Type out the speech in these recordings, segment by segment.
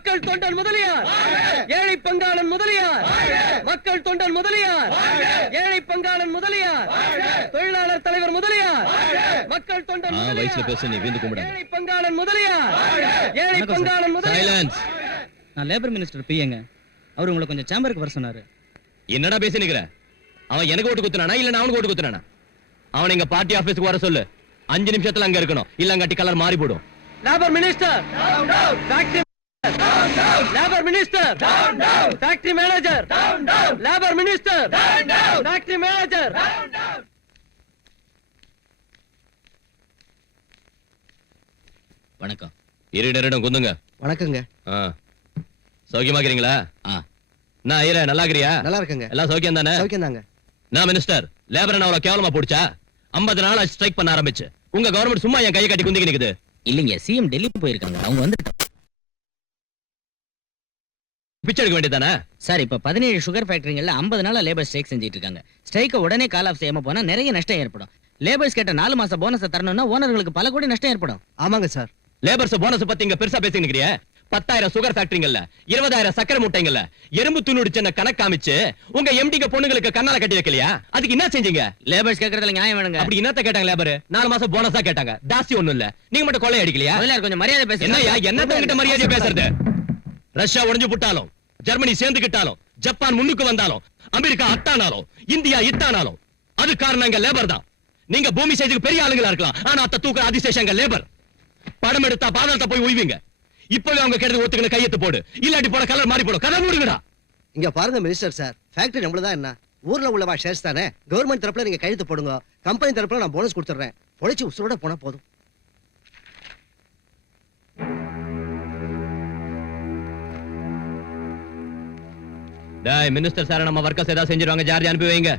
மக்கள் தொண்டன் முதலியார், ஏழை பங்காளன் முதலியார், மக்கள் தொண்டன் முதலியார், ஏழை பங்காளன் முதலியார், தொழிலாளர் தலைவர் முதலியார், மக்கள் தொண்டன் முதலியார், ஏழை பங்காளன் முதலியார், ஏழை பங்காளன் முதலியார். நான் லேபர் மினிஸ்டர் பிஏங்க. அவர் உங்களை கொஞ்சம் சேம்பருக்கு வர சொன்னாரு. என்னடா பேசி நிக்கிற? அவன் எனக்கு ஓட்டு குத்துனானா இல்ல நான் அவனுக்கு ஓட்டு குத்துனானா? அவன் எங்க பார்ட்டி ஆபீஸ்க்கு வர சொல்லு. 5 நிமிஷத்துல அங்க இருக்கணும். இல்லங்கட்டி கலர் மாறி போடும். Labour minister factory labour minister factory manager labour minister factory manager. வணக்கம். இருடரிடம் குந்துங்க. வணக்கங்க. சௌக்கியமாக்கிறீங்களா? நான் ஐயரே நல்லா இருக்கிறியா? நல்லா இருக்கங்க. எல்லாம் சௌக்கியம் தானே? சௌக்கியம் தாங்க. நான் மினிஸ்டர் லேபர் என்ன அவ்வளவு கேவலமா போடுச்சா? 50 நாளா ஸ்ட்ரைக் பண்ண ஆரம்பிச்சு. உங்க கவர்மெண்ட் சும்மா என் கையை கட்டி குந்திக்கி நிக்குது. இல்லைங்க, சிஎம் டெல்லி போயிருக்காங்க. அவங்க வந்துட்டாங்க. பிச்சை எடுக்க வேண்டியதானே? சார், இப்ப 17 சுகர் ஃபேக்டரிகள்ல 50 நாளா லேபர் ஸ்ட்ரைக் செஞ்சிட்டு இருக்காங்க. ஸ்ட்ரைக்க உடனே கால் ஆஃப் செய்யாம போனா நிறைய நஷ்டம் ஏற்படும். லேபர்ஸ் கேட்ட 4 மாச போனஸ் தரணும்னா ஓனர்களுக்கு பல கோடி நஷ்டம் ஏற்படும். ஆமாங்க சார். லேபர்ஸ் போனஸ் பத்தி இங்க பெருசா பேசி நிக்கிறிய? 10,000 சுகர் ஃபேக்டரிங்கல்ல 20,000 சக்கரை மூட்டைங்கல்ல எறும்பு துணுடு சின்ன கணக்கு காமிச்சு உங்க எம்டிங்க பொண்ணுங்களுக்கு கண்ணால கட்டி வைக்கலையா? அதுக்கு என்ன செஞ்சீங்க? லேபர்ஸ் கேக்குறதுல நியாயம் வேணுங்க. அப்படி என்னத்த கேட்டாங்க லேபர்? 4 மாசம் போனஸா கேட்டாங்க. தாசி ஒண்ணும் இல்ல. நீங்க மட்டும் கொள்ளை அடிக்கலையா? கொஞ்சம் மரியாதை பேசுங்க. என்னய்யா என்னத்த கிட்ட மரியாதை பேசுறது? ரஷ்யா உடைஞ்சு புட்டாலும், ஜெர்மனி சேர்ந்துக்கிட்டாலும், ஜப்பான் முன்னுக்கு வந்தாலும், அமெரிக்கா அத்தானாலும், இந்தியா இத்தானாலும் அது காரணம் எங்க லேபர் தான். நீங்க பூமி சைஸுக்கு பெரிய ஆளுங்களா இருக்கலாம், ஆனா அத்த தூக்க அதிசேஷம் எங்க லேபர். படம் எடுத்தா பாதாளத்தை போய் உய்வீங்க. இப்பவே அவங்க கேட்டது ஒத்துக்கணும், கையெழுத்து போடு. இல்லாட்டி போட கலர் மாறி போடும். கதை மூடுங்கடா. இங்க பாருங்க மினிஸ்டர் சார், ஃபேக்டரி நம்மளதான் என்ன, ஊர்ல உள்ளவா ஷேர்ஸ் தானே. கவர்மெண்ட் தரப்புல நீங்க கையெழுத்து போடுங்க, கம்பெனி தரப்புல நான் போனஸ் கொடுத்துறேன். பொழைச்சு உசுரோட போனா போதும். டேய் மினிஸ்டர் சார், நம்ம வர்க்கர்ஸ் ஏதாவது செஞ்சிருவாங்க, ஜார்ஜ் அனுப்பி வைங்க.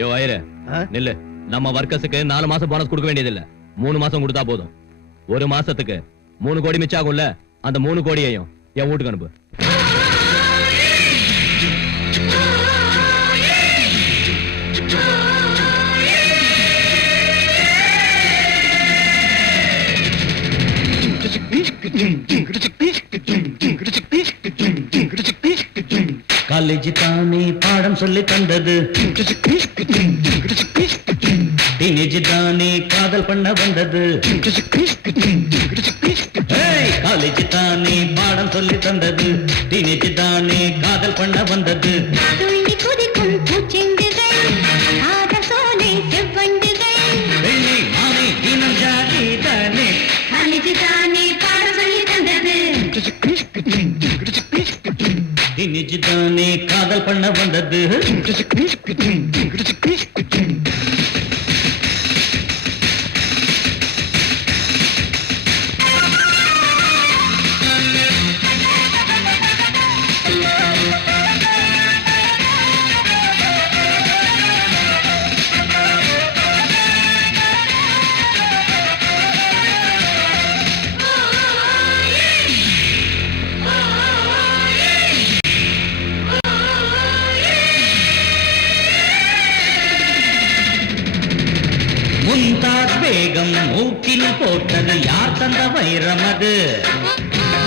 யோ ஐயரே நில்லு. நம்ம வர்க்கர்ஸுக்கு 4 மாசம் போனஸ் கொடுக்க வேண்டியது இல்ல, 3 மாசம் கொடுத்தா போதும். 1 மாசத்துக்கு 3 கோடி மிச்சம் ஆகும்ல, அந்த 3 கோடியையும் என் வீட்டுக்கு அனுப்பு. காலேஜ் தானே பாடம் சொல்லி தந்தது, டீனேஜ் தானே காதல் பண்ண வந்தது. காலேஜ் தானே பாடம் சொல்லி தந்தது, டீனேஜ் தானே காதல் பண்ண வந்தது. வெள்ளி மானே இனம் ஜாதி தானே, காலேஜ் தானே பாடம் சொல்லி தந்தது, டீனேஜ் தானே காதல் பண்ண வந்தது. முந்தார் பேகம் மூக்கில் போட்டது யார் தந்த வைரம் அது?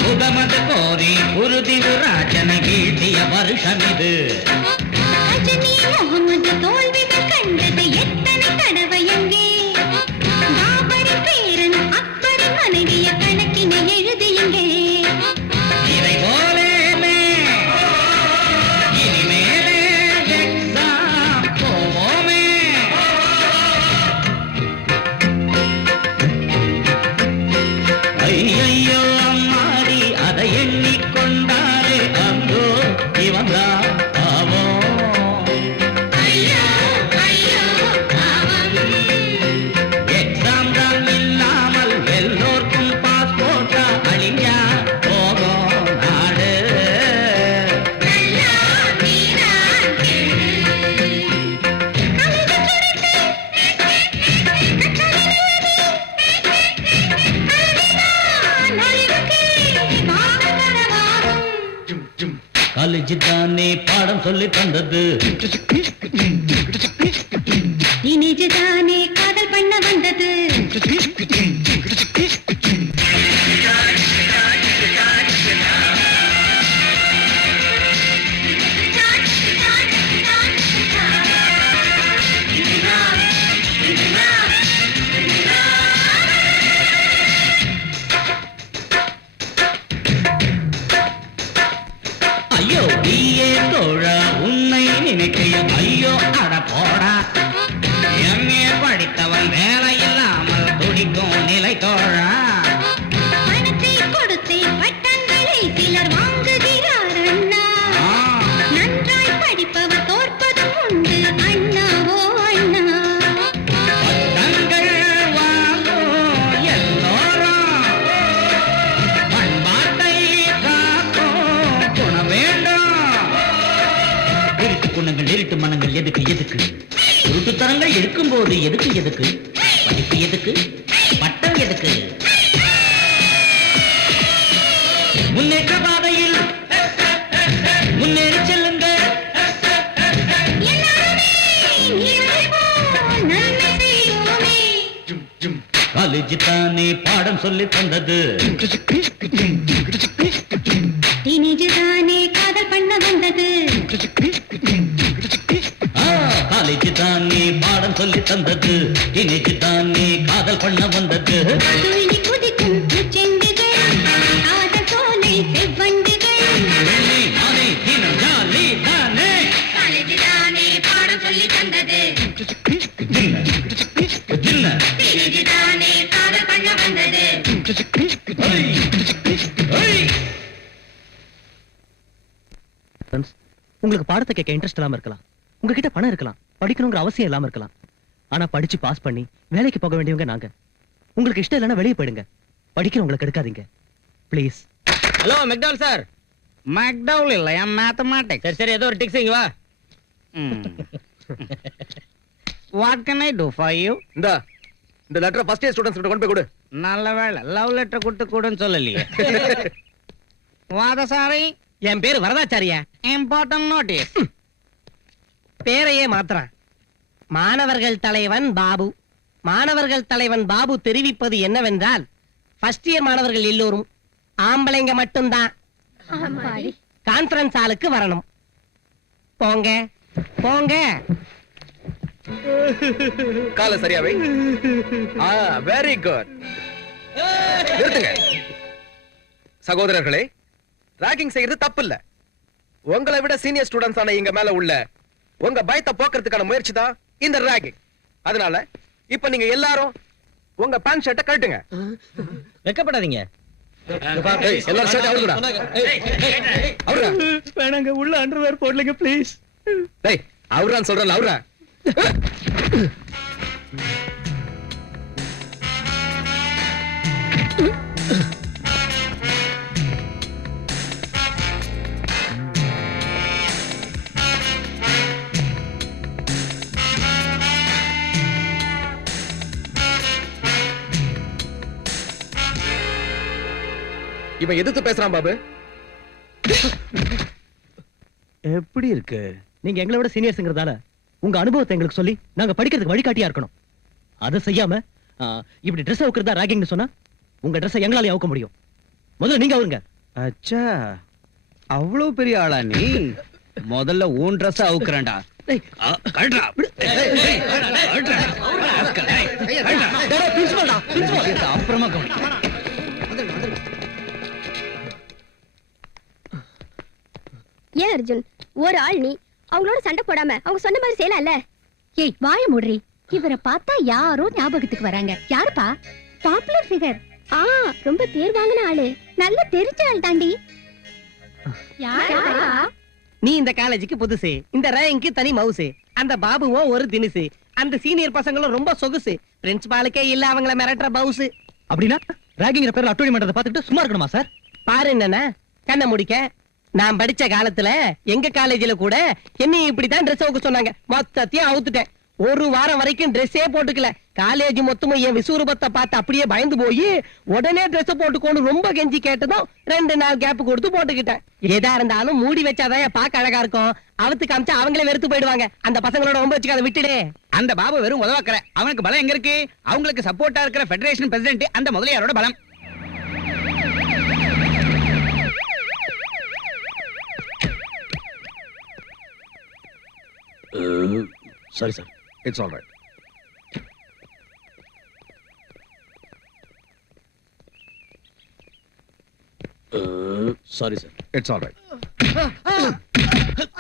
முகமது கோரி குருதி ராஜன வீழ்த்திய வருஷம் இது. முகமது தோல்விகள் கண்டது எத்தனை தடவை எங்கே? பாபரி பேரன் அக்பரி மனைவிய கணக்கினை எழுதியங்கே. இதை போலே இனிமேலே எக்ஸாம் போவோமே. ஐயோ அம்மாடி அதை எண்ணிக்கொண்டாரே அந்தோ இவன்தான் பாவம். எக்ஸாம் தான் இல்லாமல் எல்லோருக்கும் பாஸ்போர்ட்டா அழிஞ்சா போகும் நாடு. காலேஜ் தானே பாடம் சொல்லி தந்தது, டீனேஜ் தானே காதல் பண்ண வந்தது. இப்போது எதுக்கு எதுக்கு படிப்பு எதுக்கு பட்டம் எதுக்கு முன்னேற்ற பாதையில் முன்னேறி செல்லுங்க காலேஜ் தானே பாடம் சொல்லி தந்தது டீனேஜ் தானே காதல் பண்ண வந்தது காலேஜ் தானே பாடம் சொல்லி தந்தது டீனேஜ் தானே காதல் பண்ண வந்தது துள்ளி குதிக்கும் செண்டுகள் காதல் சோலை செவ்வண்டுகள் வெள்ளி மாலை தினம் ஜாலி தானே காலேஜ் தானே பாடம் சொல்லி தந்தது ஜின்ன டீனேஜ் தானே காதல் பண்ண வந்தது உங்களுக்கு பாடத்தை கேட்க இன்ட்ரெஸ்ட் இல்லாம இருக்கலாம், உங்ககிட்ட பணம் இருக்கலாம், படிக்கணுங்கிற அவசியம் இல்லாம இருக்கலாம். ஆனா படிச்சு பாஸ் பண்ணி வேலைக்கு போக வேண்டியவங்க நாங்க. உங்களுக்கு இஷ்டம் இல்லைன்னா வெளியே போயிடுங்க. படிக்கிறவங்களுக்கு எடுக்காதீங்க please. Hello McDowell sir. McDowell இல்லையா மேத்தமேட்டிக்ஸ். சரி சரி, ஏதோ ஒரு டிக்ஸ் இங்க வா. What can I do for you? இந்த லெட்டர் ஃபர்ஸ்ட் இயர் ஸ்டூடண்ட்ஸ் கிட்ட கொண்டு போய் கொடு. நல்ல வேளை லவ் லெட்டர் கொடுத்து கூடன்னு சொல்லலையே. வாதசாரி, என் பேரு வரதாச்சாரியா. Important notice. பேரையே மாத்திரான். மாணவர்கள் தலைவன் பாபு. மாணவர்கள் தலைவன் பாபு தெரிவிப்பது என்னவென்றால், ஃபர்ஸ்ட் இயர் மாணவர்கள் எல்லோரும் ஆம்பளைங்க மட்டும்தான் கான்ஃபரன்ஸ் ஹாலுக்கு வரணும். போங்க போங்க. கால சரியாவே. Very good. நிறுத்துங்க சகோதரர்களே, ராகிங் செய்யறது தப்பு இல்ல. உங்களை விட சீனியர் ஸ்டூடெண்ட்ஸ் ஆன எங்க மேல உள்ள உங்க பயத்தை போக்குறதுக்கான முயற்சி தான் இந்த ராகிங். அதனால இப்ப நீங்க எல்லாரும் உங்க பேண்ட் ஷர்ட்டை கழட்டுங்க. வெக்கப்படாதீங்க. எல்லாரும் ஷர்ட் அவுடுடா. அவுடுடா. வேணாங்க, உள்ள அண்டர்வேர் போடலங்க ப்ளீஸ். டேய் அவுறான்னு சொல்றல அவுறா. இவன் எதிர்த்து பேசுறான் பாபு. எப்படி இருக்கு? நீங்க எங்களை விட சீனியர்ஸ்ங்கிறதால உங்க அனுபவத்தை எங்களுக்கு சொல்லி நாங்க படிக்கிறதுக்கு வழிகாட்டியா இருக்கணும். அதை செய்யாம இப்படி ட்ரெஸ் அவுக்கிறதா ராகிங்னு சொன்னா உங்க ட்ரெஸ்ஸை எங்களால அவுக்க முடியும். முதல்ல நீங்க அவருங்க. அச்சா, அவ்வளவு பெரிய ஆளா நீ? முதல்ல உன் ட்ரெஸ் அவுக்குறேன்டா. அப்புறமா ஏன் அர்ஜுன், ஒரு ஆள் நீ அவங்களோட சண்டை போடாம அவங்க சொன்ன மாதிரி செய்யலாம்ல? ஏய் வாய மூடுறி. இவரை பார்த்தா யாரோ ஞாபகத்துக்கு வராங்க. யாருப்பா? Popular figure. ரொம்ப பேர் வாங்கின ஆளு. நல்ல தெரிஞ்ச ஆள் தாண்டி. யாரா? நீ இந்த காலேஜுக்கு புதுசு, இந்த ரேங்க்கு தனி மவுசு. அந்த பாபுவும் ஒரு தினுசு. அந்த சீனியர் பசங்களும் ரொம்ப சொகுசு. பிரின்சிபாலுக்கே இல்ல அவங்கள மிரட்டுற பவுசு. அப்படின்னா ராகிங்கிற பேர்ல அட்டூழி பண்றதை பார்த்துட்டு சும்மா இருக்கணுமா சார்? பாரு என்னன்னா, கண்ணை முடிக்க. நான் படிச்ச காலத்துல எங்க காலேஜ்ல கூட என்ன இப்படித்தான் ட்ரெஸ் அவுக்க சொன்னாங்க. மொத்தத்தையும் அவுத்துட்டேன். ஒரு வாரம் வரைக்கும் ட்ரெஸ்ஸே போட்டுக்கல. காலேஜ் மொத்தமும் என் விசுரூபத்தை பார்த்து அப்படியே பயந்து போய் உடனே ட்ரெஸ் போட்டுக்கோன்னு ரொம்ப கெஞ்சி கேட்டதும் 2 நாள் கேப் கொடுத்து போட்டுக்கிட்டேன். எதா இருந்தாலும் மூடி வச்சாதான் பார்க்க அழகா இருக்கும். அவுத்து காமிச்சா அவங்களே வெறுத்து போயிடுவாங்க. அந்த பசங்களோட ரொம்ப வச்சுக்காத, விட்டுடு. அந்த பாபு வெறும் உதவாக்கற. அவனுக்கு பலம் எங்க இருக்கு? அவங்களுக்கு சப்போர்ட்டா இருக்கிற ஃபெடரேஷன் பிரசிடென்ட் அந்த முதலியாரோட பலம். Sorry sir. It's all right. Sorry sir. It's all right.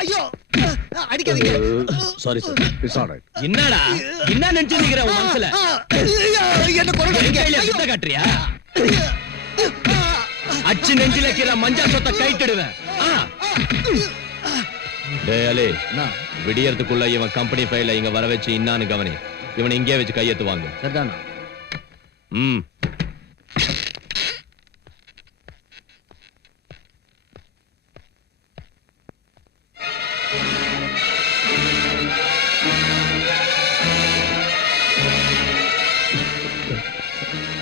ஐயோ, அடிக்காதீங்க. Sorry sir. It's all right. என்னடா என்ன நினைச்சிருக்கிற உன் மனசுல? என்ன குரல் என் கையில சுத்த காட்டுறியா? அச்சு நெஞ்சில கீழ மஞ்சா சொத்த கைட்டிடுவேன். டேய் அலே, விடியறதுக்குள்ள இவன் கம்பெனி ஃபைல இங்க வர வச்சு இன்னான்னு கவனி. இவனை இங்கே வச்சு கையெத்து வாங்க. சரிதானா? ம்.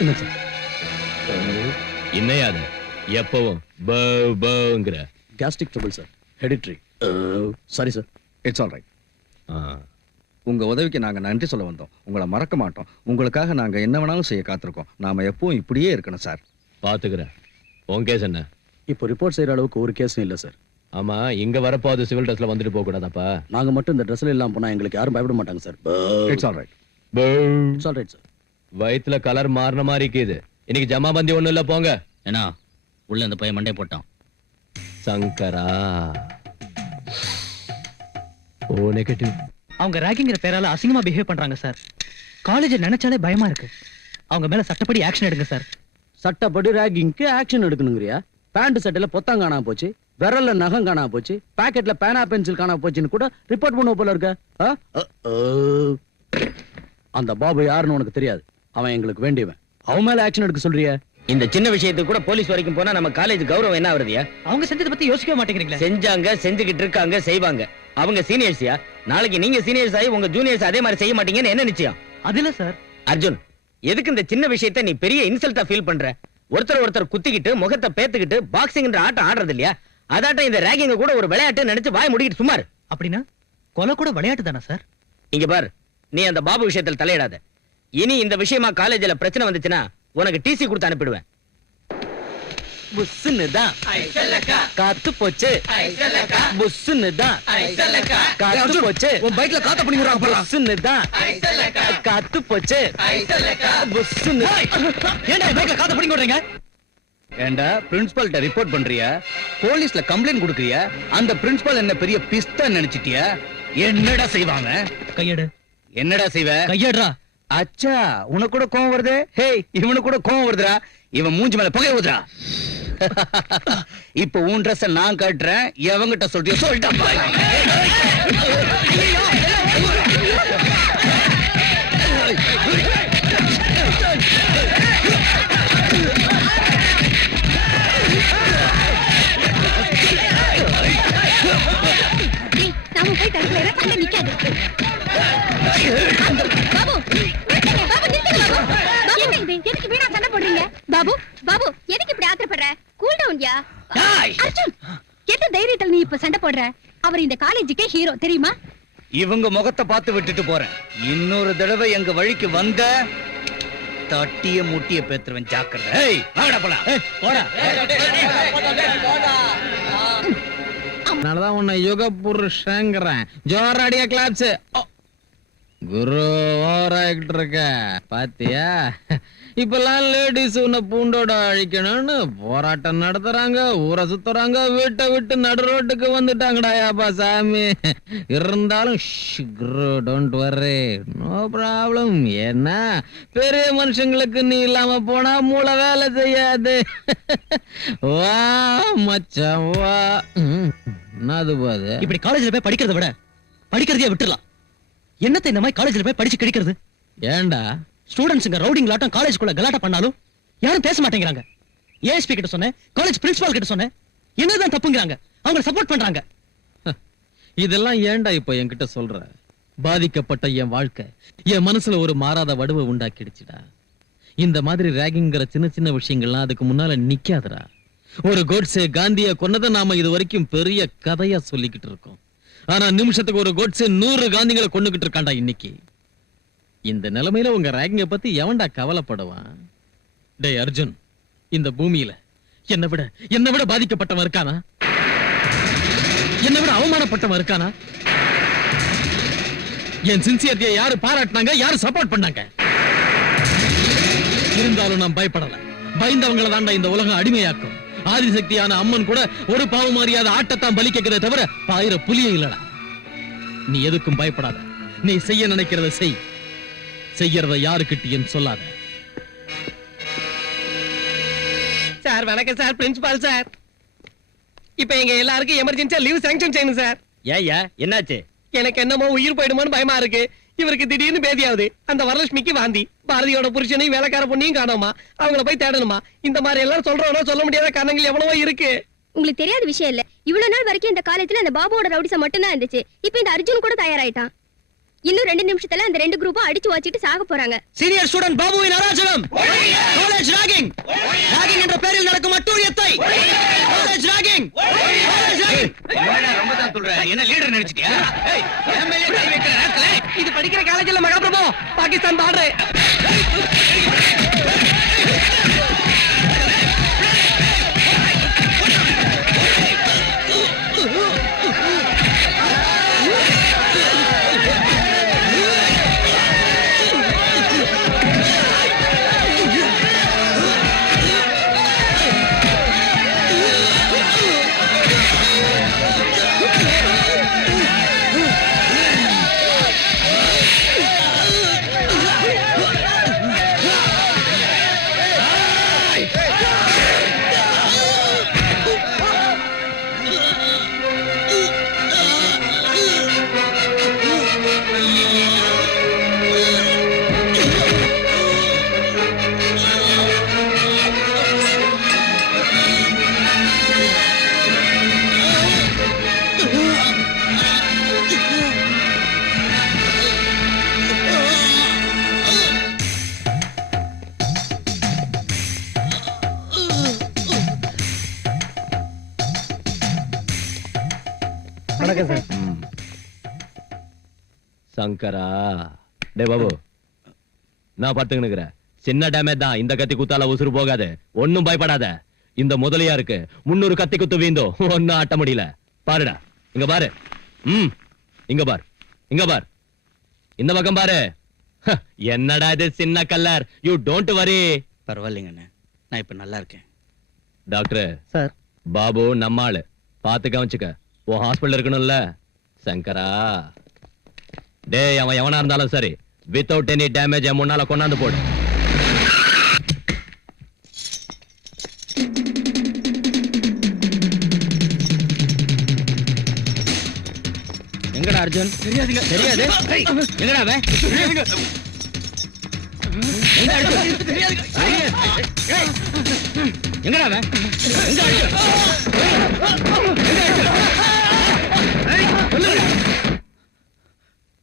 என்ன சார்? இன்னையாது எப்பவும் பங்கிற gastric trouble sir, hereditary. Sorry sir. It's all right. உங்க உதவிக்கு நாங்க நன்றி சொல்ல வந்தோம். உங்களை மறக்க மாட்டோம். உங்களுக்காக நாங்க என்ன வேணாலும் செய்ய காத்திருக்கோம். நாம எப்பவும் இப்படியே இருக்கணும் சார். பாத்துக்கிறேன். உன் கேஸ் என்ன? இப்போ ரிப்போர்ட் செய்யற அளவுக்கு ஒரு கேஸும் இல்ல சார். ஆமா, இங்க வரப்போ அது சிவில் ட்ரெஸ்ல வந்துட்டு போக கூடாதாப்பா? நாங்க மட்டும் இந்த ட்ரெஸ்ல இல்லாம போனா எங்களுக்கு யாரும் பயப்பட மாட்டாங்க sir. It's all right. It's all right sir. வயித்துல கலர் மாறின மாதிரி இருக்குது. இன்னைக்கு ஜமாபந்தி ஒண்ணும் இல்ல, போங்க. ஏன்னா உள்ள இந்த பையன் மண்டே போட்டான். சங்கரா ஓ நெகட்டிவ். அவங்க ராகிங்கிற பேரால அசிங்கமா பிஹேவ் பண்றாங்க சார். காலேஜ் நினைச்சாலே பயமா இருக்கு. அவங்க மேல சட்டப்படி ஆக்ஷன் எடுங்க சார். சட்டப்படி ராகிங்க்கு ஆக்ஷன் எடுக்கணுங்கறியா? பேண்ட் சட்டையில பொத்தாங்க காணாம போச்சு, விரல்ல நகம் காணாம போச்சு, பாக்கெட்ல பேனா பென்சில் காணாம போச்சுன்னு கூட ரிப்போர்ட் பண்ண போல இருக்க. அந்த பாபு யாருன்னு உனக்கு தெரியாது. அவன் எங்களுக்கு வேண்டியவன். அவன் மேல ஆக்ஷன் எடுக்க சொல்றிய? இந்த சின்ன விஷயத்துக்கு கூட போலீஸ் வரைக்கும் போனா நம்ம காலேஜ் கௌரவம் என்ன ஆகுறதுயா? அவங்க செஞ்சதை பத்தி யோசிக்க மாட்டேங்கிறீங்களா? செஞ்சாங்க, செஞ்சுக்கிட்டு இருக்காங்க, செய்வாங்க. அவங்க சீனியர்ஸ்யா. நாளைக்கு நீங்க சீனியர்ஸ் ஆகி உங்க ஜூனியர்ஸ் அதே மாதிரி செய்ய மாட்டீங்கன்னு என்ன நிச்சயம்? அது இல்ல சார். அர்ஜுன், எதுக்கு இந்த சின்ன விஷயத்தை நீ பெரிய இன்சல்ட்டா ஃபீல் பண்ற? ஒருத்தர் குத்திக்கிட்டு முகத்தை பேத்துக்கிட்டு பாக்ஸிங்ன்ற ஆட்டம் ஆடுறது இல்லையா? அதாட்டம் இந்த ராகிங்க கூட ஒரு விளையாட்டு நினைச்சு வாய் முடிக்கிட்டு சுமார். அப்படின்னா கொலை கூட விளையாட்டு தானே சார்? இங்க பார், நீ அந்த பாபு விஷயத்தில் தலையிடாத. இனி இந்த விஷயமா காலேஜ்ல பிரச்சனை வந்துச்சுன்னா உனக்கு டிசி கொடுத்து அனுப்பிடுவேன். புஸ்ஸுன்னுதான் காத்து போச்சு. புஸ்ஸுன்னுதான் காத்து போச்சு. உன் பைக்ல காத்த பண்ணி விடுறாங்க பாரு. புஸ்ஸுன்னுதான் காத்து போச்சு. புஸ்ஸுன்னு. ஏன்டா பைக்ல காத்த பண்ணி விடுறீங்க? ஏண்டா பிரின்சிபல்ட்ட ரிப்போர்ட் பண்றியா? போலீஸ்ல கம்ப்ளைண்ட் கொடுக்கறியா? அந்த பிரின்சிபல் என்ன பெரிய பிஸ்தா நினைச்சிட்டியா? என்னடா செய்வாங்க? கையெடு. என்னடா செய்வ? கையெடுறா. அச்சா, உனக்கு கூட கோவம் வருது? ஹேய், இவனுக்கு கூட கோவம் வருதுடா. இவன் மூஞ்சி மேல புகை ஊதுடா. இப்ப உன் ட்ரெஸ் நான் கட்டுறேன். எவங்கிட்ட சொல்றியோ சொல்லிட்டா. நாம போய் தடுக்கல, சண்டை நிக்காது. பாபு, நிறுத்துங்க. பாபு, நிறுத்துங்க பாபு. என்ன இது? எதுக்கு வீணா சண்டை போடுறீங்க? பாபு, பாபு, எதுக்கு இப்படி ஆத்திரப்படுற? கூல் டவுன்யா. அர்ஜுன், எந்த தைரியத்துல நீ இப்ப சண்டை போடுற? அவர் இந்த காலேஜுக்கே ஹீரோ, தெரியுமா? இவங்க முகத்தை பார்த்து விட்டுட்டு போறேன். இன்னொரு தடவை எங்க வழிக்கு வந்த தட்டிய முட்டிய பேத்துருவன். ஜாக்கிரதை. ஏய், வாடா போலாம். போடா. அதனாலதான் உன்னை யுக புருஷங்கிறேன். ஜோராடியா கிளாப்ஸ். குரு ஓராயிட்டு இருக்க பாத்தியா? இப்பெல்லாம் லேடிஸ் உன்னை பூண்டோட அழிக்கணும்னு போராட்டம் நடத்துறாங்க, ஊரை சுத்துறாங்க, வீட்டை விட்டு நடு ரோட்டுக்கு வந்துட்டாங்கடாயாப்பா சாமி. இருந்தாலும் டோன்ட் வர்ரி, நோ ப்ராப்ளம். ஏன்னா பெரிய மனுஷங்களுக்கு நீ இல்லாம போனா மூளை வேலை செய்யாது. வா மச்சான் வா. என்னது பாது? இப்படி காலேஜ்ல போய் படிக்கிறத விட படிக்கிறதையே விட்டுறலாம். என்னத்தை இந்த மாதிரி காலேஜ்ல போய் படிச்சு கிடைக்கிறது? ஏண்டா ஸ்டூடெண்ட்ஸ்ங்க ரவுடிங் லாட்டம் காலேஜ்குள்ள கலாட்டா பண்ணாலும் யாரும் பேச மாட்டேங்கிறாங்க. ஏஎஸ்பி கிட்ட சொன்னேன், காலேஜ் பிரின்சிபால் கிட்ட சொன்னேன். என்னதான் தப்புங்கறாங்க? அவங்க சப்போர்ட் பண்றாங்க. இதெல்லாம் ஏண்டா இப்ப என்கிட்ட சொல்ற? பாதிக்கப்பட்ட என் வாழ்க்கை என் மனசுல ஒரு மாறாத வடுவை உண்டாக்கிடுச்சுடா. இந்த மாதிரி ராகிங்கிற சின்ன சின்ன விஷயங்கள்லாம் அதுக்கு முன்னால நிக்காதடா. ஒரு கோட்ஸே காந்திய கொன்னதை நாம இது வரைக்கும் பெரிய கதையா சொல்லிக்கிட்டு இருக்கோம். ஆனா நிமிஷத்துக்கு ஒரு கோட்ஸே 100 காந்திகளை கொண்டுகிட்டு இருக்காண்டா இன்னைக்கு. இந்த நிலைமையில உங்க ராகிங்க பத்தி எவன்டா கவலைப்படுவான்? டேய் அர்ஜுன், இந்த பூமியில என்னை விட பாதிக்கப்பட்டவன் இருக்கானா? என்னை விட அவமானப்பட்டவன் இருக்கானா? என் சின்சியரிட்டியை யாரு பாராட்டினாங்க, யாரு சப்போர்ட் பண்ணாங்க? இருந்தாலும் நான் பயப்படல. பயந்தவங்களை தாண்டா இந்த உலகம் அடிமையாக்கும். ஆதிசக்தியான அம்மன் கூட ஒரு பாவம் அறியாத ஆட்டத்தான் பலி கேட்கிறத தவிர பாயிர புலியே இல்லடா. நீ எதுக்கும் பயப்படாத. நீ செய்ய நினைக்கிறத செய். செய்யறத யாருக்கிட்டயும் சொல்லாத. சார் வணக்கம் சார். பிரின்சிபால் சார், இப்ப எங்க எல்லாருக்கும் எமர்ஜென்சியா லீவ் சாங்ஷன் செய்யணும் சார். ஏய்யா, என்னாச்சு? எனக்கு என்னமோ உயிர் போயிடுமோன்னு பயமா இருக்கு. இவருக்கு திடீர்னு பேதியாவது. அந்த வரலட்சுமிக்கு வாந்தி. பாரதியோட புருஷனையும் வேலைக்கார பொண்ணையும் காணோமா? அவங்கள போய் தேடணுமா? இந்த மாதிரி எல்லாம் சொல்றோம்னா சொல்ல முடியாத காரணங்கள் எவ்வளவோ இருக்கு. உங்களுக்கு தெரியாத விஷயம் இல்ல. இவ்வளவு நாள் வரைக்கும் இந்த காலேஜ்ல அந்த பாபுவோட ரவுடிசம் மட்டும் தான் இருந்துச்சு. இப்போ இந்த அர்ஜுன் கூட தயாராயிட்டான். இன்னும் 2 நிமிஷத்துல அந்த 2 குரூப்பும் அடிச்சு வச்சிட்டு சாக போறாங்க. சீனியர் ஸ்டூடண்ட் பாபுவின் அராஜகம், காலேஜ் ராகிங், ராகிங் என்ற பெயரில் நடக்கும் அட்டூழியத்தை, காலேஜ் ராகிங், காலேஜ் ராகிங். ரொம்ப தான் சொல்றேன். என்ன லீடர் நினைச்சிட்டியா? ஏய், என் மேலே கை வைக்கிற நேரத்துல இது படிக்கிற காலேஜ்ல மகாபிரபு பாகிஸ்தான் பாடுறே. வணக்கம் சார். சங்கரா, டே பாபு, நான் படுத்துக்கினுக்குறேன். சின்ன டேமேஜ் தான், இந்த கத்தி குத்தால உசுறு போகாது. ஒன்னும் பயப்படாத. இந்த முதலியா இருக்கு 300 கத்தி குத்து வீந்தோ ஒன்னும் ஆட்ட முடியல. பாருடா, இங்க பாரு. இங்க பார், இங்க பார், இந்த பக்கம் பாரு. என்னடா இது சின்ன கல்லர். You don't worry. பரவாயில்லைங்கண்ணே, நான் இப்ப நல்லா இருக்கேன். டாக்டர் சார், பாபு நம்மாளு, பாத்து கவனிச்சுக்க. ஓ ஹாஸ்பிடல் இருக்கணும்ல. சங்கரா, டேய் அவன் எவனா இருந்தாலும் சரி, வித்தவுட் எனி டேமேஜ் என் முன்னால கொண்டாந்து போடு. எங்கடா அர்ஜுன்? தெரியாதுங்க. தெரியாது? எங்கடா அவன்? எங்க அர்ஜுன்? தெரியாதுங்க. எங்கடா அவன்? எங்க அர்ஜுன்?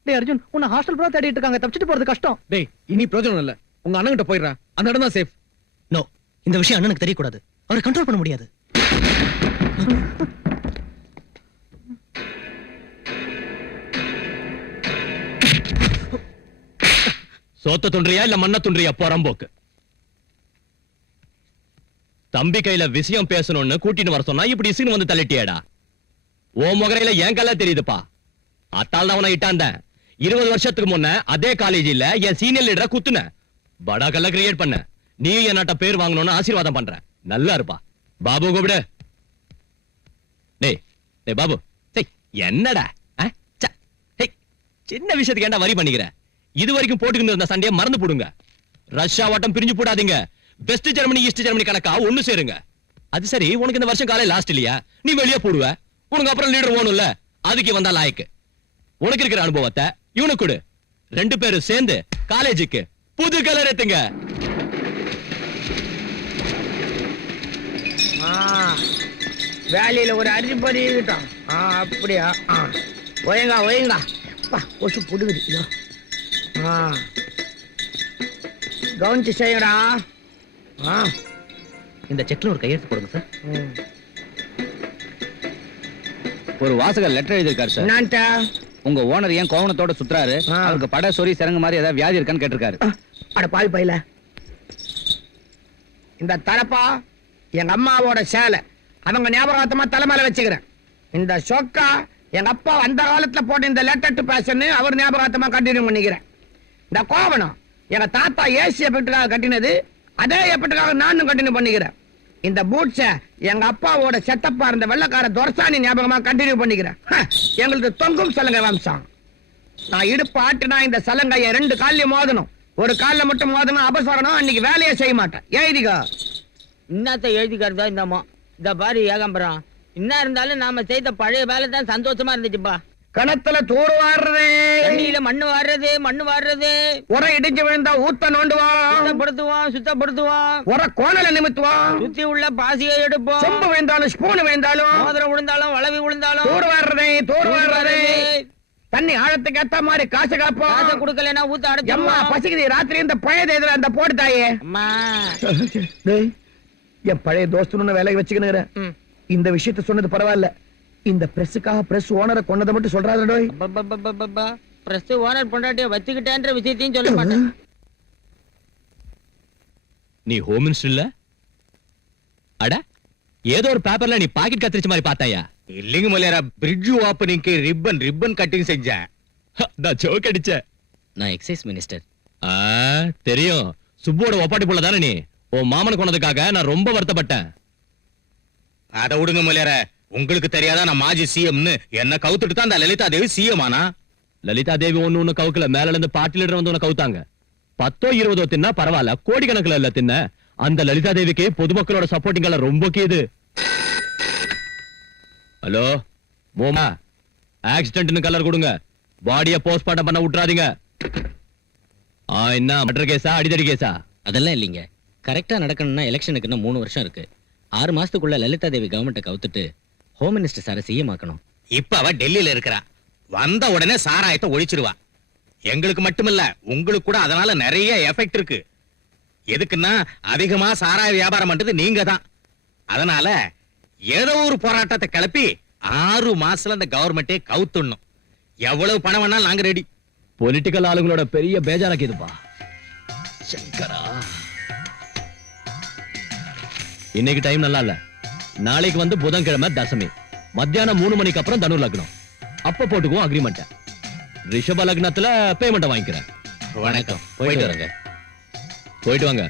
டேய் அர்ஜுன், உன்னை ஹாஸ்டல் பூரா தேடிட்டு இருக்காங்க. தப்பிச்சிட்டு போறது கஷ்டம். டேய், இனி பிரயோஜனம் இல்ல. உங்க அண்ணன் கிட்ட போயிடுறா. அந்த இடம் தான் சேஃப். நோ, இந்த விஷயம் அண்ணனுக்கு தெரியக்கூடாது. அவரை கண்ட்ரோல் பண்ண முடியாது. சோத்த துன்றியா இல்ல மண்ண துன்றியா போறம்போக்கு. தம்பி கையில விஷயம் பேசணும்னு கூட்டிட்டு வர சொன்னா இப்படி இசுன்னு வந்து தள்ளிட்டியாடா. ஓ முகரையில என் கல்ல தெரியுதுப்பா. அத்தால் தான் அவனை இட்டாந்த. 20 வருஷத்துக்கு முன்ன அதே காலேஜில் என் சீனியர் லீடரை குத்துன. படா கல்ல கிரியேட் பண்ண. நீ என்னட்ட பேர் வாங்கணும்னு ஆசீர்வாதம் பண்ற. நல்லா இருப்பா. பாபு கூப்பிடு. டேய் டேய் பாபு, என்னடா சின்ன விஷயத்துக்கு ஏன்டா வரி பண்ணிக்கிற? இது வரைக்கும் போட்டுக்கிட்டு இருந்த சண்டையை மறந்து போடுங்க. ரஷ்யா வட்டம் பிரிஞ்சு போடாதீங்க. வெஸ்ட் ஜெர்மனி ஈஸ்ட் ஜெர்மனி கணக்கா ஒண்ணு சேருங்க. அது சரி, உனக்கு இந்த வருஷம் காலை லாஸ்ட் இல்லையா? நீ வெளியே போடுவ. உனக்கு அப்புறம் லீடர் ஓணும்ல, அதுக்கு வந்தா லாய்க்கு. உனக்கு இருக்கிற அனுபவத்தை இவனுக்கு கொடு. 2 பேரும் சேர்ந்து காலேஜுக்கு புது கலர் ஏத்துங்க. வேலையில ஒரு அறிப்பறி இருக்கட்டும். அப்படியா? ஒயங்கா ஒயங்கா. கொசு புடுகுது. கவனிச்சு செய்யடா. இந்த செக்ல ஒரு கையெழுத்து போடுங்க சார். ஒரு வாசகர் லெட்டர் எழுதியிருக்காரு சார். என்னன்ட்ட? உங்க ஓனர் ஏன் கோவணத்தோட சுத்துறாரு? அவருக்கு பட சொறி சிறங்கு மாதிரி ஏதாவது வியாதி இருக்கான்னு கேட்டிருக்காரு. அட பாவி பையில. இந்த தலப்பா எங்க அம்மாவோட சேலை, அவங்க ஞாபகார்த்தமா தலைமையில வச்சுக்கிறேன். இந்த சொக்கா எங்க அப்பா அந்த காலத்துல போட்ட இந்த லெட்டர் டு பேஷன் அவர் ஞாபகார்த்தமா கண்டினியூ பண்ணிக்கிறேன். இந்த கோவணம் எங்க தாத்தா ஏசி எஃபெக்டுக்காக கட்டினது, அதே எஃபெக்டுக்காக நானும் கண்டினியூ பண்ணிக்கிறேன். இந்த பூட்ஸ எங்க அப்பாவோட செட்டப்பா இருந்த வெள்ளக்கார துரசாணி ஞாபகமா கண்டினியூ பண்ணிக்கிறேன். எங்களுக்கு தொங்கும் சலங்கை வம்சம். நான் இடுப்பு ஆட்டுனா இந்த சலங்கைய 2 கால்லயும் மோதணும். ஒரு கால்ல மட்டும் மோதணும் அபசரணும். அன்னைக்கு வேலையை செய்ய மாட்டேன். எழுதிக்கோ. இன்னத்தை எழுதிக்கிறதா இந்தம்மா? இந்த பாரு ஏகாம்பரம், என்ன இருந்தாலும் நாம செய்த பழைய வேலை தான் சந்தோஷமா இருந்துச்சுப்பா. கணத்துல தூர் வாடுறது, தண்ணியில மண்ணு வாடுறது, உர இடிஞ்சு விழுந்தா ஊத்த நோண்டுவான், சுத்தப்படுத்துவான், உர கோணல நிமித்துவான், சுத்தி உள்ள பாசியை எடுப்போம், சொம்பு விழுந்தாலும் ஸ்பூன் விழுந்தாலும் மோதிரம் விழுந்தாலும் வளவி விழுந்தாலும் தூர் வாடுறதே. தண்ணி ஆழத்துக்கு ஏத்த மாதிரி காசு காசை காப்போம். கொடுக்கலன்னா ஊத்த எம்மா அடைச்சிருமா பசிக்குது, ராத்திரி இந்த பழைய இதுல அந்த போடு தாயே. அம்மா டேய், என் பழைய தோஸ்துன்னு வேலைக்கு வச்சுக்கணுங்கிறேன். இந்த விஷயத்த சொன்னது பரவாயில்ல. இந்த பிரஸுக்காக பிரஸ் ஓனரை கொன்னதை மட்டும் சொல்றாரு டோய். பிரஸ் ஓனர் பொண்டாட்டிய வச்சுக்கிட்டேன்ற விஷயத்தையும் சொல்ல மாட்டேன். நீ ஹோம் மினிஸ்டர் இல்ல? அட ஏதோ ஒரு பேப்பர்ல நீ பாக்கெட் கத்திரிச்ச மாதிரி பார்த்தாயா? இல்லைங்க மலையாரா, பிரிட்ஜ் ஓப்பனிங்க்கு ரிப்பன் கட்டிங் செஞ்சேன். நான் ஜோக் அடிச்சேன். நான் எக்ஸைஸ் மினிஸ்டர். தெரியும். சுப்போட ஒப்பாட்டி போல தானே நீ. உன் மாமனை கொண்டதுக்காக நான் ரொம்ப வருத்தப்பட்டேன். அத விடுங்க மலையாரா, உங்களுக்கு தெரியாதா நான் மாஜி சிஎம்னு? என்ன கவுத்துட்டு தான் அந்த லலிதா தேவி சிஎம் ஆனா? லலிதா தேவி ஒண்ணு கவுக்கல, மேல இருந்து பார்ட்டி லீடர் வந்து உன்னை கவுத்தாங்க. 10 20 தின்னா பரவாயில்ல, கோடிக்கணக்கில் இல்ல தின்ன. அந்த லலிதா தேவிக்கு பொதுமக்களோட சப்போர்ட்டிங் ரொம்ப கேது. ஹலோ மோமா, ஆக்சிடென்ட்னு கலர் கொடுங்க. பாடிய போஸ்ட்மார்ட்டம் பண்ண விட்டுறாதீங்க. என்ன மர்டர் கேஸா அடிதடி கேஸா? அதெல்லாம் இல்லைங்க. கரெக்டா நடக்கணும்னா எலெக்ஷனுக்கு இன்னும் 3 வருஷம் இருக்கு. 6 மாசத்துக்குள்ள லலிதா தேவி கவர்மெண்ட்டை கவுத்துட்டு ஹோம் மினிஸ்டர் சாரை சிஎம் ஆக்கணும். இப்ப அவ டெல்லியில இருக்கிறா. வந்த உடனே சாராயத்தை ஒழிச்சிருவா. எங்களுக்கு மட்டுமில்ல, உங்களுக்கு கூட அதனால நிறைய எஃபெக்ட் இருக்கு. எதுக்குன்னா அதிகமா சாராய வியாபாரம் பண்றது நீங்க தான். அதனால ஏதோ ஒரு போராட்டத்தை கிளப்பி 6 மாசத்துல அந்த கவர்மெண்டே கவுத்துடணும். எவ்வளவு பணம் வேணாலும் நாங்க ரெடி. பொலிட்டிக்கல் ஆளுங்களோட பெரிய பேஜாராக்கு இதுப்பா. சங்கரா, இன்னைக்கு டைம் நல்லா இல்ல. நாளைக்கு வந்து புதன்கிழமை தசமி, மத்தியானம் 3 மணிக்கு அப்புறம் தனு லக்னம். அப்ப போட்டுக்குவோம் அக்ரிமெண்ட். ரிஷப லக்னத்துல பேமெண்ட் வாங்கிக்கிறேன். வணக்கம். போயிட்டு வரேங்க. போயிட்டு வாங்க.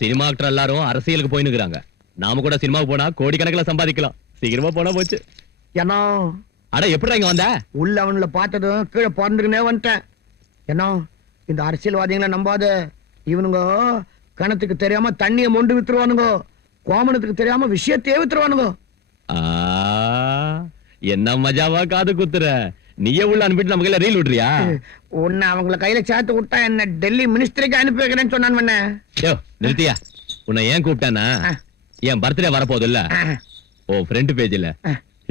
சினிமா ஆக்டர் எல்லாரும் அரசியலுக்கு போயினுக்குறாங்க. நாம கூட சினிமாவுக்கு போனா கோடிக்கணக்கில் சம்பாதிக்கலாம். சீக்கிரமா போனா போச்சு. ஏன்னா அட எப்படி இங்க வந்த? உள்ள அவனுல பார்த்ததும் கீழே பிறந்துக்குனே வந்துட்டேன். ஏன்னா இந்த அரசியல்வாதிகளை நம்பாத. இவனுங்க கணத்துக்கு தெரியாம தண்ணியை மொண்டு வித்துருவானுங்க. கோமணத்துக்கு தெரியாம விஷயத்தையே வித்துருவானுங்க. என்ன மஜாவா காது குத்துற. நீயே உள்ள அனுப்பிட்டு நமக்கு ரீல் விடுறியா? உன்னை அவங்கள கையில சேர்த்து விட்டா என்ன டெல்லி மினிஸ்டருக்கு அனுப்பி வைக்கிறேன்னு சொன்னான். நிறுத்தியா? உன்னை ஏன் கூப்பிட்டானா, என் பர்த்டே வரப்போது இல்ல, ஓ ஃப்ரண்ட் பேஜ்ல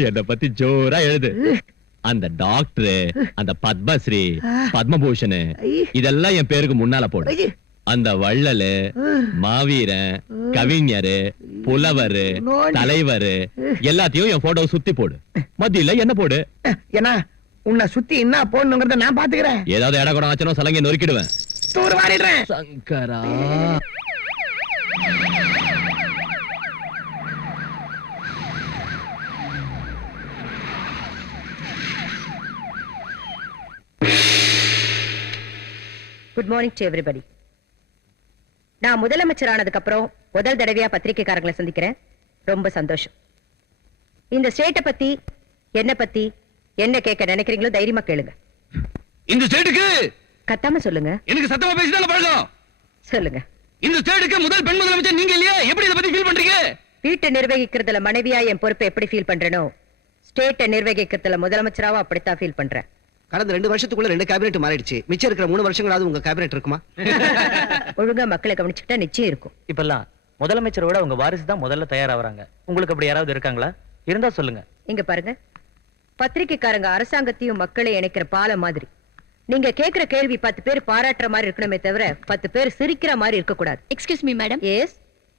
என்ன பத்தி ஜோரா எழுது. அந்த டாக்டர், அந்த பத்மஸ்ரீ, பத்மபூஷன் இதெல்லாம் என் பேருக்கு முன்னால போடு. அந்த வள்ளலு, மாவீரன், கவிஞரு, புலவரு, தலைவரு எல்லாத்தையும் என் போட்டோ சுத்தி போடு. மத்தியில என்ன போடு. ஏன்னா உன்னை சுத்தி என்ன போடணுங்கிறத நான் பாத்துக்கிறேன். ஏதாவது இட கூட ஆச்சனோ சலங்கை நொறுக்கிடுவேன். தூர் வாரிடுறேன். சங்கரா, குட் மார்னிங் டு எவ்ரிபடி. நான் முதலமைச்சர் ஆனதுக்கு அப்புறம் முதல் தடவையா பத்திரிகைக்காரங்களை சந்திக்கிறேன். ரொம்ப சந்தோஷம். இந்த ஸ்டேட்டை பத்தி என்ன பத்தி என்ன கேட்க நினைக்கிறீங்களோ தைரியமா கேளுங்க. இந்த ஸ்டேட்டுக்கு கத்தாம சொல்லுங்க. எனக்கு சத்தமா பேசினால பழக்கம். சொல்லுங்க. இந்த ஸ்டேட்டுக்கு முதல் பெண் முதலமைச்சர் நீங்க இல்லையா? எப்படி இத பத்தி ஃபீல் பண்றீங்க? வீட்டை நிர்வகிக்கிறதுல மனைவியா என் பொறுப்பை எப்படி ஃபீல் பண்றேனோ, ஸ்டேட்டை நிர்வகிக்கிறதுல முதலமைச்சராவும் அப்படித்தான் ஃபீல் பண்றேன். கடந்த 2 வருஷத்துக்குள்ள 2 கேபினெட் மாறிடுச்சு. மிச்சம் இருக்கிற 3 வருஷங்களாவது உங்க கேபினெட் இருக்குமா? ஒழுங்கா மக்களை கவனிச்சுக்கிட்டா நிச்சயம் இருக்கும். இப்பெல்லாம் முதலமைச்சரோட உங்க வாரிசு தான் முதல்ல தயாராவறாங்க. உங்களுக்கு அப்படி யாராவது இருக்காங்களா? இருந்தா சொல்லுங்க. இங்க பாருங்க, பத்திரிகைக்காரங்க அரசாங்கத்தையும் மக்களை இணைக்கிற பாலம் மாதிரி. நீங்க கேக்குற கேள்வி 10 பேர் பாராட்டுற மாதிரி இருக்கணுமே தவிர 10 பேர் சிரிக்கிற மாதிரி இருக்க கூடாது. Excuse me madam. எஸ்.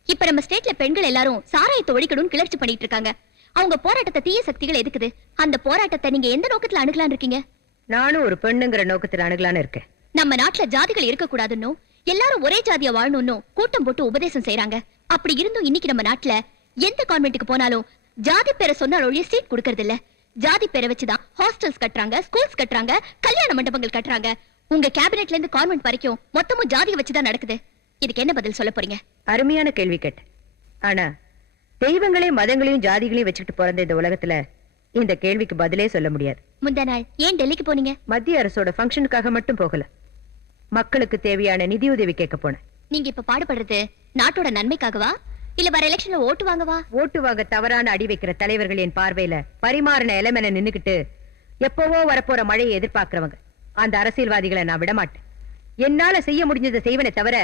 இப்ப நம்ம ஸ்டேட்ல பெண்கள் எல்லாரும் சாராயத்தை ஒழிக்கணும்னு கிளர்ச்சி பண்ணிட்டு இருக்காங்க. அவங்க போராட்டத்தை தீய சக்திகள் எதுக்குது? அந்த போராட்டத்தை நீங்க எந்த நோக்கத்துல அணுகலான்னு இருக்கீங்க? நானும் ஒரு பெண்ணுங்கிற நோக்கத்துல அணுகலான்னு இருக்கேன். நம்ம நாட்டுல ஜாதிகள் இருக்க கூடாதுன்னு, எல்லாரும் ஒரே ஜாதியா வாழணும்னு கூட்டம் போட்டு உபதேசம் செய்யறாங்க. அப்படி இருந்தும் இன்னைக்கு நம்ம நாட்டுல எந்த கான்வென்ட்டுக்கு போனாலும் ஜாதி பேரை சொன்னால் ஒழிய சீட் கொடுக்கறது இல்ல. ஜாதி பேரை வச்சுதான் ஹாஸ்டல்ஸ் கட்டுறாங்க, ஸ்கூல்ஸ் கட்டுறாங்க, கல்யாண மண்டபங்கள் கட்டுறாங்க. உங்க கேபினெட்ல இருந்து கான்வென்ட் வரைக்கும் மொத்தமும் ஜாதியை வச்சுதான் நடக்குது. இதுக்கு என்ன பதில் சொல்ல போறீங்க? அருமையான கேள்வி கேட்ட. ஆனா தெய்வங்களையும் மதங்களையும் ஜாதிகளையும் வச்சுக்கிட்டு பிறந்த இந்த உலகத்துல இந்த கேள்விக்கு பதிலே சொல்ல முடியாது. முந்தா நாள் ஏன் டெல்லிக்கு போனீங்க? மத்திய அரசோட ஃபங்க்ஷனுக்காக மட்டும் போகல, மக்களுக்கு தேவையான நிதியுதவி கேட்க போனேன். நீங்க இப்ப பாடுபடுறது நாட்டோட நன்மைக்காகவா இல்ல வர எலெக்ஷன்ல ஓட்டு வாங்கவா? ஓட்டு வாங்க தவறான அடி வைக்கிற தலைவர்கள் என் பார்வையில பரிமாறின எலமென நின்னுக்கிட்டு எப்பவோ வரப்போற மழையை எதிர்பார்க்கிறவங்க. அந்த அரசியல்வாதிகளை நான் விடமாட்டேன். என்னால செய்ய முடிஞ்சதை செய்வனே தவிர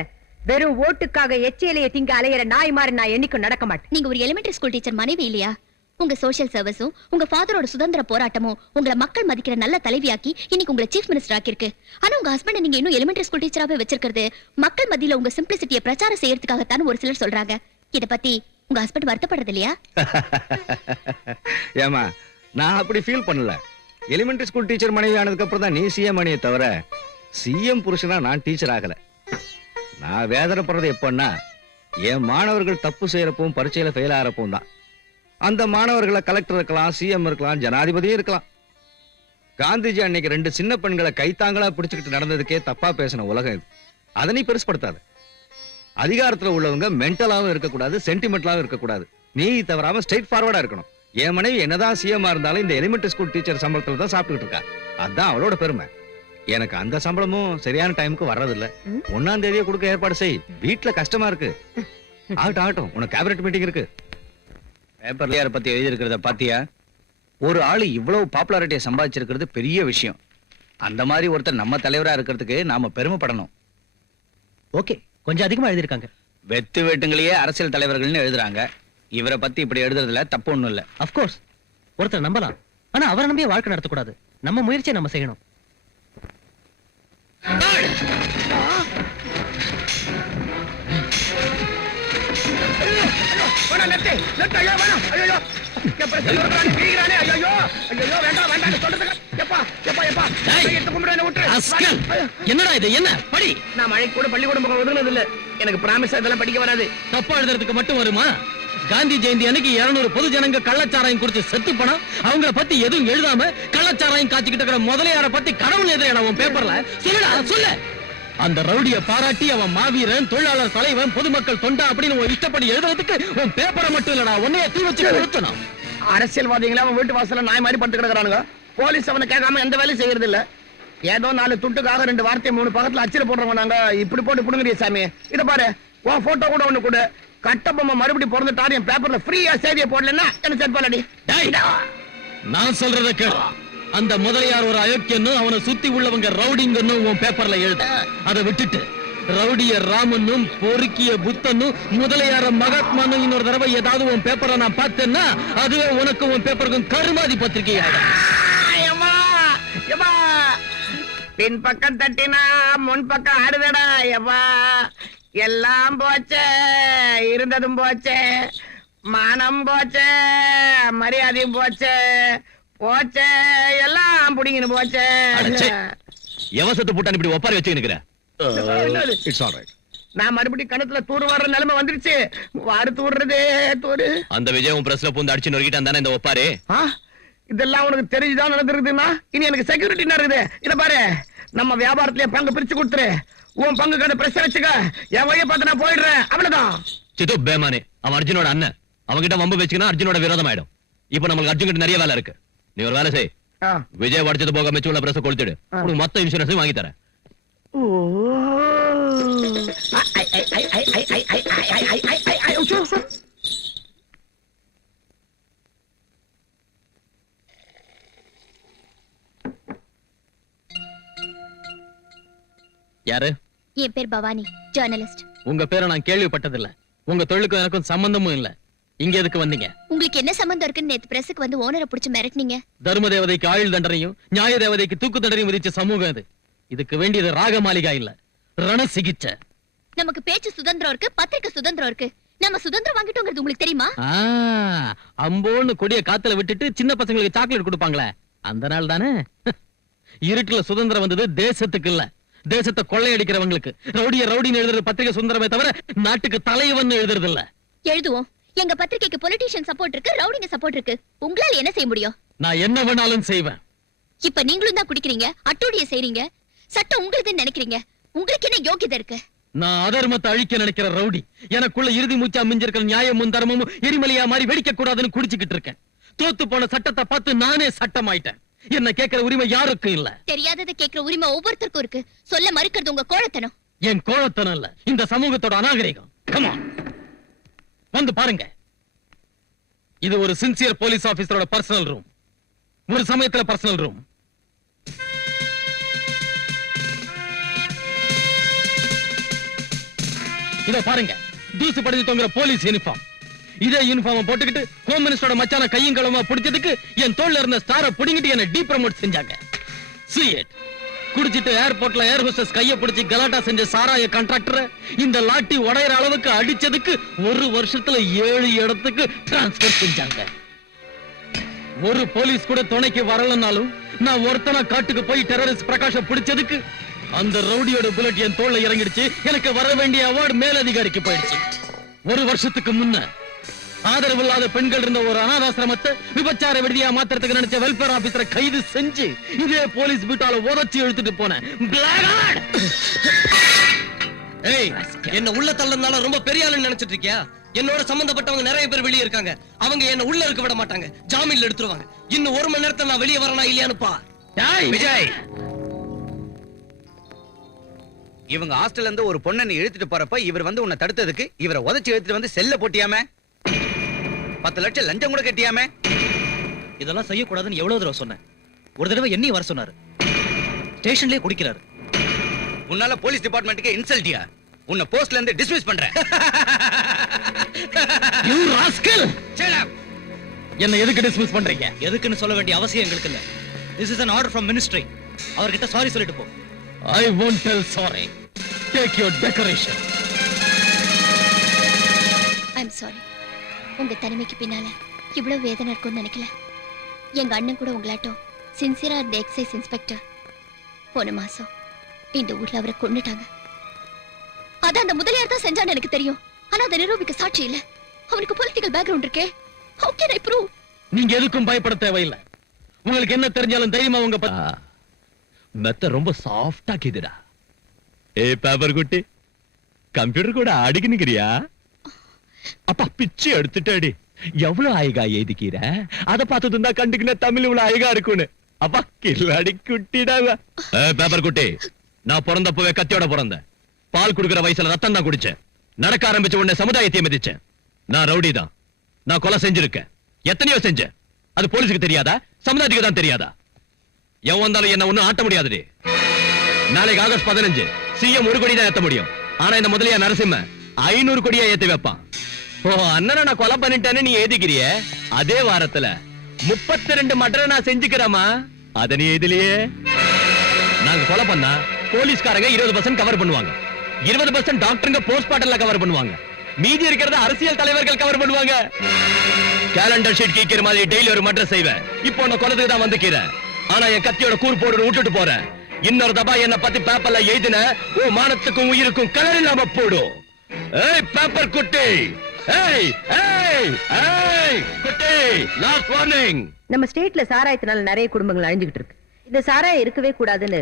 வெறும் ஓட்டுக்காக எச்சிலையை திங்க அலையிற நாய் மாதிரி நான் என்னைக்கும் நடக்க மாட்டேன். நீங்க ஒரு எலிமெண்டரி ஸ்கூல் டீச்சர் மனைவி இல்லையா? உங்க சோஷியல் சர்வீஸும் உங்க ஃபாதரோட சுதந்திர போராட்டமும் உங்களை மக்கள் மதிக்கிற நல்ல தலைவியாக்கி இன்னைக்கு உங்களை சீஃப் மினிஸ்டர் ஆக்கியிருக்கு. ஆனா உங்க ஹஸ்பண்ட் நீங்க இன்னும் எலிமெண்டரி ஸ்கூல் டீச்சராவே வச்சிருக்கிறது மக்கள் மத்தியில உங்க சிம்பிளிசிட்டியை பிரச்சாரம் செய்யறதுக்காகத்தான் ஒரு சிலர் சொல்றாங்க. இத பத்தி உங்க ஹஸ்பண்ட் வருத்தப்படுறது இல்லையா? ஏமா, நான் அப்படி ஃபீல் பண்ணல. எலிமெண்டரி ஸ்கூல் டீச்சர் மனைவி ஆனதுக்கு அப்புறம் தான் நீ சிஎம் மணியை தவிர சிஎம் புருஷனா நான் டீச்சர் ஆகல. நான் வேதனைப்படுறது எப்பன்னா என் மாணவர்கள் தப்பு செய்யறப்பவும் பரீட்சையில ஃபெயில் ஆகிறப்பவும் தான். அந்த மாணவர்களை கலெக்டர் இருக்கலாம், சிஎம் இருக்கலாம், ஜனாதிபதியும் இருக்கலாம். காந்திஜி அன்னைக்கு 2 சின்ன பெண்களை கைத்தாங்களா பிடிச்சுக்கிட்டு நடந்ததுக்கே தப்பா பேசின உலகம் இது. அதை நீ பெருசுப்படுத்தாது. அதிகாரத்துல உள்ளவங்க மென்டலாவும் இருக்கக்கூடாது, சென்டிமெண்டலாவும் இருக்கக்கூடாது. நீ தவறாம ஸ்ட்ரெயிட் ஃபார்வர்டா இருக்கணும். என் மனைவி என்னதான் சிஎம் இருந்தாலும் இந்த எலிமெண்டரி ஸ்கூல் டீச்சர் சம்பளத்துல தான் சாப்பிட்டுக்கிட்டு இருக்கா. அதான் அவளோட பெருமை. எனக்கு அந்த சம்பளமும் சரியான டைமுக்கு வர்றதில்ல. 1ஆம் தேதியே கொடுக்க ஏற்பாடு செய். வீட்டுல கஷ்டமா இருக்கு. ஆகட்டும், உனக்கு கேபினட் மீட்டிங் இருக்கு. பேப்பர்ல யாரை பத்தி எழுதியிருக்கிறத பாத்தியா? ஒரு ஆளு இவ்வளவு பாப்புலாரிட்டியை சம்பாதிச்சிருக்கிறது பெரிய விஷயம். அந்த மாதிரி ஒருத்தர் நம்ம தலைவரா இருக்கிறதுக்கு நாம பெருமைப்படணும். ஓகே, கொஞ்சம் அதிகமா எழுதிருக்காங்க. வெத்து வெட்டுங்களையே அரசியல் தலைவர்கள்னு எழுதுறாங்க. இவரை பத்தி இப்படி எழுதுறதுல தப்பு ஒண்ணும் இல்ல. அப்கோர்ஸ் ஒருத்தர் நம்பலாம், ஆனா அவரை நம்பியே வாழ்க்கை நடத்தக்கூடாது. நம்ம முயற்சியை நம்ம செய்யணும். என்னடா இது? என்ன படி? நான் மழை கூட பள்ளிக்கூடம் பக்கம் ஒதுங்கினது இல்ல. எனக்கு பிராமிஸ் இதெல்லாம் படிக்க வராது. தப்பா எழுதுறதுக்கு மட்டும் வருமா? காந்தி ஜெயந்தி அன்னைக்கு 200 பொது ஜனங்க கள்ளச்சாராயம் குடிச்சு செத்து போனா அவங்கள பத்தி எதுவும் எழுதாம கள்ளச்சாராயம் காய்ச்சிக்கிட்டு இருக்கிற முதலையார பத்தி கடவுள் எதிரான உன் பேப்பர்ல சொல்லுடா, சொல்லு. அந்த ரவுடிய பாராட்டி அவன் மாவீரன், தொழிலாளர் தலைவன், பொதுமக்கள் தொண்டா அப்படின்னு உன் இஷ்டப்படி எழுதுறதுக்கு உன் பேப்பரை மட்டும் இல்லடா, உன்னைய தீ வச்சு கொடுத்தணும். அரசியல்வாதிகளா அவன் வீட்டு வாசல்ல நாய் மாதிரி படுத்து கிடக்குறானுங்க. போலீஸ் அவனை கேட்காம எந்த வேலையும் செய்யறது இல்ல. ஏதோ 4 துட்டுக்காக 2 வார்த்தையை 3 பக்கத்துல அச்சில போடுறவங்க நாங்க. இப்படி போட்டு புடுங்குறிய சாமி. இத பாரு, உன் போட்டோ கூட ஒண்ணு கூட கட்டபொம்மை மறுபடியும் பிறந்துட்டாரு என் பேப்பர்ல ஃப்ரீயா செய்தியை போடலன்னா என்ன செட்பாலடி. நான் சொல்றத கேளு. அந்த முதலியார் ஒரு அயோக்கியன்னு அவனை சுத்தி உள்ளவங்க ரவுடிங்கன்னு உன் பேப்பர்ல எழுத. அதை விட்டுட்டு ரவுடிய ராமனும் பொறுக்கிய புத்தனும் முதலியார மகாத்மான்னு இன்னொரு தடவை ஏதாவது உன் பேப்பரை நான் பார்த்தேன்னா அதுவே உனக்கு உன் பேப்பருக்கும் கருமாதி பத்திரிகையாயிடும். பின் பக்கம் தட்டினா முன் பக்கம் ஆடுதடா. எவ்வா எல்லாம் போச்சே, இருந்ததும் போச்சே, மானம் போச்சே, மரியாதையும் போச்சே, போச்சே, எல்லாம் புடிங்கின்னு போச்சே. எவசத்து போட்டான் இப்படி ஒப்பாரி வச்சு நிக்கிற? It's all right. நான் மறுபடியும் கணத்துல தூர் வர்ற நிலைமை வந்துருச்சு. வாரு தூர்றதே தூரு. அந்த விஜயம் பிரஸ்ல பூந்து அடிச்சு நொறுக்கிட்டான் தானே இந்த ஒப்பாரி? இதெல்லாம் உனக்கு தெரிஞ்சுதான் நடந்துருக்குதுன்னா இனி எனக்கு செக்யூரிட்டி இருக்குது. இத பாரு, நம்ம வியாபாரத்திலே பங்கு பிரிச்சு கொடுத்துரு. உன் பங்கு கடை பிரஸ் வச்சுக்க. என் வழியை பார்த்து நான் போயிடுறேன். அவ்வளவுதான். சித்து பேமானே, அவன் அர்ஜுனோட அண்ணன். அவன்கிட்ட வம்பு வச்சுக்கினா அர்ஜுனோட விரோதம் ஆயிடும். இப்ப நம்மளுக்கு அர்ஜுன் கிட்ட நிறைய வேலை இருக்கு. நீ ஒரு வேலை செய். விஜய் வடிச்சது போக மிச்சம் உள்ள பிரஸ் கொளுத்திடு. உனக்கு மொத்த இன்சூரன்ஸும் வாங்கி தரேன். யாரு? என் பேர் பவானி, ஜர்னலிஸ்ட். உங்க பேரை நான் கேள்விப்பட்டதில்ல. உங்க தொழிலுக்கும் எனக்கும் சம்பந்தமும் இல்ல. இங்க எதுக்கு வந்தீங்க? உங்களுக்கு என்ன சம்பந்தம் இருக்குன்னு நேத்து பிரஸுக்கு வந்து ஓனரை பிடிச்சு மிரட்டினீங்க. தர்ம தேவதைக்கு ஆயுள் தண்டனையும் நியாய தேவதைக்கு தூக்கு தண்டனையும் விதிச்ச சமூகம் இது. இதுக்கு வேண்டியது ராக மாளிகா இல்ல, ரண சிகிச்சை. நமக்கு பேச்சு சுதந்திரம் இருக்கு, பத்திரிக்கை சுதந்திரம் இருக்கு. நம்ம சுதந்திரம் வாங்கிட்டோங்கிறது உங்களுக்கு தெரியுமா? அம்போன்னு கொடிய காத்துல விட்டுட்டு சின்ன பசங்களுக்கு சாக்லேட் கொடுப்பாங்களே, அந்த நாள் தானே. இருட்டுல சுதந்திரம் வந்தது தேசத்துக்கு இல்ல, தேசத்தை கொள்ளையடிக்கிறவங்களுக்கு. ரவுடிய ரவுடின்னு எழுதுறது பத்திரிகை சுதந்திரமே தவிர நாட்டுக்கு தலைவன் எழுதுறது இல்ல. எழுதுவோம். எங்க பத்திரிகைக்கு பொலிட்டீஷியன் சப்போர்ட் இருக்கு, ரவுடிங்க சப்போர்ட் இருக்கு. உங்களால என்ன செய்ய முடியும்? நான் என்ன வேணாலும் செய்வேன். இப்ப நீங்களும் தான் குடிக்கிறீங்க, அட்டூழிய செய்றீங்க. சட்டம் உங்களுதுன்னு நினைக்கிறீங்க. உங்களுக்கு என்ன யோகியதை இருக்கு? நான் அதர்மத்தை அழிக்க நினைக்கிற ரவுடி. எனக்குள்ள இறுதி மூச்சா மிஞ்சிருக்கிற நியாயமும் தர்மமும் எரிமலையா மாதிரி வெடிக்க கூடாதுன்னு குடிச்சுக்கிட்டு இருக்கேன். தோத்து போன சட்டத்தை பார்த்து நானே சட்டமாயிட்டேன். என்ன கேட்கிற உரிமை யாருக்கும் இல்ல. தெரியாததை கேட்கிற உரிமை ஒவ்வொருத்தருக்கும் இருக்கு. சொல்ல மறுக்கிறது உங்க கோழத்தனம். என் கோழத்தனம் இல்ல, இந்த சமூகத்தோட அநாகரிகம். Come on. வந்து பாருங்க. இது ஒரு சின்சியர் போலீஸ் ஆபீசரோட பர்சனல் ரூம். ஒரு சமயத்துல பர்சனல் ரூம். இத பாருங்க, தூசு படிஞ்சு தொங்குற போலீஸ் யூனிஃபார்ம். இதே யூனிஃபார்ம் போட்டுக்கிட்டு ஹோம் மினிஸ்டரோட மச்சான கையும் களமா பிடிச்சதுக்கு என் தோல்ல இருந்த ஸ்டாரை புடிங்கிட்டு என்ன டீ ப்ரமோட் செஞ்சாங்க. See it. குடிச்சிட்டு ஏர்போர்ட்ல ஏர் ஹோஸ்டஸ் கைய பிடிச்சி கலாட்டா செஞ்ச சாராய கான்ட்ராக்டரை இந்த லாட்டி உடையற அளவுக்கு அடிச்சதுக்கு 1 வருஷத்துல 7 இடத்துக்கு டிரான்ஸ்பர் செஞ்சாங்க. ஒரு போலீஸ் கூட துணைக்கு வரலனாலும் நான் ஒருத்தனா காட்டுக்கு போய் டெரரிஸ்ட் பிரகாஷ பிடிச்சதுக்கு அந்த ரவுடியோட புல்லட் என் தோல்ல இறங்கிடுச்சு. எனக்கு வர வேண்டிய அவார்டு மேலதிகாரிக்கு போயிடுச்சு. 1 வருஷத்துக்கு முன்ன ஆதரவு இல்லாத பெண்கள் இருந்த ஒரு அனாதாசிரமத்தை விபச்சார விடுதியா மாத்திரத்துக்கு நினைச்ச வெல்ஃபேர் ஆபீசரை கைது செஞ்சு இதே போலீஸ் வீட்டால உதச்சி இழுத்துட்டு போனேன். ஏய், என்ன உள்ள தள்ளனால ரொம்ப பெரிய ஆளுன்னு நினைச்சிட்டு இருக்கியா? என்னோட சம்பந்தப்பட்டவங்க நிறைய பேர் வெளியே இருக்காங்க. அவங்க என்ன உள்ள இருக்க விட மாட்டாங்க, ஜாமீன்ல எடுத்துருவாங்க. இன்னும் 1 மணி நேரத்துல நான் வெளியே வரனா இல்லையான்னு பா. விஜய், இவங்க ஹாஸ்டல்ல இருந்து ஒரு பொண்ணை நீ இழுத்துட்டு போறப்ப இவர் வந்து உன்னை தடுத்ததுக்கு இவரை உதைச்சு இழுத்துட்டு வந்து செல்ல போட்டியாமே, 10 லட்சம் லஞ்சம் கூட கட்டியாமே. இதெல்லாம் செய்யக்கூடாதுன்னு எவ்வளவு தடவை சொன்னேன். ஒரு தடவை என்னையும் வர சொன்னாரு. ஸ்டேஷன்லயே குடிக்கிறாரு. உன்னால போலீஸ் டிபார்ட்மெண்ட்டுக்கு இன்சல்ட்டியா? உன்னை போஸ்ட்ல இருந்து டிஸ்மிஸ் பண்றேன். You rascal! Shut up! என்ன எதுக்கு டிஸ்மிஸ் பண்றீங்க? எதுக்குன்னு சொல்ல வேண்டிய அவசியம் எங்களுக்கு இல்ல. This is an order from ministry. அவர்கிட்ட சாரி சொல்லிட்டு போ. I won't tell sorry. Take your decoration. I'm sorry. உங்க தனிமைக்கு பின்னால இவ்வளவு வேதனை இருக்கும்னு நினைக்கல. எங்க அண்ணன் கூட உங்களாட்டம் சின்சியரா இருந்த எக்ஸைஸ் இன்ஸ்பெக்டர் போன மாசம் இந்த ஊர்ல அவரை கொன்னுட்டாங்க. அத அந்த முதலியார் தான் செஞ்சான்னு எனக்கு தெரியும். ஆனா அதை நிரூபிக்க சாட்சி இல்ல. அவனுக்கு பொலிட்டிக்கல் பேக்ரவுண்ட் இருக்கே. How can I prove? நீங்க எதுக்கும் பயப்பட தேவையில்லை. உங்களுக்கு என்ன தெரிஞ்சாலும் தைரியமா உங்க மெத்த ரொம்ப சாஃப்டா கிதுடா. ஏ பேப்பர் குட்டி, கம்ப்யூட்டர் கூட அடிக்கணுங்கிறியா? அப்பா பிச்சு எடுத்துட்டாடி. எவ்வளவு ஆயிகா எழுதிக்கிற? அத பார்த்து இருந்தா கண்டுக்கின தமிழ் இவ்வளவு ஆயிகா இருக்குன்னு. அப்பா கில்லாடி குட்டிடாவ. பேப்பர் குட்டி, நான் பிறந்தப்பவே கத்தியோட பிறந்தேன். பால் குடுக்கிற வயசுல ரத்தம் தான் குடிச்சேன். நடக்க ஆரம்பிச்ச உடனே சமுதாயத்தை மதிச்சேன். நான் ரவுடி தான். நான் கொலை செஞ்சிருக்கேன். எத்தனையோ செஞ்சேன். அது போலீஸுக்கு தெரியாதா? சமுதாயத்துக்கு தான் தெரியாதா? எவன் வந்தாலும் என்ன ஒண்ணும் ஆட்ட முடியாதுடி. நாளைக்கு ஆகஸ்ட் 15 சிஎம் 1 கோடி தான் ஏத்த முடியும். ஆனா இந்த முதலியா நரசிம்ம 500 கோடியா ஏத்தி வைப்பான். ஓ அண்ணனை நான் கொலை பண்ணிட்டேன்னு நீ எழுதிக்கிறிய. அதே வாரத்துல 32 மர்டரை நான் செஞ்சுக்கிறேமா. அத நீ எழுதலையே. நாங்க கொலை பண்ணா போலீஸ்காரங்க 20% கவர் பண்ணுவாங்க. 20% டாக்டருங்க போஸ்ட்மார்ட்டம்ல கவர் பண்ணுவாங்க. மீதி இருக்கிறத அரசியல் தலைவர்கள் கவர் பண்ணுவாங்க. கேலண்டர் ஷீட் கீக்கிற மாதிரி டெய்லி ஒரு மர்டர் செய்வேன். இப்போ நான் கொலைதுக்கு தான் வந்துக்கிறேன். ஆனா என் கத்தியோட கூர் போடு விட்டுட்டு போறேன். இன்னொரு தபா என்ன பத்தி பேப்பர்ல எழுதின ஓ மானத்துக்கும் உயிருக்கும் கலர் இல்லாம போடும். ஏய் பேப்பர் குட்டி, ஏய் ஏய் ஏய் குட்டி, லாஸ்ட் வார்னிங். நம்ம ஸ்டேட்ல சாராயத்தினால நிறைய குடும்பங்கள் அழிஞ்சுகிட்டு இருக்கு. இந்த சாராயம் இருக்கவே கூடாதுன்னு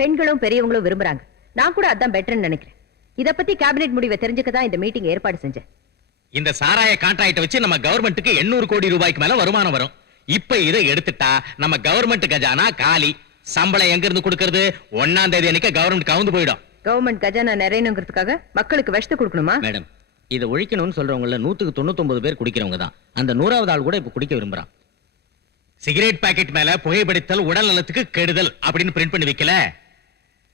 பெண்களும் பெரியவங்களும் விரும்புறாங்க. நான் கூட அதான் பெட்டர்னு நினைக்கிறேன். இத பத்தி கேபினெட் முடிவை தெரிஞ்சுக்க தான் இந்த மீட்டிங் ஏற்பாடு செஞ்சேன். இந்த சாராய கான்ட்ராக்ட் வச்சு நம்ம கவர்மெண்ட்டுக்கு 800 கோடி ரூபாய்க்கு மேல வருமானம் வரும். இப்ப இதை எடுத்துட்டா நம்ம கவர்மெண்ட் கஜானா காலி. சம்பளம் எங்க இருந்து கொடுக்கிறது? 1ஆம் தேதி அன்னைக்கு கவர்மெண்ட் கவுந்து போயிடும். கவர்மெண்ட் கஜானா நிறையணுங்கிறதுக்காக மக்களுக்கு விஷத்தை கொடுக்கணுமா? மேடம், இதை ஒழிக்கணும்னு சொல்றவங்கள 199 பேர் குடிக்கிறவங்க தான். அந்த 100வது ஆள் கூட இப்ப குடிக்க விரும்புறான். சிகரெட் பாக்கெட் மேல புகைப்பிடித்தல் உடல் நலத்துக்கு கெடுதல் அப்படின்னு பிரிண்ட் பண்ணி வைக்கல.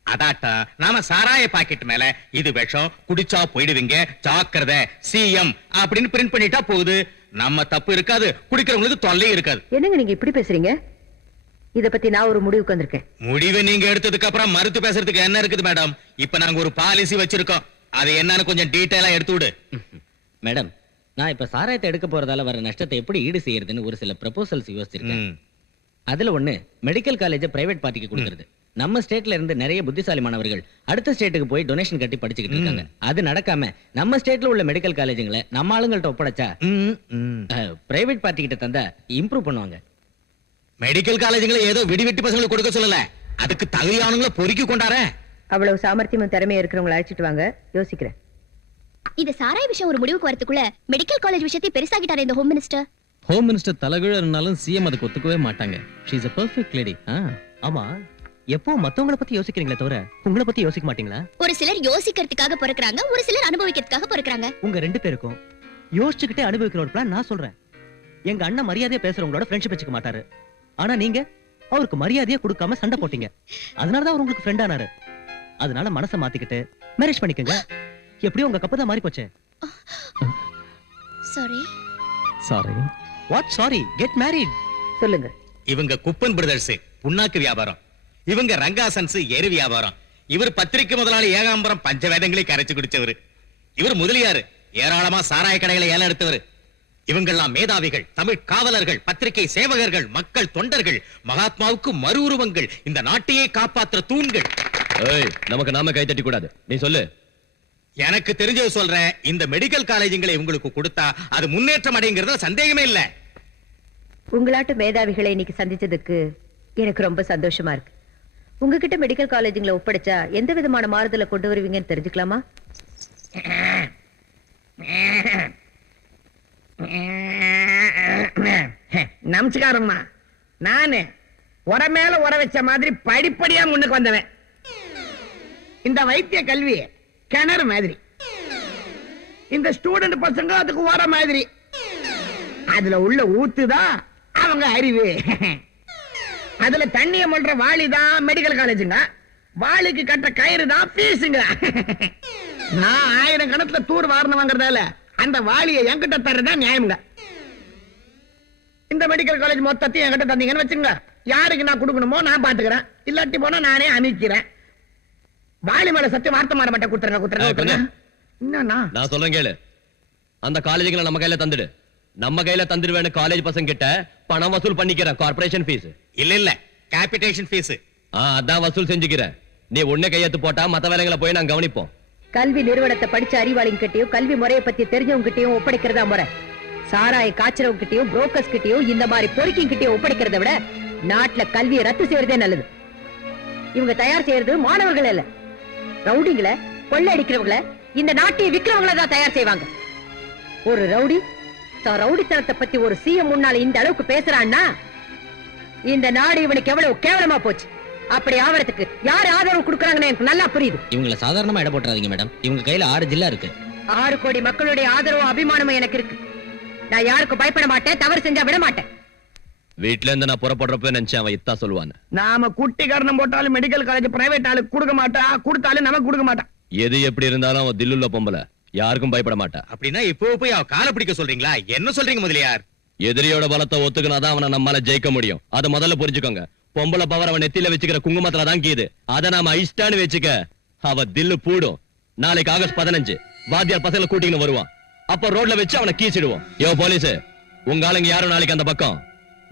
அதாட்டா நாம சாராய பாக்கெட் மேல இது விஷம், குடிச்சா போயிடுவீங்க, ஜாக்கிரதை சிஎம் அப்படின்னு பிரிண்ட் பண்ணிட்டா போகுது. நம்ம தப்பு இருக்காது, குடிக்கிறவங்களுக்கு தொல்லை இருக்காது. என்னங்க நீங்க இப்படி பேசுறீங்க? இத பத்தி நான் ஒரு முடிவுக்கு வந்திருக்கேன். முடிவை நீங்க எடுத்ததுக்கு அப்புறம் மறுத்து பேசுறதுக்கு என்ன இருக்குது மேடம்? இப்ப நாங்க ஒரு பாலிசி வச்சிருக்கோம். அது என்னன்னு கொஞ்சம் டீடைலா எடுத்து விடு. மேடம், நான் இப்ப சாராயத்தை எடுக்க போறதால வர நஷ்டத்தை எப்படி ஈடு செய்யறதுன்னு ஒரு சில ப்ரொபோசல்ஸ் யோசிச்சிருக்கேன். அதுல ஒண்ணு மெடிக்கல் காலேஜ் பிரைவேட் பார்ட்டிக்கு கொடுக்கிறது. நம்ம ஸ்டேட்ல இருந்து நிறைய புத்திசாலி மாணவர்கள் அடுத்த ஸ்டேட்டுக்கு போய் டொனேஷன் கட்டி படிச்சுக்கிட்டு இருக்காங்க. அது நடக்காம நம்ம ஸ்டேட்ல உள்ள மெடிக்கல் காலேஜுங்களை நம்ம ஆளுங்கள்ட்ட ஒப்படைச்சா பிரைவேட் பார்ட்டி கிட்ட தந்தா இம்ப்ரூவ் பண்ணுவாங்க. மெடிக்கல் காலேஜுங்களை ஏதோ விடிவெட்டி பசங்களுக்கு கொடுக்க சொல்லல, அதுக்கு தகுதியானவங்களை பொறுக்கி கொண்டாரே. அவ்வளவு சாமர்த்தியமும் திறமையும் இருக்கிறவங்களை அழைச்சிட்டு வாங்க, யோசிக்கிறேன். இந்த சாராய விஷயம் ஒரு முடிவுக்கு வரதுக்குள்ள மெடிக்கல் காலேஜ் விஷயத்தை பெருசாகிட்டாரு இந்த ஹோம் மினிஸ்டர். ஹோம் மினிஸ்டர் தலைகீழ இருந்தாலும் சிஎம் அதுக்கு ஒத்துக்கவே மாட்டாங்க. She is a perfect lady. ஆமா, எப்போ மத்தவங்கள பத்தி யோசிக்கிறீங்களே தவிர உங்களை பத்தி யோசிக்க மாட்டீங்களா? ஒரு சிலர் யோசிக்கிறதுக்காக பிறக்கறாங்க, ஒரு சிலர் அனுபவிக்கிறதுக்காக பிறக்கறாங்க. உங்க 2 பேருக்கும் யோசிச்சுக்கிட்டே அனுபவிக்கிற ஒரு பிளான் நான் சொல்றேன். எங்க அண்ணன் மரியாதையா பேசுறவங்களோட ஃப்ரெண்ட்ஷிப் வச்சுக்க மாட்டாரு. ஆனா நீங்க அவருக்கு மரியாதையா கொடுக்காம சண்டை போட்டீங்க. அதனாலதான் அவர் உங்களுக்கு ஃப்ரெண்ட் ஆனாரு. அதனால மனசை மாத்திக்கிட்டு மேரேஜ் பண்ணிக்கங்க. எப்படியும் உங்க கப்பு தான் மாறி போச்சே. Sorry sorry what sorry get married. சொல்லுங்க. இவங்க குப்பன் பிரதர்ஸ் புண்ணாக்கு வியாபாரம், இவங்க ரங்காசன்ஸ் எரு வியாபாரம், இவர் பத்திரிக்கை முதலாளி ஏகாம்பரம் பஞ்சவேதங்களை கரைச்சு குடிச்சவர், இவர் முதலியாரு ஏராளமா சாராய கடைகளை ஏல எடுத்தவர். இவங்கெல்லாம் மேதாவிகள், தமிழ் காவலர்கள், பத்திரிகை சேவகர்கள், மக்கள் தொண்டர்கள், மகாத்மாவுக்கு மறு உருவங்கள், இந்த நாட்டையே காப்பாற்றுற தூண்கள். ஏய், நமக்கு நாம கை தட்டி கூடாது, நீ சொல்லு. எனக்கு தெரிஞ்சது சொல்றேன். இந்த மெடிக்கல் காலேஜுங்களை உங்களுக்கு கொடுத்தா அது முன்னேற்றம் அடைங்கிறதுல சந்தேகமே இல்ல. உங்களாட்டு மேதாவிகளை இன்னைக்கு சந்திச்சதுக்கு எனக்கு ரொம்ப சந்தோஷமா இருக்கு. உங்ககிட்ட மெடிக்கல் காலேஜுங்களை ஒப்படைச்சா எந்த விதமான மாறுதலை கொண்டு வருவீங்கன்னு தெரிஞ்சுக்கலாமா? நமஸ்காரம்மா. நானு உர மேல உர வச்ச மாதிரி படிப்படியா முன்னுக்கு வந்தவன். இந்த வைத்திய கல்வி கிணறு மாதிரி, இந்த ஸ்டூடெண்ட் பசங்க அதுக்கு உர மாதிரி. அதுல உள்ள ஊத்துதான் அவங்க அறிவு. அதுல தண்ணிய மல்ற வாளிதான் மெடிக்கல் காலேஜுங்க, வாளிக்கு கட்ட கயிறு தான் பீஸுங்க. நான் 1000 கணத்துல தூர் வாரணம் வாங்குறதால அந்த வாளியை என்கிட்ட தர்றதுதான் நியாயம்ங்க. இந்த மெடிக்கல் காலேஜ் மொத்தத்தையும் என்கிட்ட தந்தீங்கன்னு வச்சுங்க, யாருக்கு நான் கொடுக்கணுமோ நான் பாத்துக்கிறேன், இல்லாட்டி போனா நானே அமைக்கிறேன். வாளி மேல சத்தியம் வார்த்தை மாற மாட்டேன். குத்துறேன். என்னன்னா நான் சொல்றேன் கேளு. அந்த காலேஜுகளை நம்ம கையில தந்துடு. நம்ம கையில தந்துடுவேன்னு காலேஜ் பசங்க கிட்ட பணம் வசூல் பண்ணிக்கிறேன். கார்ப்பரேஷன் ஃபீஸ் இல்ல கேபிடேஷன் ஃபீஸ். அதான் வசூல் செஞ்சுக்கிறேன். நீ ஒண்ணு கையெழுத்து போட்டா மத்த வேலைகளை போய் நான் கவனிப்போம். கல்வி நிறுவனத்தை படிச்ச அறிவாளிங்க கிட்டயும் கல்வி முறையை பத்தி தெரிஞ்சவங்க கிட்டயும் ஒப்படைக்கிறதா முறை. சாராய காய்ச்சறவங்க கிட்டயும் புரோக்கர்ஸ் கிட்டயும் இந்த மாதிரி பொறுக்கிங் கிட்டயும் ஒப்படைக்கிறத விட நாட்டுல கல்வியை ரத்து செய்யறதே நல்லது. இவங்க தயார் செய்யறது மாணவர்கள் இல்ல, ரவுடிங்களை, கொள்ளை அடிக்கிறவங்களை, இந்த நாட்டை விக்கிறவங்கள தான் தயார் செய்வாங்க. ஒரு ரவுடி தான் ரவுடித்தனத்தை பத்தி ஒரு சிஎம் முன்னால இந்த அளவுக்கு பேசுறான்னா இந்த நாடு இவனுக்கு எவ்வளவு கேவலமா போச்சு. அப்படி ஆவறதுக்கு யாரு ஆதரவு கொடுக்கறாங்கன்னு எனக்கு நல்லா புரியுது. இவங்களை சாதாரணமா இட போட்டுறாதீங்க மேடம். இவங்க கையில 6 ஜில்லா இருக்கு. 6 கோடி மக்களுடைய ஆதரவும் அபிமானமும் எனக்கு இருக்கு. நான் யாருக்கும் பயப்பட மாட்டேன், தவறு செஞ்சா விட மாட்டேன். வீட்டுல இருந்து நான் புறப்படுறப்ப நினைச்சேன் அவன் இத்தா சொல்லுவான். நாம குட்டி காரணம் போட்டாலும் மெடிக்கல் காலேஜ் பிரைவேட் ஆளுக்கு கொடுக்க மாட்டா, கொடுத்தாலும் நமக்கு கொடுக்க மாட்டான். எது எப்படி இருந்தாலும் அவன் தில்லுள்ள பொம்பளை, யாருக்கும் பயப்பட மாட்டா. அப்படின்னா இப்போ போய் அவ காலை பிடிக்க சொல்றீங்களா? என்ன சொல்றீங்க முதலியார்? எதிரியோட பலத்தை ஒத்துக்கினாதான் அவனை நம்மால ஜெயிக்க முடியும். அதை முதல்ல புரிஞ்சுக்கோங்க. பொம்பளை பவர் அவன் நெத்தியில வச்சுக்கிற குங்குமத்துல தான் கீது. அதை நாம ஐஸ்டான்னு வச்சுக்க, அவ தில்லு பூடும். நாளைக்கு ஆகஸ்ட் 15 வாத்தியார் பசங்களை கூட்டின்னு வருவான். அப்ப ரோட்ல வச்சு அவனை கீச்சிடுவோம். யோ போலீஸ், உங்க ஆளுங்க யாரும் நாளைக்கு அந்த பக்கம்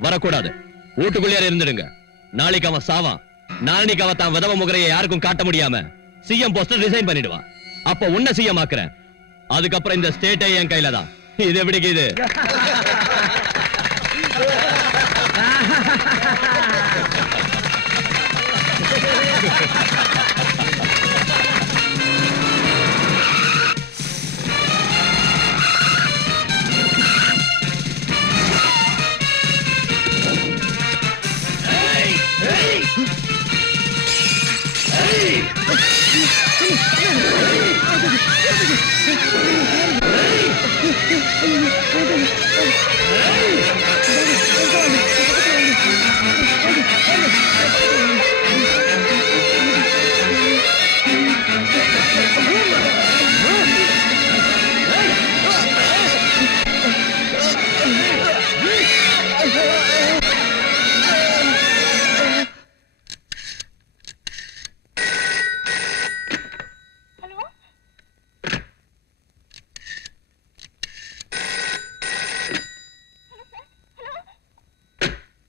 வரக்கூடாது. வீட்டுக்குள்ளே இருந்துடுங்க. நாளைக்கு அவன் சாவான். நாளைக்கு அவன் தான் விதவ முகரையை யாருக்கும் காட்ட முடியாம சிஎம் போஸ்டர் ரிசைன் பண்ணிடுவான். அப்ப உன்ன சிஎம் ஆக்குறேன். அதுக்கப்புறம் இந்த ஸ்டேட்டே என் கையில தான். இது எப்படி இது?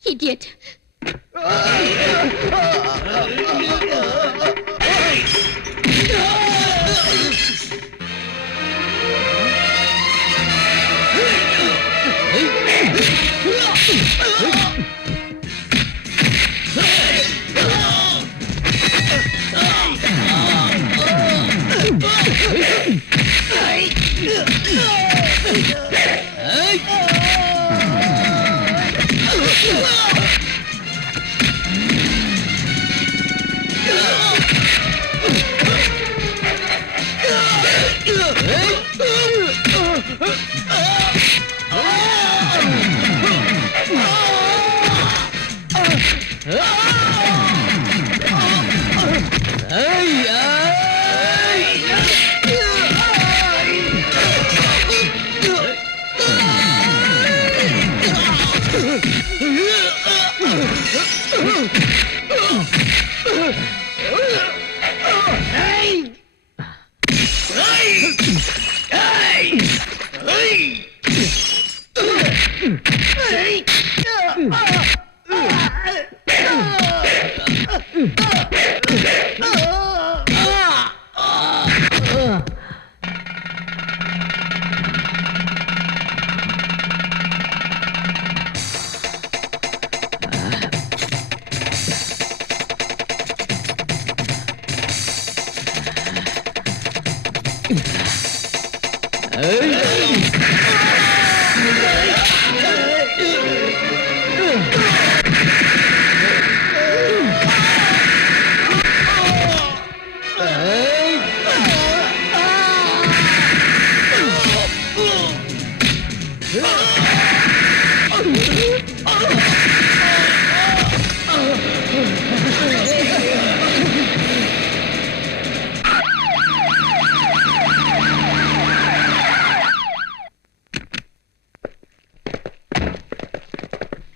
Idiot.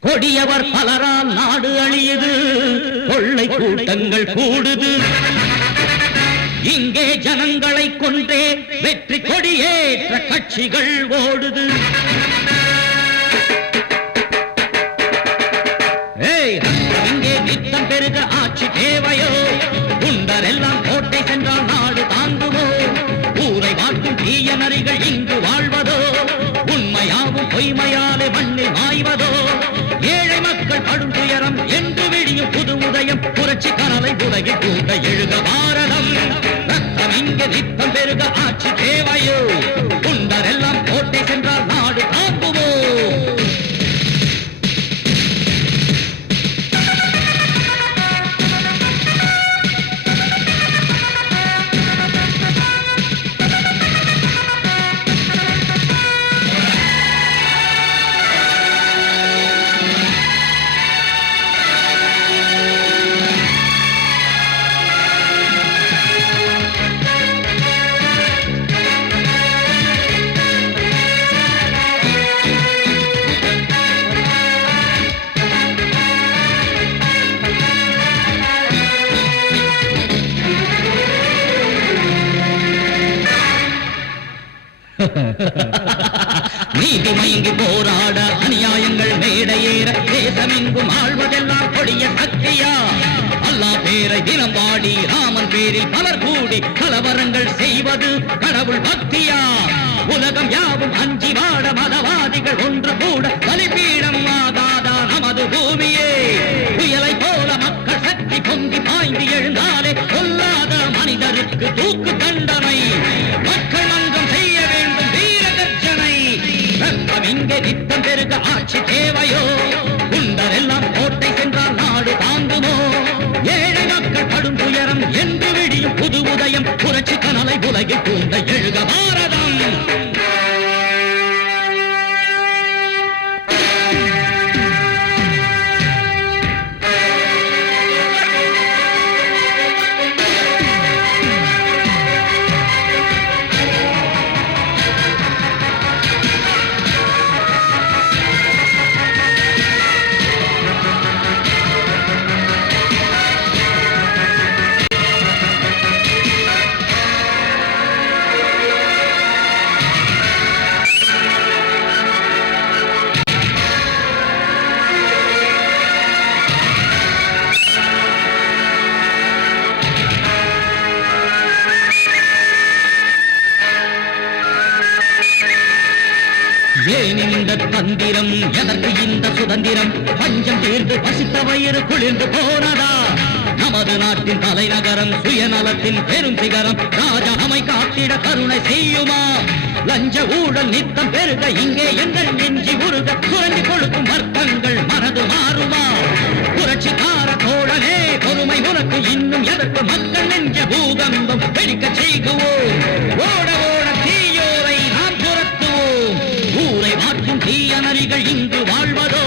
கொடியவர் பலரால் நாடு அழியுது, கொள்ளை கூட்டங்கள் கூடுது. இங்கே ஜனங்களை கொன்றே வெற்றி கொடியேற்ற கட்சிகள் ஓடுது. இங்கே நித்தம் பெருக ஆட்சி தேவையோ? குண்டரெல்லாம் கோட்டை சென்றால் நாடு தாங்குமோ? ஊரை வாட்டும் தீய நரிகள் இங்கு வாழ்வதோ? உண்மையாவும் பொய்மையாலே மண்ணில் மாய்வதோ? ஏழை மக்கள் படும் துயரம் என்று விடியும் புது உதயம், புரட்சி கனலை உலகில் கூட எழுத பாரதம். ரத்தம் இங்கே நித்தம் பெருக ஆட்சி தேவையோ? குண்டரெல்லாம் கோட்டை சென்றால் நாடு தாங்குமோ? நீதி மயங்கி போராட அநியாயங்கள் மேடையேற தேசமெங்கும் ஆழ்வதெல்லாம் கொடிய சக்தியா? அல்லா பேரை தினம் பாடி ராமன் பேரில் பலர் கூடி கலவரங்கள் செய்வது கடவுள் பக்தியா? உலகம் யாவும் அஞ்சி வாட மதவாதிகள் ஒன்று கூட பலிபீடம் ஆகாதா நமது பூமியே? புயலை போல மக்கள் சக்தி பொங்கி பாய்ந்து எழுந்தாலே கொல்லாத மனிதருக்கு தூக்கு தண்டனை. மக்கள் மன்றம் செய்ய வேண்டும் வீர கர்ஜனை. ரத்தம் இங்கே நித்தம் பெருக ஆட்சி தேவையோ? குண்டரெல்லாம் கோட்டை சென்றால் நாடு தாங்குமோ? ஏழை மக்கள் படும் துயரம் என்று விடியும் புது உதயம், புரட்சி கனலை உலகில் தூண்ட எழுக பாரதம். ஏன் இந்த தந்திரம்? எதற்கு இந்த சுதந்திரம்? பஞ்சம் தீர்ந்து பசித்த வயிறு குளிர்ந்து போனதா? நமது நாட்டின் தலைநகரம் சுயநலத்தின் பெரும் சிகரம், ராஜா நம்மை காத்திட கருணை செய்யுமா? லஞ்ச ஊழல் நித்தம் பெருக இங்கே எங்கள் நெஞ்சி உருக குறைந்து கொழுக்கும் வர்க்கங்கள் மனது மாறுமா? புரட்சிக்கார தோழனே பொறுமை உனக்கு இன்னும் எதற்கு? மக்கள் நெஞ்ச பூகம்பம் வெடிக்க செய்குவோம். ஓட ஓட தீயோரை நாம் துரத்துவோம். ஊரை மாற்றும் தீய நரிகள் இங்கு வாழ்வதோ?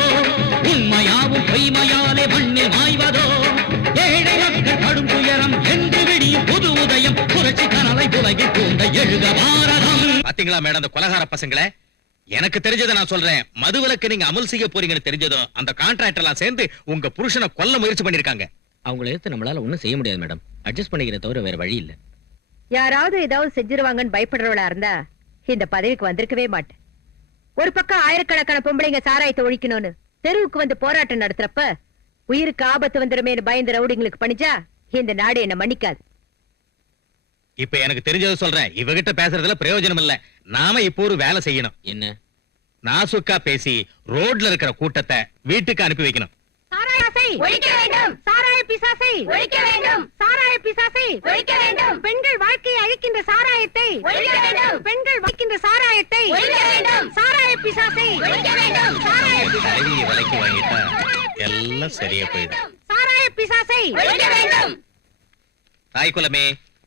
உண்மையாவும் பொய்மையாலே மண்ணில் மாய்வதோ? ஏழை மக்கள் கடும் துயரம் என்று விடியும் புது உதயம், புரட்சி கனலை உலகில் தூண்ட எழுக பாரதம். பாத்தீங்களா மேடம் அந்த கொலகார பசங்களே? எனக்கு தெரிஞ்சதை நான் சொல்றேன். மதுவிலக்கு நீங்க அமல் செய்ய போறீங்கன்னு தெரிஞ்சதும் அந்த கான்ட்ராக்டர் எல்லாம் சேர்ந்து உங்க புருஷனை கொல்ல முயற்சி பண்ணிருக்காங்க. அவங்களை எடுத்து நம்மளால ஒண்ணும் செய்ய முடியாது மேடம். அட்ஜஸ்ட் பண்ணிக்கிற தவிர வேற வழி இல்ல. யாராவது ஏதாவது செஞ்சிருவாங்கன்னு பயப்படுறவளா இருந்தா இந்த பதவிக்கு வந்திருக்கவே மாட்டேன். ஒரு பக்கம் ஆயிரக்கணக்கான பொம்பளைங்க சாராயத்தை ஒழிக்கணும்னு தெருவுக்கு வந்து போராட்டம் நடத்துறப்ப உயிருக்கு ஆபத்து வந்துருமேனு பயந்து ரவுடிங்களுக்கு பணிச்சா இந்த நாடு என்ன மன்னிக்காது. இப்ப எனக்கு தெரிஞ்சதை சொல்றேன். இவகிட்ட பேசுறதுல பிரயோஜனம் இல்ல. நாம இப்போ ஒரு வேலை செய்யணும். என்ன? நாசுக்கா பேசி ரோட்ல இருக்கிற கூட்டத்தை வீட்டுக்கு அனுப்பி வைக்கணும். சாராயத்தை ஒழிக்க வேண்டும். சாராய பிசாசை ஒழிக்க வேண்டும். சாராய பிசாசை ஒழிக்க வேண்டும். பெண்கள் வாழ்க்கையை அழிக்கின்ற சாராயத்தை ஒழிக்க வேண்டும். பெண்கள் வாழ்க்கின்ற சாராயத்தை ஒழிக்க வேண்டும். சாராய பிசாசை ஒழிக்க வேண்டும். சாராய தலைவியை விலைக்கு வாங்கிட்டா எல்லாம் சரியா போயிடும். சாராய பிசாசை ஒழிக்க வேண்டும். தாய் குலமே,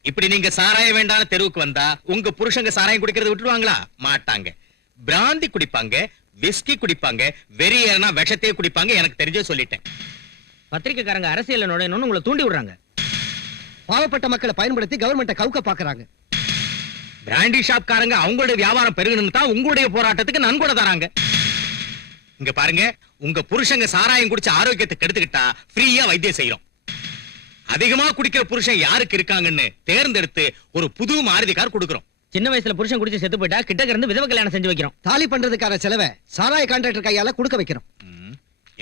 இப்படி நீங்க சாராயம் வேண்டாம் தெருவுக்கு வந்தா உங்க புருஷங்க சாராயம் குடிக்கிறத விட்டுருவாங்களா? மாட்டாங்க. பிராந்தி குடிப்பாங்க, விஸ்கி குடிப்பாங்க, வெறியேறனா விஷத்தையே குடிப்பாங்க. எனக்கு தெரிஞ்சே சொல்லிட்டேன். பத்திரிக்கைக்காரங்க அரசியல் நுழையணும்னு உங்களை தூண்டி விடுறாங்க. பாவப்பட்ட மக்களை பயன்படுத்தி கவர்மெண்ட்டை கவுக்க பாக்குறாங்க. பிராண்டி ஷாப்காரங்க அவங்களுடைய வியாபாரம் பெருகணும்னு தான் உங்களுடைய போராட்டத்துக்கு நன்கொடை தராங்க. இங்க பாருங்க, உங்க புருஷங்க சாராயம் குடிச்சு ஆரோக்கியத்தை கெடுத்துக்கிட்டா ஃப்ரீயா வைத்தியம் செய்யறோம். அதிகமா குடிக்கிற புருஷன் யாருக்கு இருக்காங்கன்னு தேர்ந்தெடுத்து ஒரு புது மாருதி கார் கொடுக்கிறோம். சின்ன வயசுல புருஷன் குடிச்சு செத்து போயிட்டா கிட்ட இருந்து விதவ கல்யாணம் செஞ்சு வைக்கிறோம். தாலி பண்றதுக்கான செலவை சாராய கான்ட்ராக்டர் கையால கொடுக்க வைக்கிறோம்.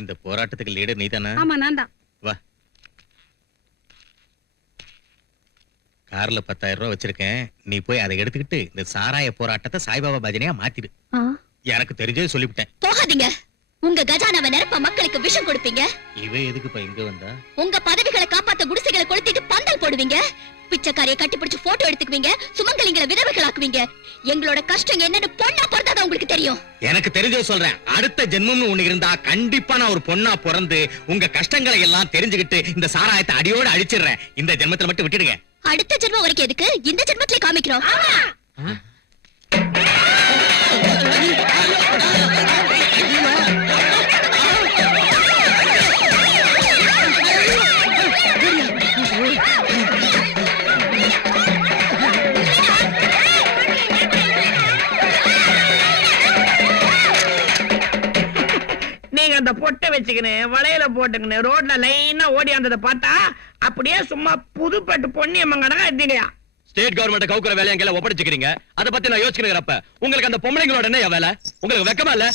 இந்த போராட்டத்துக்கு லீடர் நீதானே? ஆமா நான் தான். வா, கார்ல 10,000 ரூபாய் வச்சிருக்கேன். நீ போய் அதை எடுத்துக்கிட்டு இந்த சாராய போராட்டத்தை சாய்பாபா பஜனையா மாத்திடு. எனக்கு தெரிஞ்சது சொல்லிவிட்டேன். போகாதீங்க. உங்க கஜானாவை நிரப்ப மக்களுக்கு விஷம் கொடுப்பீங்க. இவ எதுக்குப்பா இங்க வந்தா? உங்க பதவிகளை காப்பாத்த குடிசைகளை கொளுத்திட்டு பந்தல் போடுவீங்க. பிச்சைக்காரியை கட்டிப்பிடிச்சு போட்டோ எடுத்துக்குவீங்க. சுமங்கலிங்களை விதவைகளாக்குவீங்க. எங்களோட கஷ்டம் என்னன்னு பொண்ணா பிறந்தாதான் உங்களுக்கு தெரியும். எனக்கு தெரிஞ்சது சொல்றேன். அடுத்த ஜென்மம்னு ஒண்ணு இருந்தா கண்டிப்பா நான் ஒரு பொண்ணா பிறந்து உங்க கஷ்டங்களை எல்லாம் தெரிஞ்சுக்கிட்டு இந்த சாராயத்தை அடியோட அழிச்சிடுறேன். இந்த ஜென்மத்துல மட்டும் விட்டுடுங்க. அடுத்த ஜென்மம் வரைக்கும் எதுக்கு? இந்த ஜென்மத்திலே காமிக்கிறோம். நீங்க அந்த பொட்டை வச்சுக்கின்னு வளையல போட்டுக்கின்னு ரோட்ல லைனா ஓடி வந்ததை பார்த்தா அப்படியே சும்மா புதுப்பட்டு பொன்னியம்மன் கணக்கா எடுத்தீங்கயா. ஸ்டேட் கவர்மெண்ட் கவுக்குற வேலையை எல்லாம் ஒப்படைச்சுக்கிறீங்க. அத பத்தி நான் யோசிக்கிறப்ப உங்களுக்கு அந்த பொம்பளைங்களோட என்ன வேலை? உங்களுக்கு வெக்கமா இல்ல?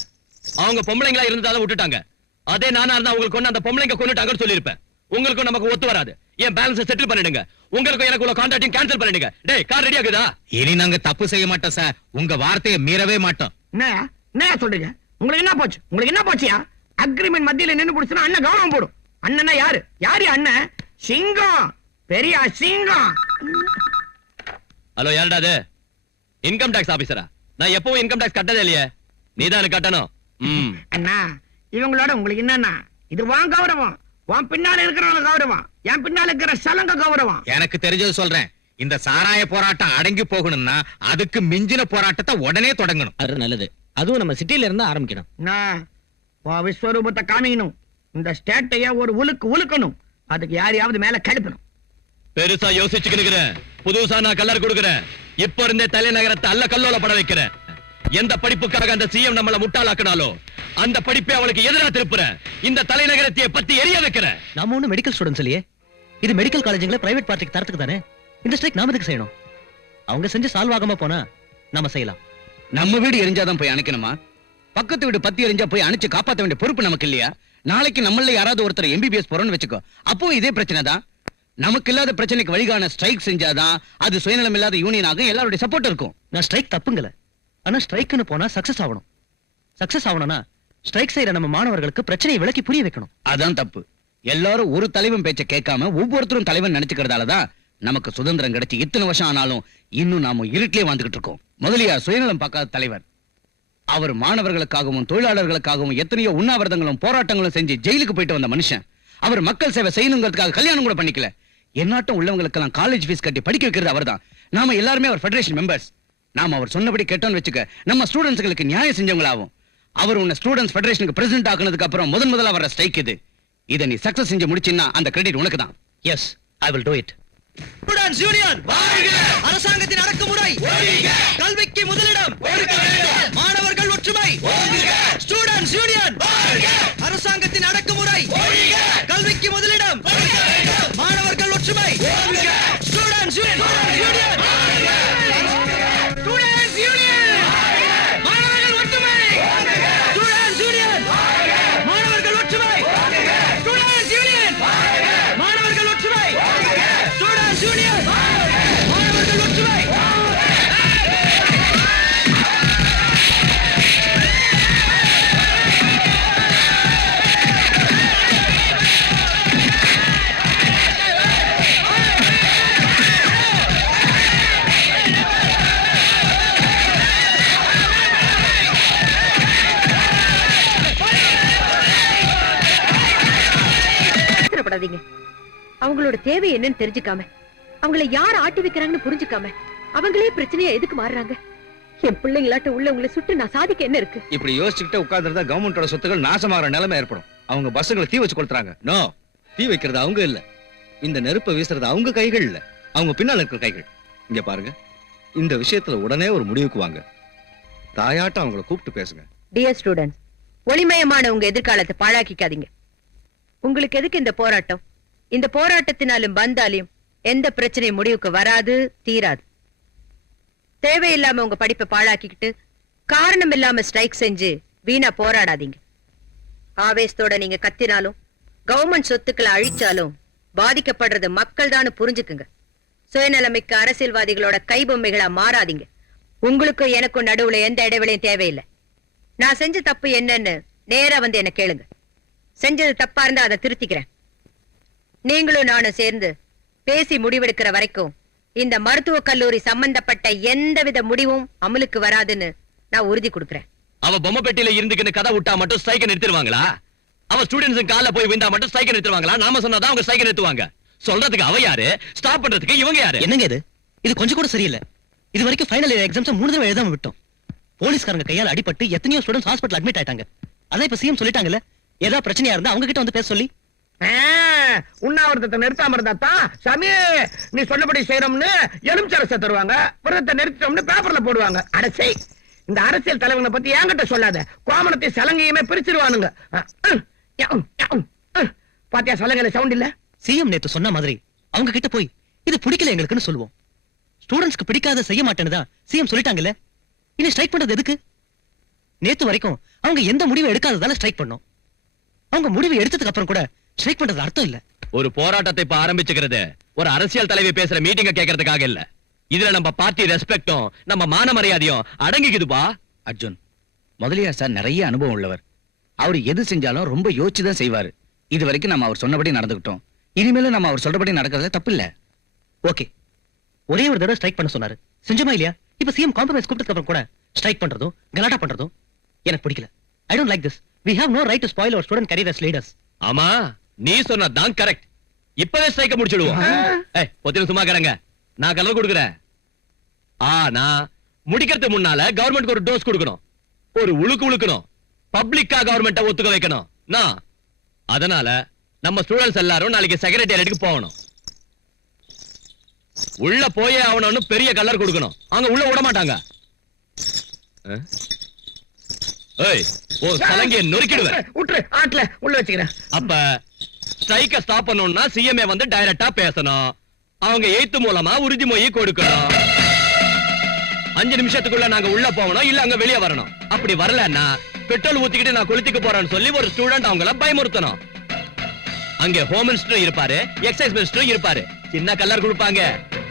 அவங்க பொம்பளைங்களா இருந்தாலும் விட்டுட்டாங்க. அதே நானா இருந்தா உங்களுக்கு கொண்டு அந்த பொம்பளைங்க கொண்டுட்டாங்கன்னு சொல்லியிருப்பேன். உங்களுக்கும் நமக்கு ஒத்து வராது. ஏன் பேலன்ஸ் செட்டில் பண்ணிடுங்க. உங்களுக்கும் எனக்கு உள்ள கான்ட்ராக்டையும் கேன்சல் பண்ணிடுங்க. டேய், கார் ரெடி ஆகுதா? இனி நாங்க தப்பு செய்ய மாட்டோம் சார். உங்க வார்த்தையை மீறவே மாட்டோம். என்ன சொல்றீங்க? உங்களுக்கு என்ன போச்சு? உங்களுக்கு என்ன போச்சியா? அக்ரிமெண்ட் மத்தியில நின்னு புடிச்சுனா அண்ணன் கவனம் போடும். அண்ணனா யாரு? யாரு அண்ணன்? சிங்கம், பெரிய சிங்கம். ஹலோ, யாருடா அது? இன்கம் டாக்ஸ் ஆபீசரா? நான் எப்பவும் இன்கம் டாக்ஸ் கட்டதே இல்லையே. நீதான் எனக்கு கட்டணும். அண்ணா, இவங்களோட உங்களுக்கு என்னன்னா, இது வான் கௌரவம். வான் பின்னால இருக்கிறவங்க கௌரவம். என் பின்னால இருக்கிற சலங்க கௌரவம். எனக்கு தெரிஞ்சது சொல்றேன். இந்த சாராய போராட்டம் அடங்கி போகணும்னா அதுக்கு மிஞ்சின போராட்டத்தை உடனே தொடங்கணும். அது நல்லது. அதுவும் நம்ம சிட்டில இருந்து ஆரம்பிக்கணும். விஸ்வரூபத்தை காமிக்கணும். இந்த ஸ்டேட்டைய ஒரு உழுக்கணும். அதுக்கு யாரையாவது மேல கெடுப்பணும். பெருசா யோசிச்சுக்கிறேன். புதுசா நான் கல்லர் கொடுக்கிறேன். இப்ப இருந்தே தலைநகரத்தை அல்ல கல்லோல பட வைக்கிறேன். எந்த படிப்புக்காக அந்த சிஎம் நம்மள முட்டாளாக்கினாலோ அந்த படிப்பை அவளுக்கு எதிராக திருப்புறேன். இந்த தலைநகரத்தை பத்தி எரிய வைக்கிறேன். நாம ஒண்ணு மெடிக்கல் ஸ்டூடெண்ட்ஸ் இல்லையே. இது மெடிக்கல் காலேஜ்ல பிரைவேட் பார்ட்டிக்கு தரத்துக்கு தானே. இந்த ஸ்ட்ரைக் நாம எதுக்கு செய்யணும்? அவங்க செஞ்சு சால்வ் ஆகாம போனா நாம செய்யலாம். நம்ம வீடு எரிஞ்சாதான் போய் அணைக்கணுமா? பக்கத்து வீடு பத்தி எரிஞ்சா போய் அணைச்சு காப்பாத்த வேண்டிய பொறுப்பு நமக்கு இல்லையா? நாளைக்கு நம்மள யாராவது ஒருத்தர் எம்பிபிஎஸ் போறோம்னு வச்சுக்கோ, அப்போ இதே பிரச்சனை தான். நமக்கு இல்லாத பிரச்சனைக்கு வழிகான ஸ்ட்ரைக் செஞ்சாதான் அது சுயநலம் இல்லாத யூனியன் ஆகும். எல்லாருடைய சப்போர்ட் இருக்கும். நான் ஸ்ட்ரைக் தப்புங்கல. ஆனா ஸ்ட்ரைக்னு போனா சக்சஸ் ஆகணும். சக்சஸ் ஆகணும்னா ஸ்ட்ரைக் செய்யற நம்ம மாணவர்களுக்கு பிரச்சனையை விளக்கி புரிய வைக்கணும். அதான் தப்பு. எல்லாரும் ஒரு தலைவன் பேச்ச கேட்காம ஒவ்வொருத்தரும் தலைவன் நினைச்சுக்கிறதாலதான் நமக்கு சுதந்திரம் கிடைச்சு இத்தனை வருஷம் ஆனாலும் இன்னும் நாம இருட்டிலே வாழ்ந்துகிட்டு இருக்கோம். முதலியார் சுயநலம் பார்க்காத தலைவர். அவர் மாணவர்களுக்காகவும் தொழிலாளர்களுக்காகவும் எத்தனையோ உண்ணாவிரதங்களும் போராட்டங்களும் செஞ்சு ஜெயிலுக்கு போயிட்டு வந்த மனுஷன். அவர் மக்கள் சேவை செய்யணுங்கிறதுக்காக கல்யாணம் கூட பண்ணிக்கல. என்னாட்டம் உள்ளவங்களுக்கெல்லாம் காலேஜ் ஃபீஸ் கட்டி படிக்க வைக்கிறது அவர்தான். நாம எல்லாருமே அவர் ஃபெடரேஷன் மெம்பர்ஸ். நாம அவர் சொன்னபடி கேட்டோம்னு வச்சுக்க, நம்ம ஸ்டூடெண்ட்ஸ்களுக்கு நியாயம் செஞ்சவங்களாகும். அவர் உன்னை ஸ்டூடெண்ட்ஸ் ஃபெடரேஷனுக்கு பிரசிடென்ட் ஆக்குனதுக்கு அப்புறம் முதல்ல வர ஸ்ட்ரைக் இது. இதை நீ சக்சஸ் செஞ்சு முடிச்சின்னா அந்த கிரெடிட் உனக்கு தான். Yes, I will do it. Students union வாழ்க! அரசாங்கத்தின் அடக்குமுறை ஒழிக! கல்விக்கு முதலிடம் கொடுக்க வேண்டும்! மாணவர்கள் ஒற்றுமை ஓங்குக! ஸ்டூடண்ட்ஸ் யூனியன் வாழ்க! அரசாங்கத்தின் அடக்குமுறை ஒழிக! கல்விக்கு முதலிடம் கொடுக்க வேண்டும்! மாணவர்கள் ஒற்றுமை ஓங்குக! ஸ்டூடண்ட்ஸ் யூனியன் அவங்களோட தேவை என்னன்னு தெரிஞ்சுக்காம, அவங்கள யார் ஆட்டி வைக்கிறாங்கன்னு புரிஞ்சுக்காம, அவங்களே பிரச்சனையா எதுக்கு மாறுறாங்க? என் பிள்ளைங்களாட்ட உள்ள உங்களை சுட்டு நான் சாதிக்க என்ன இருக்கு? இப்படி யோசிச்சுக்கிட்ட உட்கார்ந்துருந்தா கவர்மெண்டோட சொத்துக்கள் நாசமாகிற நிலைமை ஏற்படும். அவங்க பஸ்ஸுங்களை தீ வச்சு கொளுத்துறாங்க. நோ, தீ வைக்கிறது அவங்க இல்ல, இந்த நெருப்பை வீசுறது அவங்க கைகள் இல்ல, அவங்க பின்னால இருக்கிற கைகள். இங்க பாருங்க, இந்த விஷயத்துல உடனே ஒரு முடிவுக்கு வாங்க. தாயாட்டம் அவங்கள கூப்பிட்டு பேசுங்க. டியர் ஸ்டூடெண்ட்ஸ், ஒளிமயமான உங்க எதிர்காலத்தை பாழாக்கிக்காதீங்க. உங்களுக்கு எதுக்கு இந்த போராட்டம்? இந்த போராட்டத்தினாலும் வந்தாலையும் எந்த பிரச்சனை முடிவுக்கு வராது, தீராது. தேவையில்லாம உங்க படிப்பை பாழாக்கிக்கிட்டு காரணம் இல்லாம ஸ்ட்ரைக் செஞ்சு வீணா போராடாதீங்க. ஆவேசத்தோட நீங்க கத்தினாலும் கவர்மெண்ட் சொத்துக்களை அழிச்சாலும் பாதிக்கப்படுறது மக்கள் தான் புரிஞ்சுக்குங்க. சுயநலமிக்க அரசியல்வாதிகளோட கைபொம்மைகளா மாறாதீங்க. உங்களுக்கும் எனக்கும் நடுவுல எந்த இடைவெளியும் தேவையில்லை. நான் செஞ்ச தப்பு என்னன்னு நேரா வந்து என்ன கேளுங்க. செஞ்சது தப்பா இருந்தா அதை திருத்திக்கிறேன். நீங்களும் நானும் சேர்ந்து பேசி முடிவெடுக்கிற வரைக்கும் இந்த மருத்துவக் கல்லூரி சம்பந்தப்பட்ட எந்தவித முடிவும் அமலுக்கு வராதுன்னு நான் உறுதி கொடுக்கிறேன். அவ பொம்மை பெட்டியில இருந்துக்கின்னு கதை விட்டா மட்டும் ஸ்ட்ரைக்கை நிறுத்திடுவாங்களா? அவ ஸ்டூடெண்ட்ஸ் கால போய் விழுந்தா மட்டும் ஸ்ட்ரைக்கை நிறுத்துவாங்களா? நாம சொன்னாதான் அவங்க ஸ்ட்ரைக்கை நிறுத்துவாங்க. சொல்றதுக்கு அவ யாரு, ஸ்டாப் பண்றதுக்கு இவங்க யாரு? என்னங்க இது கொஞ்சம் கூட சரியில்லை. இது வரைக்கும் ஃபைனல் இயர் எக்ஸாம்ஸ் 3 தடவை எழுதாம விட்டோம். போலீஸ்காரங்க கையால் அடிபட்டு எத்தனையோ ஸ்டூடெண்ட்ஸ் ஹாஸ்பிடல் அட்மிட் ஆயிட்டாங்க. அதான் இப்ப சிஎம் சொல்லிட்டாங்கல்ல, ஏதாவது பிரச்சனையா இருந்தா அவங்க கிட்ட வந்து பேச சொல்லி. உண்ணாவிரதத்தை நிறுத்தாம இருந்தாத்தான் சாமி நீ சொன்னபடி செய்யறோம்னு எலுமிச்சரசை தருவாங்க, விரதத்தை நிறுத்தோம்னு பேப்பர்ல போடுவாங்க. அடசை, இந்த அரசியல் தலைவனை பத்தி என்கிட்ட சொல்லாத. கோமணத்தை சலங்கையுமே பிரிச்சிருவானுங்க. பாத்தியா சலங்கையில சவுண்ட் இல்ல? சிஎம் நேத்து சொன்ன மாதிரி அவங்க கிட்ட போய் இது பிடிக்கல எங்களுக்குன்னு சொல்லுவோம். ஸ்டூடெண்ட்ஸ்க்கு பிடிக்காத செய்ய மாட்டேன்னு தான் சிஎம் சொல்லிட்டாங்கல்ல, இனி ஸ்ட்ரைக் பண்றது எதுக்கு? நேத்து வரைக்கும் அவங்க எந்த முடிவு எடுக்காததால ஸ்ட்ரைக் பண்ணோம். அவங்க முடிவு எடுத்ததுக்கு அப்புறம் கூட ஸ்ட்ரைக் பண்றது அர்த்தம் இல்ல. ஒரு போராட்டத்தை இப்ப ஆரம்பிச்சுக்கிறது ஒரு அரசியல் தலைவி பேசுற மீட்டிங்க கேட்கறதுக்காக இல்ல. இதுல நம்ம பார்ட்டி ரெஸ்பெக்டும் நம்ம மான மரியாதையும் அடங்கிக்குதுப்பா. அர்ஜுன், முதலியார் சார் நிறைய அனுபவம் உள்ளவர். அவர் எது செஞ்சாலும் ரொம்ப யோசிச்சுதான் செய்வாரு. இது வரைக்கும் நம்ம அவர் சொன்னபடி நடந்துக்கிட்டோம். இனிமேலும் நம்ம அவர் சொல்றபடி நடக்கிறதுல தப்பு இல்ல. ஓகே, ஒரே ஒரு தடவை ஸ்ட்ரைக் பண்ண சொன்னாரு, செஞ்சோமா இல்லையா? இப்ப சிஎம் காம்ப்ரமைஸ் கூப்பிட்டதுக்கு அப்புறம் கூட ஸ்ட்ரைக் பண்றதும் கலாட்டா பண்றதும் எனக்கு பிடிக்கல. I don't like this. We have no right to spoil our student career as leaders. ஆமா, நீ சொன்னதான் கரெக்ட். இப்பவே ஸ்ட்ரைக்க முடிச்சிடுவோம். பொத்தின சும்மா கரங்க, நான் கலர் கொடுக்குறேன். ஆனா முடிக்கிறதுக்கு முன்னால கவர்மெண்ட்க்கு ஒரு டோஸ் கொடுக்கணும், ஒரு உழுக்கு உழுக்கணும், பப்ளிக்கா கவர்மெண்ட்டை ஒத்துக்க வைக்கணும். நான் அதனால நம்ம ஸ்டூடெண்ட்ஸ் எல்லாரும் நாளைக்கு செக்ரட்டேரியட்டுக்கு போகணும். உள்ள போயே ஆகணும்னு பெரிய கலர் கொடுக்கணும். அங்க உள்ள விட மாட்டாங்க. ஏய், ஓ சலங்கிய நொறுக்கிடுவேன். உட்று ஆட்ல உள்ள வச்சுக்கிறேன். அப்ப ஸ்ட்ரைக்க ஸ்டாப் பண்ணனும்னா சிஎம்ஏ வந்து டைரக்டா பேசணும். அவங்க எய்த்து மூலமா உறுதிமொழி கொடுக்கணும். 5 நிமிஷத்துக்குள்ள நாங்க உள்ள போகணும், இல்ல அங்க வெளியே வரணும். அப்படி வரலன்னா பெட்ரோல் ஊத்திக்கிட்டு நான் கொளுத்திக்க போறேன்னு சொல்லி ஒரு ஸ்டூடெண்ட் அவங்கள பயமுறுத்தணும். அங்க ஹோம் மினிஸ்டரும் இருப்பாரு, எக்ஸைஸ் மினிஸ்டரும் இருப்பாரு. சின்ன கலர் கொடுப்பாங்க.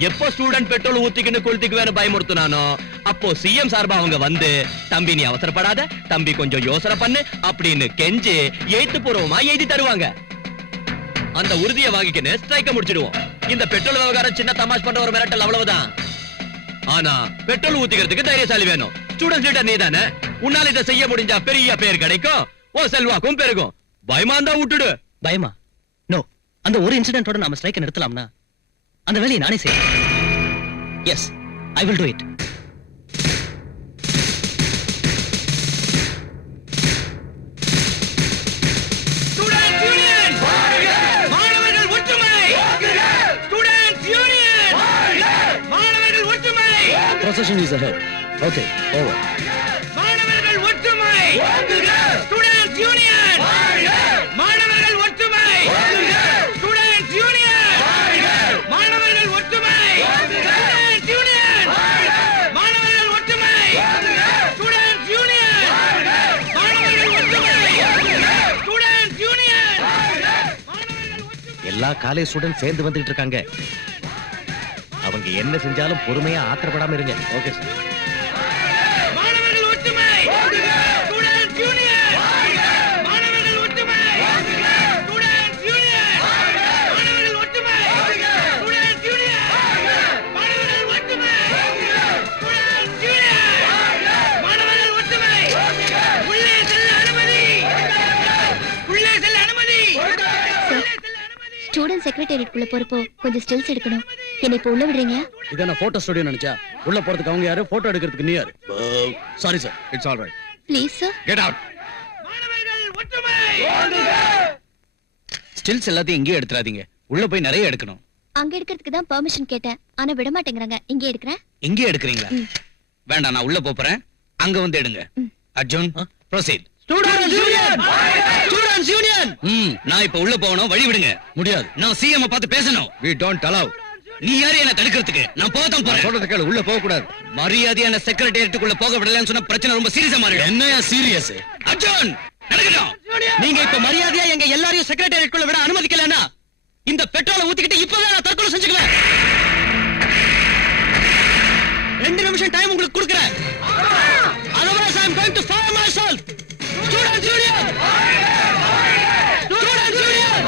எப்போ ஸ்டூடெண்ட் பெட்ரோல் ஊத்திக்கின்னு கொளுத்திக்குவேன்னு பயமுறுத்தினானோ அப்போ சிஎம் சார்பா அவங்க வந்து, தம்பி நீ அவசரப்படாத, தம்பி கொஞ்சம் யோசனை பண்ணு அப்படின்னு கெஞ்சி எழுத்து பூர்வமா எழுதி தருவாங்க. அந்த உறுதியை வாங்கிக்கின்னு ஸ்ட்ரைக்க முடிச்சிடுவோம். இந்த பெட்ரோல் விவகாரம் சின்ன தமாஷ் பண்ற ஒரு மிரட்டல், அவ்வளவுதான். ஆனா பெட்ரோல் ஊத்திக்கிறதுக்கு தைரியசாலி வேணும். ஸ்டூடெண்ட்ஸ் லீடர் நீ தானே, உன்னால இதை செய்ய முடிஞ்சா பெரிய பேர் கிடைக்கும், ஓ செல்வாக்கும் பெருகும். பயமா இருந்தா விட்டுடு. பயமா? நோ, அந்த ஒரு இன்சிடென்ட்டோட நாம ஸ்ட்ரைக் நிறுத்தலாம்னா அந்த வேலையை நானே செய்யறேன். Yes, I will do it. Procession is ahead. Okay, over. மாணவர்கள் ஒற்றுமை! Students union! மாணவர்கள் ஒற்றுமை! Students union! மாணவர்கள் ஒற்றுமை! Students union! மாணவர்கள் ஒற்றுமை! Students union! மாணவர்கள் ஒற்றுமை! Students union! எல்லா காலேஜ் ஸ்டூடெண்ட் சேர்ந்து வந்துட்டு இருக்காங்க. அவங்க என்ன செஞ்சாலும் பொறுமையா ஆத்திரப்படாம இருங்க. Okay sir. மாணவர்கள் ஒற்றுமை! Students union! மாணவர்கள் ஒற்றுமை! Students union! மாணவர்கள் ஒற்றுமை! Students union! மாணவர்கள் ஒற்றுமை! Students union! மாணவர்கள் ஒற்றுமை! உள்ளே செல்ல அனுமதி! உள்ளே செல்ல அனுமதி! ஸ்டூடெண்ட்ஸ் ஸ்டூடெண்ட் செக்ரட்டேரியட்குள்ள போறப்போ கொஞ்சம் ஸ்டில்ஸ் எடுக்கணும். என்னை இப்ப உள்ள விடுறீங்க? இத நான் போட்டோ ஸ்டுடியோ நினைச்சா உள்ள போறதுக்கு அவங்க யாரு, போட்டோ எடுக்கிறதுக்கு நீ யாரு? Sorry sir, it's all right. Please sir. Get out. Stills எல்லாத்தையும் இங்கே எடுத்துறாதீங்க, உள்ள போய் நிறைய எடுக்கணும். அங்க எடுக்கிறதுக்கு தான் பெர்மிஷன் கேட்டேன், ஆனா விட மாட்டேங்கறாங்க. இங்க எடுக்கிறேன். இங்கே எடுக்கிறீங்களா? வேண்டாம், நான் உள்ள போறேன், அங்க வந்து எடுங்க. Arjun, proceed. Students union! Students union! நான் இப்ப உள்ள போகணும், வழி விடுங்க. முடியாது. நான் சிஎம் பார்த்து பேசணும். We don't allow. நீ யாரு என்ன தடுக்கிறதுக்கு? நான் போதான் போறேன். சொல்றது கேளு, உள்ள போக கூடாது. மரியாதையான செக்ரட்டேரியட்டுக்குள்ள போக விடலன்னு சொன்னா பிரச்சனை ரொம்ப சீரியஸா மாறிடும். என்னையா சீரியஸ்? அர்ஜுன், நடக்கட்டும். நீங்க இப்ப மரியாதையா எங்க எல்லாரையும் செக்ரட்டேரியட்குள்ள விட அனுமதிக்கலனா இந்த பெட்ரோலை ஊத்திக்கிட்டு இப்பவே நான் தற்கொலை செஞ்சுக்குவேன். 2 நிமிஷம் டைம் உங்களுக்கு கொடுக்கிறேன். Otherwise I am going to fire myself. Students Union! Students Union!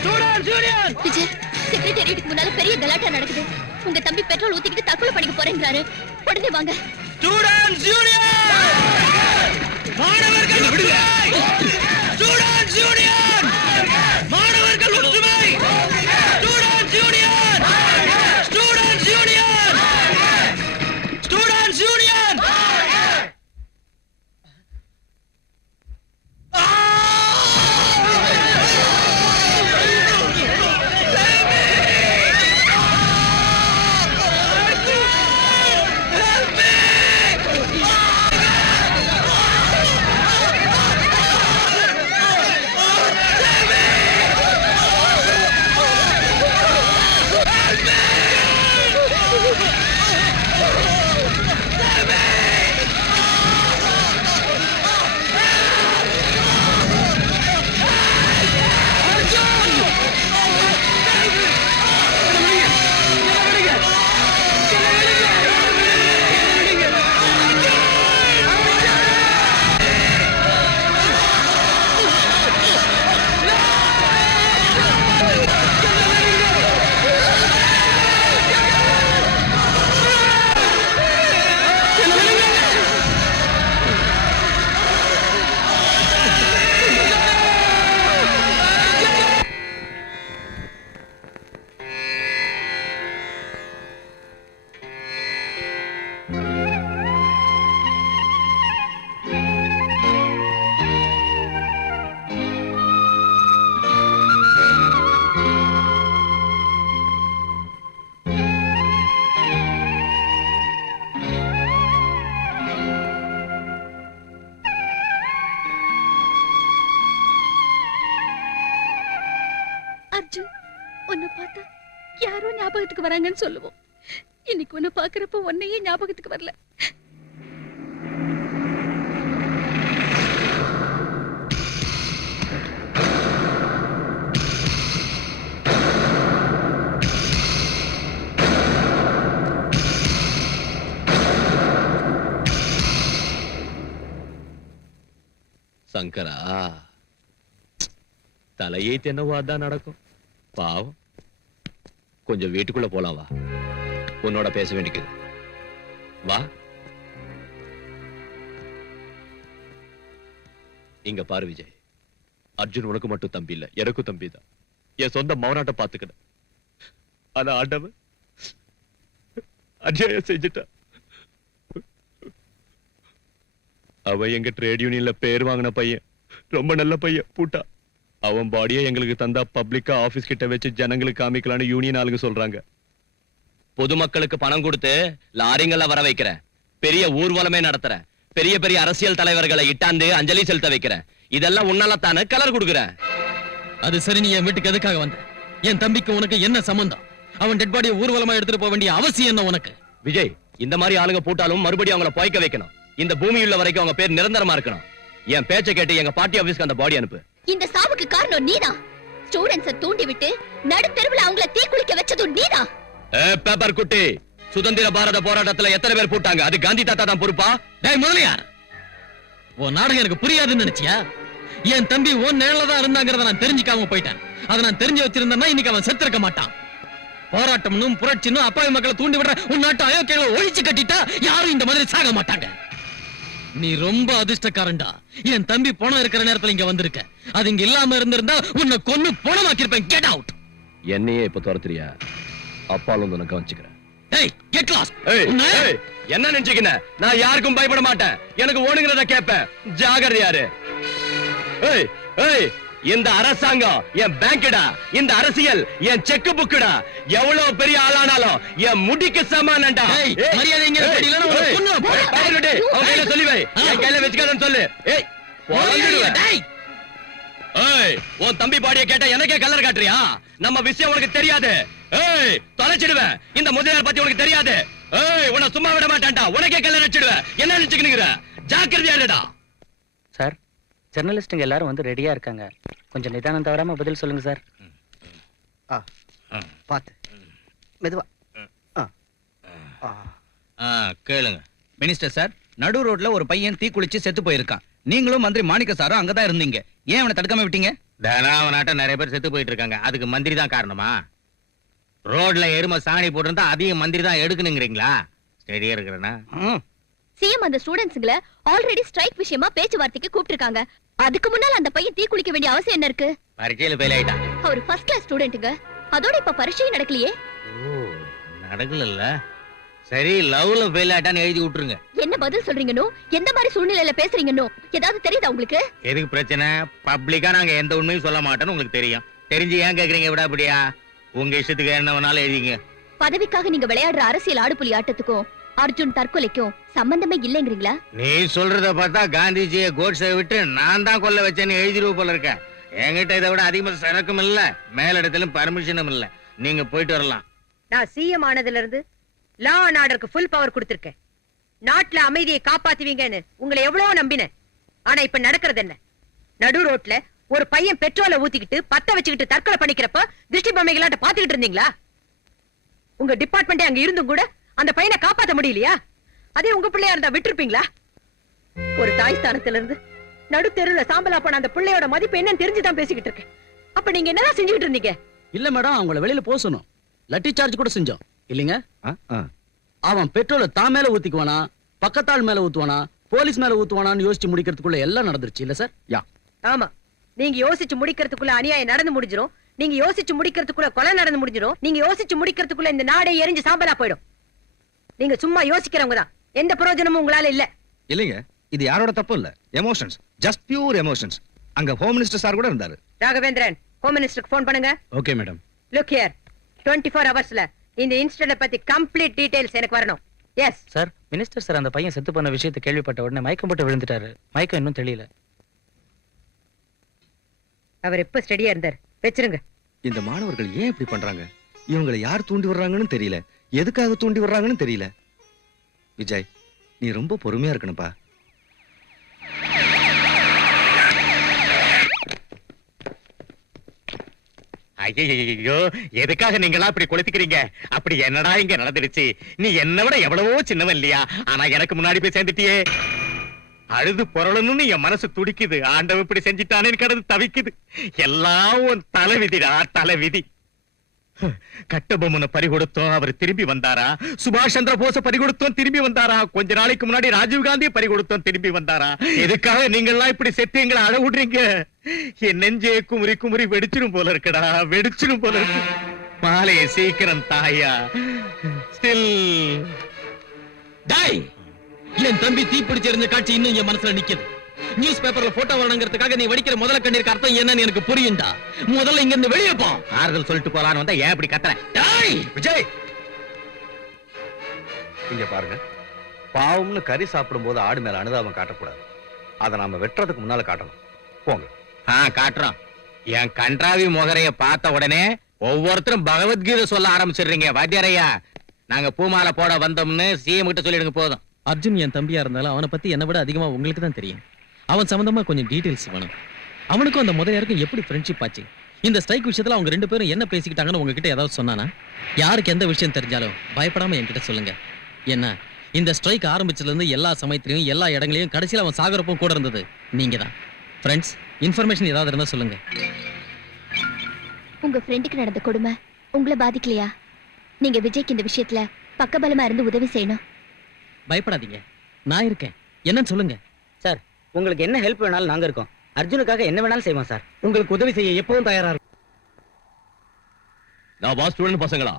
Students Union! Vijay, செக்ரட்டேரியட்டுக்கு முன்னால பெரிய கலாட்டா நடக்குது. உங்க தம்பி பெட்ரோல் ஊத்திக்கிட்டு தற்கொலை பண்ணிக்க போறேங்கறாரு. உடனே வாங்க. Students Union! மாணவர்கள் ஒற்றுமை! Students Union! மாணவர்கள் ஒற்றுமை! Students Union! Students Union! Students Union! Arjun, உன்னை பார்த்தா யாரோ ஞாபகத்துக்கு வராங்கன்னு சொல்லுவோம். இன்னைக்கு உன்னை பாக்குறப்ப உன்னையே ஞாபகத்துக்கு வரல. சங்கரா, தலையே தென்னவோ அதான் நடக்கும். பாவம். கொஞ்சம் வீட்டுக்குள்ள போலாம் வா, உன்னோட பேச வேண்டியது. வா. இங்க பாரு விஜய், அர்ஜுன் உனக்கு மட்டும் தம்பி இல்ல, எனக்கும் தம்பி தான். என் சொந்த மௌனாட்ட பாத்துக்கிட. ஆனா ஆண்டவன் அநியாயம் செஞ்சுட்டா. அவன் எங்க ட்ரேட் யூனியன்ல பேர் வாங்கின பையன், ரொம்ப நல்ல பையன். பூட்டா அவன் பாடியை எங்களுக்கு தந்தா பப்ளிக்கா ஆபீஸ் கிட்ட வச்சு ஜனங்களுக்கு காமிக்கலான்னு யூனியன் ஆளுங்க சொல்றாங்க. பொதுமக்களுக்கு பணம் கொடுத்து லாரிங்கள வர வைக்கிற, பெரிய ஊர்வலமே நடத்துற, பெரிய பெரிய அரசியல் தலைவர்களை இட்டாந்து அஞ்சலி செலுத்த வைக்கிற, இதெல்லாம் உன்னால தானே கலர் கொடுக்குற. அது சரி, நீ என் வீட்டுக்கு எதுக்காக வந்த? என் தம்பிக்கு உனக்கு என்ன சம்பந்தம்? அவன் டெட் பாடியை ஊர்வலமா எடுத்துட்டு போக வேண்டிய அவசியம் என்ன உனக்கு? விஜய், இந்த மாதிரி ஆளுங்க போட்டாலும் மறுபடியும் அவங்கள போய்க்க வைக்கணும். இந்த பூமி உள்ள வரைக்கும் அவங்க பேர் நிரந்தரமா இருக்கணும். என் பேச்சை கேட்டு எங்க பார்ட்டி ஆபீஸ்க்கு அந்த பாடி அனுப்பு. இந்த சாவுக்கு காரணம் நீதான். ஸ்டூடண்ட்ஸை தூண்டி விட்டு நடுத்தெருவுல அவங்கள தீக்குளிக்க வச்சதும் நீதான். பேப்பர் குட்டி, சுதந்திர பாரத போராட்டத்துல எத்தனை பேர் போட்டாங்க? அது காந்தி தாத்தா தான் பொறுப்பா? டேய் முதலியார், உன் நாடகம் எனக்கு புரியாதுன்னு நினைச்சியா? என் தம்பி உன் நிழல தான் இருந்தாங்கிறத நான் தெரிஞ்சுக்காம போயிட்டேன். அதை நான் தெரிஞ்சு வச்சிருந்தேன்னா இன்னைக்கு அவன் செத்திருக்க மாட்டான். போராட்டம்னும் புரட்சினும் அப்பாவி மக்களை தூண்டி விடுற உன் நாட்டு அயோக்கியங்களை ஒழிச்சு கட்டிட்டா யாரும் இந்த மாதிரி சாக மாட்டாங்க. நீ ரொம்ப அதிர்ஷ்டக்காரன்டா. என் தம்பி பணம் இருக்கிற நேரத்துல இங்க வந்திருக்க. அது இங்க இல்லாம இருந்திருந்தா உன்னை கொன்னு பணமாக்கிருப்பேன். Get out. என்னையே இப்ப துரத்துறியா? அப்பால வந்து நான் கவனிச்சுக்கிறேன். ஏய் கெட் லாஸ்ட். என்ன நினைச்சுக்கின? நான் யாருக்கும் பயப்பட மாட்டேன். எனக்கு ஓடுங்கிறத கேட்பேன். ஜாகிரதையாரு. ஏய் ஏய், இந்த அரசாங்கம் என் பேங்க்டா. இந்த அரசியல் என் செக் புக்குடா. எவ்வளவு பெரிய ஆளானாலும் என் முடிக்கு சமானம்டா. மரியாதை இங்க தெரியலனா உன்னை கொன்னு பாருடே. அவன் கையில சொல்லி வை. என் கையில வெச்சுக்காதன்னு சொல்லு. ஏய் போடுடா. டேய் ஏய், உன் தம்பி பாடிய கேட்டா எனக்கே கலர் காட்டுறியா? நம்ம விஷயம் உனக்கு தெரியாது. ஏய் தொலைச்சிடுவேன். இந்த முதலியார் பத்தி உனக்கு தெரியாது. ஏய் உன்னை சும்மா விட மாட்டேன்டா. உனக்கே கலர் அடிச்சிடுவேன். என்ன நினைச்சுக்கினுங்கற? ஜாக்கிரதையா இருடா. சார், ஜர்னலிஸ்டுங்க எல்லாரும் வந்து ரெடியா இருக்காங்க. கொஞ்சம் நிதானம் தவறாம பதில் சொல்லுங்க சார். பாத்து மெதுவா. கேளுங்க மினிஸ்டர் சார், நடு ரோட்ல ஒரு பையன் தீ குளிச்சு செத்து போயிருக்கான். நீங்களும் மந்திரி மாணிக்க சாரும் அங்கதான் இருந்தீங்க. ஏன் அவனை தடுக்காம விட்டீங்க? அவனாட்டம் நிறைய பேர் செத்து போயிட்டு இருக்காங்க. அதுக்கு மந்திரி தான் காரணமா? ரோட்ல எருமை சாணி போட்டிருந்தா அதையும் மந்திரி தான் எடுக்கணுங்கிறீங்களா? ஸ்டெடியா இருக்கிறேன்னா சிஎம் அந்த ஸ்டூடண்ட்ஸ்களை ஆல்ரெடி ஸ்ட்ரைக் விஷயமா பேச்சுவார்த்தைக்கு கூப்பிட்டிருக்காங்க. அதுக்கு முன்னால அந்த பையன் தீ குளிக்க வேண்டிய அவசியம் என்ன இருக்கு? பரீட்சையில ஃபெயில் ஆயிட்டான். அவர் ஃபர்ஸ்ட் கிளாஸ் ஸ்டூடெண்ட்டுங்க. அதோட இப்ப பரீட்சையும் நடக்கலையே. நடக்கல. சரி, லவ்ல ஃபெயில் ஆயிட்டான்னு எழுதி விட்டுருங்க. என்ன பதில் சொல்றீங்கன்னு, எந்த மாதிரி சூழ்நிலையில பேசுறீங்கன்னு ஏதாவது தெரியுதா உங்களுக்கு? எதுக்கு பிரச்சனை? பப்ளிக்கா நாங்க எந்த உண்மையும் சொல்ல மாட்டோம்னு உங்களுக்கு தெரியும். தெரிஞ்சு ஏன் கேக்குறீங்க? விட அப்படியா? உங்க இஷ்டத்துக்கு என்ன வேணாலும் எழுதிங்க. பதவிக்காக நீங்க விளையாடுற அரசியல் ஆடுபுலி ஆட்டத்துக்கும் அர்ஜுன் தற்கொலைக்கும் சம்பந்தமே இல்லைங்கிறீங்களா? நீ சொல்றத பார்த்தா காந்திஜியை கோட்ஸை விட்டு நான் தான் கொல்ல வச்சேன்னு எழுதிருவ போல இருக்க. என்கிட்ட இதை விட அதிகமா சரக்கும் இல்ல, மேலிடத்திலும் பர்மிஷனும் இல்ல. நீங்க போயிட்டு வரலாம். நான் சிஎம் ஆனதுல இருந்து லா அண்ட் ஆர்டருக்கு ஃபுல் பவர் கொடுத்திருக்கேன். நாட்டுல அமைதியை காப்பாத்துவீங்கன்னு உங்களை எவ்வளவு நம்பினேன். ஆனா இப்ப நடக்கிறது என்ன? நடு ரோட்ல ஒரு பையன் பெட்ரோலை ஊத்திக்கிட்டு பத்த வச்சுக்கிட்டு தற்கொலை பண்ணிக்கிறப்ப திருஷ்டி பொம்மைகளாட்ட பாத்துக்கிட்டு இருந்தீங்களா? உங்க டிபார்ட்மெண்டே அங்க இருந்தும் கூட அந்த பையனை காப்பாத்த முடியலையா? அதே உங்க பிள்ளையா இருந்தா விட்டுருப்பீங்களா? ஒரு தாய் ஸ்தானத்துல இருந்து நடு தெருவுல சாம்பலா போன அந்த பிள்ளையோட மதிப்பு என்னன்னு தெரிஞ்சுதான் பேசிக்கிட்டு இருக்கேன். அப்ப நீங்க என்னதான் செஞ்சுக்கிட்டு இருந்தீங்க? இல்ல மேடம், அவங்கள வெளியில போக சொன்னோம். லட்டி சார்ஜ் கூட செஞ்சோம் இல்லைங்க. அவன் பெட்ரோலை தான் மேல ஊத்திக்குவானா, பக்கத்தாள் மேல ஊத்துவானா, போலீஸ் மேல ஊத்துவானான்னு யோசிச்சு முடிக்கிறதுக்குள்ள எல்லாம் நடந்துருச்சு இல்ல சார்? யா. ஆமா, நீங்க யோசிச்சு முடிக்கிறதுக்குள்ள அநியாயம் நடந்து முடிஞ்சிரும். நீங்க யோசிச்சு முடிக்கிறதுக்குள்ள கொலை நடந்து முடிஞ்சிரும். நீங்க யோசிச்சு முடிக்கிறதுக்குள்ள இந்த நாடே எரிஞ்சு சாம்பலா போயிடும். நீங்க சும்மா யோசிக்கிறவங்க தான். எந்த பிரயோஜனமும் உங்களால இல்ல. இல்லைங்க, இது யாரோட தப்பு இல்ல. Emotions, just pure emotions. அங்க ஹோம் மினிஸ்டர் சார் கூட இருந்தாரு. ராகவேந்திரன், ஹோம் மினிஸ்டருக்கு ஃபோன் பண்ணுங்க. Okay madam. லுக் ஹியர், 24 ஹவர்ஸ்ல இந்த இன்சிடென்ட் பத்தி கம்ப்ளீட் டீடைல்ஸ் எனக்கு வரணும். Yes sir. மினிஸ்டர் சார் அந்த பையன் செத்து போன விஷயத்தை கேள்விப்பட்ட உடனே மயக்கம் போட்டு விழுந்துட்டாரு. மயக்கம் இன்னும் தெரியல. அவர் எப்ப ஸ்டடியா இருந்தார்? வெச்சிருங்க. இந்த மாணவர்கள் ஏன் இப்படி பண்றாங்க? இவங்களை யார் தூண்டி வர்றாங்கன்னு தெரியல, எதுக்காக தூண்டி வர்றாங்கன்னு தெரியல. விஜய், நீ ரொம்ப பொறுமையா இருக்கணும்பா. ஐயோ, எதுக்காக நீங்களா இப்படி கொளுத்திக்கிறீங்க? அப்படி என்னடா இங்க நடந்துடுச்சு? நீ என்ன விட எவ்வளவோ சின்னவன் இல்லையா? ஆனா எனக்கு முன்னாடி போய் சேர்ந்துட்டியே. அழுது பொருளணும்னு என் மனசு துடிக்குது. ஆண்டவன் இப்படி செஞ்சுட்டானேன்னு கடந்து தவிக்குது. எல்லாம் உன் தலைவிதிடா, தலைவிதி. கட்டபொம்மனை பறிகொடுத்தோம், அவர் திரும்பி வந்தாரா? சுபாஷ் சந்திர போஸ பறிகொடுத்தோம், திரும்பி வந்தாரா? கொஞ்ச நாளைக்கு முன்னாடி ராஜீவ் காந்தியை பறிகொடுத்தோம், திரும்பி வந்தாரா? எதுக்காக நீங்க எல்லாம் இப்படி செத்து எங்களை அழ விடுறீங்க? என் நெஞ்சே குமுறி குமுறி வெடிச்சிரும் போல இருக்குடா, வெடிச்சிரும் போல இருக்கு. மாலையை சீக்கிரம் தாயா. Still tie. என் தம்பி தீப்பிடிச்சிருந்த காட்சி இன்னும் என் மனசுல நிக்குது. நியூஸ் பேப்பர்ல போட்டோ வரணுங்கிறதுக்காக நீ வடிக்கிற முதல்ல கண்ணீருக்கு அர்த்தம் என்னன்னு எனக்கு புரியும்டா. முதல்ல இங்க இருந்து வெளியே போ. ஆறுதல் சொல்லிட்டு போலான்னு வந்தா ஏன் இப்படி கத்துற? டேய் விஜய், இங்க பாருங்க, பாவம்னு கறி சாப்பிடும் போது ஆடு மேல அனுதாபம் காட்டக்கூடாது. அதை நாம வெட்டுறதுக்கு முன்னால காட்டணும். போங்க. காட்டுறோம். என் கன்றாவி முகரைய பார்த்த உடனே ஒவ்வொருத்தரும் பகவத்கீதை சொல்ல ஆரம்பிச்சிடுறீங்க. வாத்தியாரையா, நாங்க பூமாலை போட வந்தோம்னு சிஎம் கிட்ட சொல்லிடுங்க போதும். அர்ஜுன் என் தம்பியா இருந்தாலும் அவனை பத்தி என்னை விட அதிகமா உங்களுக்கு தான் தெரியும். அவன் சம்பந்தமா கொஞ்சம் டீடைல்ஸ் வேணும். அவனுக்கும் அந்த முதலியாருக்கும் எப்படி ஃப்ரெண்ட்ஷிப் ஆச்சு? இந்த ஸ்ட்ரைக் விஷயத்துல அவங்க ரெண்டு பேரும் என்ன பேசிக்கிட்டாங்கன்னு உங்ககிட்ட ஏதாவது சொன்னானா? யாருக்கு எந்த விஷயம் தெரிஞ்சாலும் பயப்படாம என்கிட்ட சொல்லுங்க. என்ன, இந்த ஸ்ட்ரைக் ஆரம்பிச்சதுல இருந்து எல்லா சமயத்திலையும் எல்லா இடங்களையும் கடைசியில் அவன் சாகரப்பும் கூட இருந்தது நீங்க தான். ஃப்ரெண்ட்ஸ், இன்ஃபர்மேஷன் ஏதாவது இருந்தா சொல்லுங்க. உங்க ஃப்ரெண்டுக்கு நடந்த கொடுமை உங்களை பாதிக்கலையா? நீங்க விஜய்க்கு இந்த விஷயத்துல பக்கபலமா இருந்து உதவி செய்யணும். பயப்படாதீங்க, நான் இருக்கேன். என்னன்னு சொல்லுங்க சார். உங்களுக்கு என்ன ஹெல்ப் வேணாலும் நாங்க இருக்கோம். அர்ஜுனுக்காக என்ன வேணாலும் செய்வோம் சார். உங்களுக்கு உதவி செய்ய எப்பவும் தயாரா இருக்கும். நான் வா ஸ்டூடெண்ட் பசங்களா,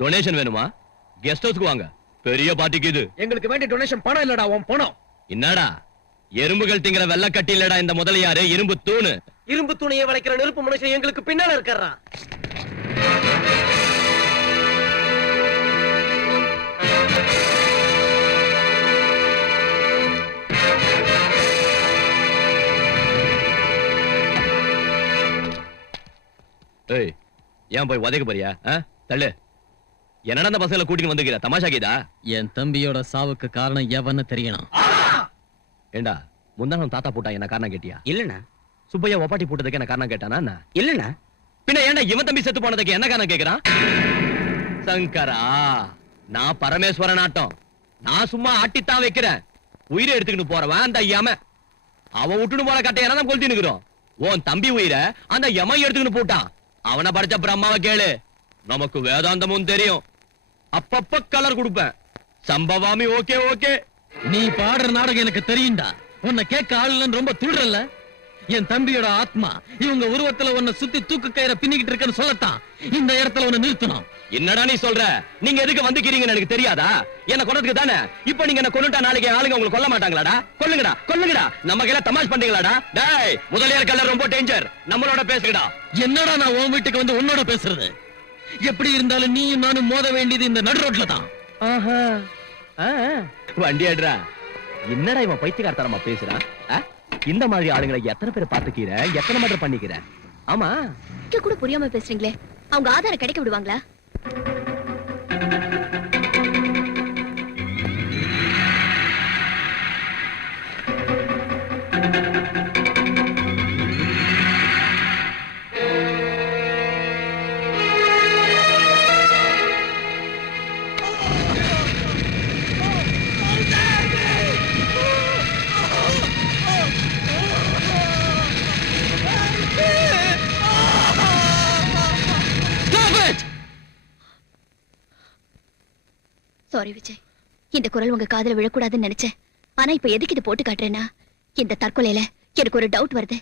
டொனேஷன் வேணுமா? கெஸ்ட் ஹவுஸ்க்கு வாங்க, பெரிய பார்ட்டிக்கு இது. எங்களுக்கு வேண்டிய டொனேஷன் பணம் இல்லடா, உன் பணம். என்னடா எறும்புகள் திங்கிற வெள்ளக்கட்டி இல்லடா இந்த முதலியாரு, இரும்பு தூணு. இரும்பு துணியை வளைக்கிற நெருப்பு மனுஷன் எங்களுக்கு பின்னால இருக்கிறான். ஏய், ஏன் போய் உதைக்க போறியா? தள்ளு. என்னடா அந்த பசங்களை கூட்டிட்டு வந்துக்கிற, தமாஷாக்கிதா? என் தம்பியோட சாவுக்கு காரணம் எவன்னு தெரியணும். ஏண்டா முந்தானம் தாத்தா போட்டா என்ன காரணம் கேட்டியா? இல்லண்ணா. சுப்பையா ஒப்பாட்டி போட்டதுக்கு என்ன காரணம் கேட்டானா? இல்லண்ணா. பின்ன ஏன்டா இவன் தம்பி செத்து போனதுக்கு என்ன காரணம் கேக்குறான்? சங்கரா, நான் பரமேஸ்வரன் ஆட்டம். நான் சும்மா ஆட்டித்தான் வைக்கிறேன். உயிரை எடுத்துக்கிட்டு போறவன் அந்த யம. அவன் விட்டுட்டு போற கட்டையான தான் கொளுத்தி நிக்கிறோம். உன் தம்பி உயிரை அந்த யம எடுத்துக்கிட்டு போட்டான். அவனை படிச்ச பிரம்மாவை கேளு, நமக்கு வேதாந்தமும் தெரியும். அப்பப்ப கலர் கொடுப்பேன். சம்பவாமி ஓகே ஓகே. நீ பாடுற நாடகம் எனக்கு தெரியும்டா. உன்னை கேட்க ஆளுன்னு ரொம்ப துள்றல்ல. என் தம்பியோட ஆத்மா இவங்க உருவத்துல உன்னை சுத்தி தூக்கு கயிறை பின்னிக்கிட்டு இருக்கன்னு சொல்லத்தான் இந்த இடத்துல உன்னை நிறுத்தணும். என்னடா நீ சொல்ற? நீங்க எதுக்கு வந்துக்கிறீங்கன்னு எனக்கு தெரியாதா? என்ன கொன்னதுக்கு தானே. இப்ப நீங்க என்ன கொன்னுட்டா நாளைக்கு ஆளுங்க உங்களுக்கு கொல்ல மாட்டாங்களாடா? கொல்லுங்கடா கொல்லுங்கடா. நம்ம கையில தமாஷ் பண்றீங்களாடா? டேய், முதலியார் கல்ல ரொம்ப டேஞ்சர். நம்மளோட பேசுங்கடா. என்னடா நான் உன் வீட்டுக்கு வந்து உன்னோட பேசுறது? எப்படி இருந்தாலும் நீயும் நானும் மோத வேண்டியது இந்த நடு ரோட்ல தான். வண்டி ஆடுறா. என்னடா இவன் பைத்தியக்காரத்தனமா பேசுறான்? இந்த மாதிரி ஆளுங்களை எத்தனை பேர் பாத்துக்கிற, எத்தனை மாதிரி பண்ணிக்கிற? ஆமா, கூட புரியாம பேசுறீங்களே. அவங்க ஆதாரம் கிடைக்க விடுவாங்களா? சாரி விஜய், இந்த குரல் உங்க காதுல விழக்கூடாதுன்னு நினைச்சேன். ஆனா இப்ப எதுக்கு இது போட்டு காட்டுறேன்னா, இந்த தற்கொலையில எனக்கு ஒரு டவுட் வருது.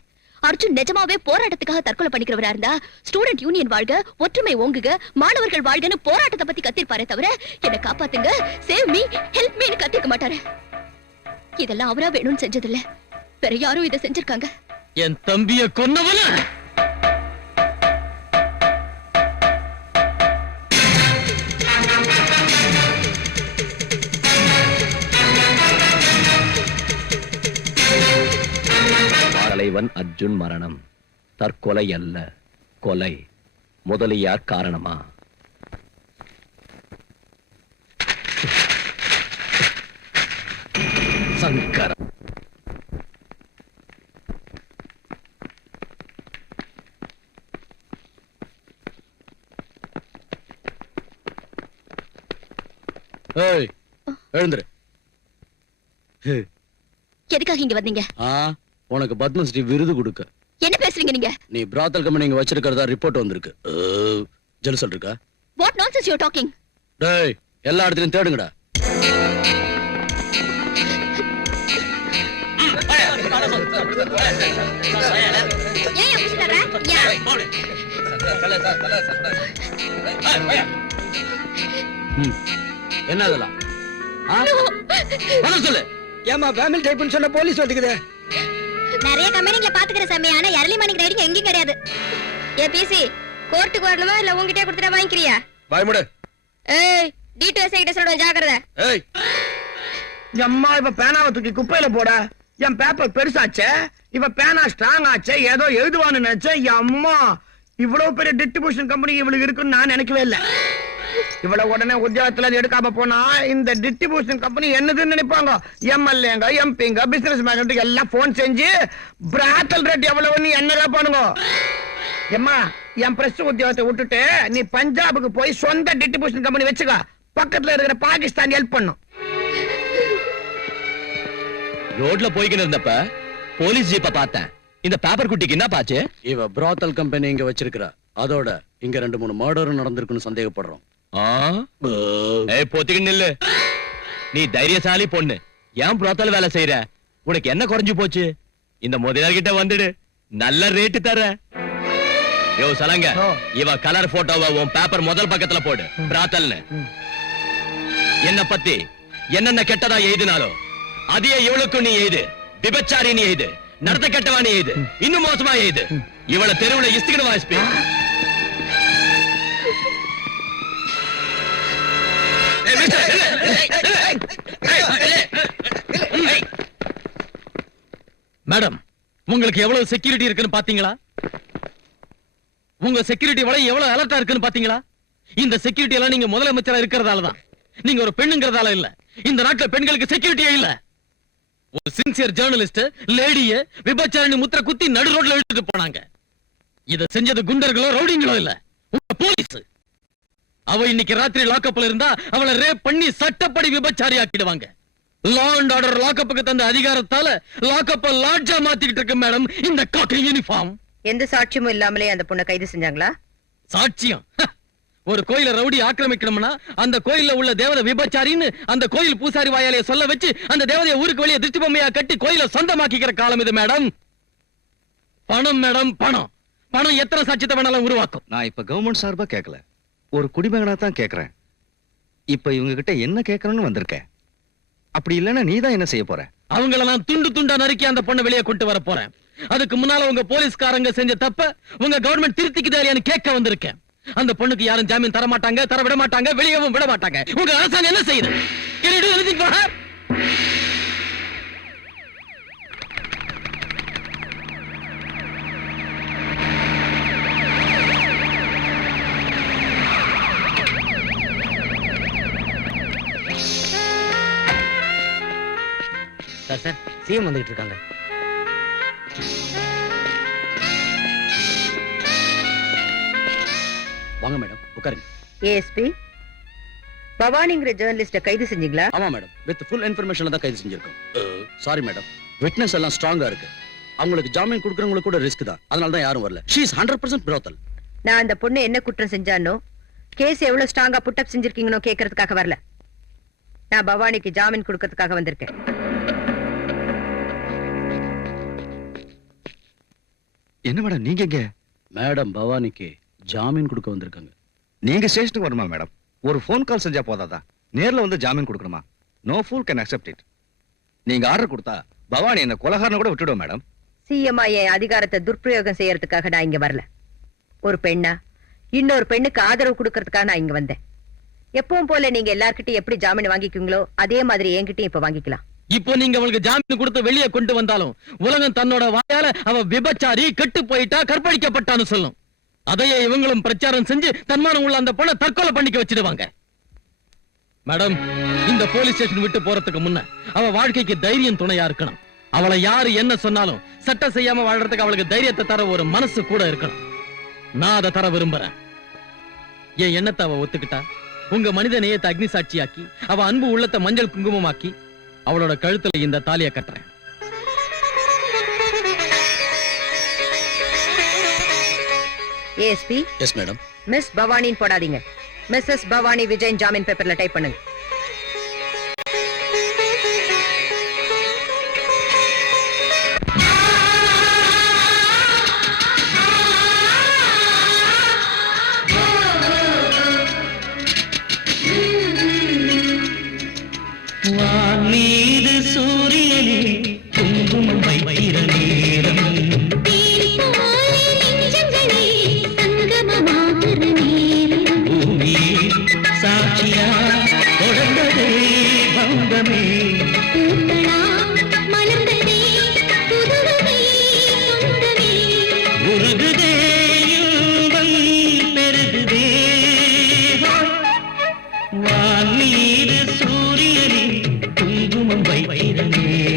அர்ஜுன் நிஜமாவே போராட்டத்துக்காக தற்கொலை பண்ணிக்கிறவரா இருந்தா ஸ்டூடெண்ட் யூனியன் வாழ்க, ஒற்றுமை ஓங்குக, மாணவர்கள் வாழ்கன்னு போராட்டத்தை பத்தி கத்திருப்பாரே தவிர என்ன காப்பாத்துங்க, சேவ் மீ, ஹெல்ப் மீன்னு கத்திருக்க மாட்டாரு. இதெல்லாம் அவரா வேணும்னு செஞ்சதில்ல, வேற யாரும் இதை செஞ்சிருக்காங்க. என் தம்பிய கொன்னவன தலைவன் அர்ஜுன் மரணம் தற்கொலை அல்ல, கொலை. முதலியார் காரணமா? சங்கர. ஏய், எழுந்துரு. எதுக்காக இங்க வந்தீங்க? உனக்கு பத்மஸ்ரீ விருது கொடுக்க. என்ன பேசுறீங்க நீங்க? நீ பிராத்தல் கம்பெனி இங்க வச்சிருக்கிறதா ரிப்போர்ட் வந்திருக்கு. ஜெலுசல் இருக்கா? What nonsense you are talking? டேய், எல்லா இடத்துலயும் தேடுங்கடா. ஏன் அப்படி சொல்ற? என்ன அதெல்லாம்? சொல்லு. ஏமா ஃபேமிலி டைப்னு சொன்ன போலீஸ் வந்துக்குது. நிறைய கம்பெனிங்கள பாத்துக்கிற சமயம், ஆனா எர்லி மார்னிங் ரைடிங் எங்கேயும் கிடையாது. ஏ பிசி, கோர்ட்டுக்கு வரணுமா இல்ல உங்ககிட்டயே கொடுத்துட்டா வாங்கிக்கிறியா? வாய் மூடு. ஏய், டீடைல்ஸ் கிட்ட சொல்றேன், ஜாக்கிரதை. ஏய், அம்மா இப்ப பேனாவை தூக்கி குப்பையில போட. என் பேப்பர் பெருசாச்சே, இப்ப பேனா ஸ்ட்ராங் ஆச்சே, ஏதோ எழுதுவான்னு நினைச்சேன். அம்மா, இவ்வளவு பெரிய டிஸ்ட்ரிபியூஷன் கம்பெனி இவளுக்கு இருக்குன்னு நான் நினைக்கவே இல்லை. இவ்வளவு உடனே உத்தியோகத்துல எடுக்காம போனா இந்த டிஸ்ட்ரிபியூஷன் கம்பெனி என்னதுன்னு நினைப்பாங்க. எம்எல்ஏங்க, எம்பிங்க, பிசினஸ் மேக்னெட் எல்லாம் போன் செஞ்சு பிராத்தல் ரேட் எவ்வளவுன்னு என்ன கேட்பானுங்க. எம்மா, என் பிரஸ் உத்தியோகத்தை விட்டுட்டு நீ பஞ்சாபுக்கு போய் சொந்த டிஸ்ட்ரிபியூஷன் கம்பெனி வச்சுக்க. பக்கத்துல இருக்கிற பாகிஸ்தான் ஹெல்ப் பண்ணும். ரோட்ல போய்கிட்டு இருந்தப்ப போலீஸ் ஜீப்ப பார்த்தேன். இந்த பேப்பர் குட்டிக்கு என்ன பாச்சு? இவ பிராத்தல் கம்பெனி இங்க வச்சிருக்கிறா. அதோட இங்க 2-3 மர்டரும் நடந்திருக்குன்னு சந்தேகப்படுறோம். போத்திக்கிட்டு நில்லு. நீ தைரியசாலி பொண்ணு. ஏன் புறத்தால வேலை செய்யற? உனக்கு என்ன குறைஞ்சு போச்சு? இந்த முதலாளிகிட்ட வந்துடு, நல்ல ரேட்டு தர. யோ சலங்க, இவ கலர் போட்டோவை உன் பேப்பர் முதல் பக்கத்துல போடு. பிராத்தல்னு என்ன பத்தி என்னென்ன கெட்டதா எழுதினாலோ அதையே இவளுக்கும் நீ எழுது. விபச்சாரி நீ எழுது, நடத்த கெட்டவா நீ எழுது, இன்னும் மோசமா எழுது. இவள தெருவுல இஸ்திகன வாசிப்பி. மேடம், உங்களுக்கு எவ்வளவு செக்யூரிட்டி இருக்குன்னு பாத்தீங்களா? உங்க செக்யூரிட்டி வலை எவ்வளவு அலர்ட்டா இருக்குன்னு பாத்தீங்களா? இந்த செக்யூரிட்டி எல்லாம் நீங்க முதலமைச்சரா இருக்கிறதால தான். நீங்க ஒரு பெண்ணுங்கிறதால இல்ல. இந்த நாட்டுல பெண்களுக்கு செக்யூரிட்டியே இல்ல. ஒரு சின்சியர் ஜேர்னலிஸ்ட் லேடிய விபச்சாரணி முத்திர குத்தி நடு ரோட்ல இழுத்துட்டு போனாங்க. இத செஞ்சது குண்டர்களோ ரவுடிங்களோ இல்ல, உங்க போலீஸ். அவ இன்னைக்கு ராத்திரி லாக்கப்ல இருந்தா அவளை ரேப் பண்ணி சட்டப்படி விபச்சாரி ஆக்கிடுவாங்க. லா அண்ட் ஆர்டர் லாக்கப்புக்கு தந்த அதிகாரத்தால லாக்கப்ப லாட்ஜா மாத்திக்கிட்டு இருக்கு மேடம் இந்த காக்கி யூனிஃபார்ம். எந்த சாட்சியமும் இல்லாமலே அந்த பொண்ணை கைது செஞ்சாங்களா? சாட்சியம்? ஒரு கோயில ரவுடி ஆக்கிரமிக்கணும்னா அந்த கோயில்ல உள்ள தேவதை விபச்சாரின்னு அந்த கோயில் பூசாரி வாயாலைய சொல்ல வச்சு அந்த தேவதையை ஊருக்கு வெளியே திருஷ்டி பொம்மையா கட்டி கோயில சொந்தமாக்கிக்கிற காலம் இது மேடம். பணம் மேடம், பணம். பணம் எத்தனை சாட்சியத்தை வேணாலும் உருவாக்கும். நான் இப்ப கவர்மெண்ட் சார்பா கேட்கல, ஒரு குடிமகனா தான் கேக்குறேன். இப்ப இவங்க கிட்ட என்ன கேட்கணும்னு வந்திருக்கேன். அப்படி இல்லைன்னா நீ தான் என்ன செய்ய போற? அவங்கள நான் துண்டு துண்டா நறுக்கி அந்த பொண்ணை வெளியே கொண்டு வர போறேன். அதுக்கு முன்னால உங்க போலீஸ்காரங்க செஞ்ச தப்ப உங்க கவர்மெண்ட் திருத்திக்குதா இல்லையான்னு கேட்க வந்திருக்கேன். அந்த பொண்ணுக்கு யாரும் ஜாமீன் தர மாட்டாங்க, தர விட மாட்டாங்க, வெளியவும் விட மாட்டாங்க. உங்க அரசாங்கம் என்ன செய்யுது? Can you do anything for her? Sir CM வந்துகிட்டு இருக்காங்க. வாங்க மேடம், உட்காருங்க. ஏஎஸ்பி, பவானிங்கிற ஜேர்னலிஸ்ட கைது செஞ்சீங்களா? ஆமா மேடம், வித் ஃபுல் இன்ஃபர்மேஷன்ல தான் கைது செஞ்சிருக்கோம். சாரி மேடம், விட்னஸ் எல்லாம் ஸ்ட்ராங்கா இருக்கு. அவங்களுக்கு ஜாமீன் கொடுக்கறவங்களுக்கு கூட ரிஸ்க் தான், அதனால தான் யாரும் வரல. She is 100% brothel. நான் அந்த பொண்ணு என்ன குற்றம் செஞ்சானோ, கேஸ் எவ்வளவு ஸ்ட்ராங்கா புட்டப் செஞ்சிருக்கீங்கனோ கேட்கறதுக்காக வரல. நான் பவானிக்கு ஜாமீன் கொடுக்கறதுக்காக வந்திருக்கேன். என்ன மேடம் நீங்க எங்க? மேடம் பவானிக்கு ஜாமீன் கொடுக்க வந்திருக்காங்க. நீங்க ஸ்டேஷனுக்கு வரணுமா மேடம்? ஒரு ஃபோன் கால் செஞ்சா போதாதா? நேர்ல வந்து ஜாமீன் கொடுக்கணுமா? No pool can accept it. நீங்க ஆர்டர் கொடுத்தா பவானி என்ன கொலகாரனை கூட விட்டுடுவோம் மேடம். சிஎம்ஐ என் அதிகாரத்தை துர்பிரயோகம் செய்யறதுக்காக நான் இங்க வரல. ஒரு பெண்ணா இன்னொரு பெண்ணுக்கு ஆதரவு கொடுக்கறதுக்காக நான் இங்க வந்தேன். எப்பவும் போல நீங்க எல்லார்கிட்டயும் எப்படி ஜாமீன் வாங்கிக்குங்களோ அதே மாதிரி என்கிட்டயும் இப்ப வாங்கிக்கலாம். இப்போ நீங்க அவளுக்கு ஜாமீன் கொடுத்து வெளியே கொண்டு வந்தாலும் உலகம் தன்னோட வாயால அவ விபச்சாரி, கெட்டு போயிட்டா, கற்பழிக்கப்பட்டான்னு சொல்லும். அதையே இவங்களும் பிரச்சாரம் செஞ்சு தன்மானம் உள்ள அந்த பொண்ணை தற்கொலை பண்ணிக்க வச்சிடுவாங்க. மேடம், இந்த போலீஸ் ஸ்டேஷன் விட்டு போறதுக்கு முன்ன அவ வாழ்க்கைக்கு தைரியம் துணையா இருக்கணும். அவளை யாரு என்ன சொன்னாலும் சட்டம் செய்யாம வாழ்றதுக்கு அவளுக்கு தைரியத்தை தர ஒரு மனசு கூட இருக்கணும். நான் அதை தர விரும்புறேன். என் எண்ணத்தை அவ ஒத்துக்கிட்டா, உங்க மனித நேயத்தை அக்னி சாட்சியாக்கி, அவ அன்பு உள்ளத்தை மஞ்சள் குங்குமமாக்கி அவளோட கழுத்துல இந்த தாலியை கட்டுறேன். ஏஎஸ்பி. Yes madam. மிஸ் பவானின்னு போடாதீங்க. மிஸ்ஸஸ் பவானி விஜயன் ஜாமீன் பேப்பர்ல டைப் பண்ணுங்க. வானீது சூரியனே குங்குமம் வைக்கிற நேரம், பூமியே சாட்சியா தொடர்ந்ததே பந்தமே, உருகுதே இன்பம் பெருகுதே. வானீது சூரியனே குங்குமம் வைக்கிற நேரம்.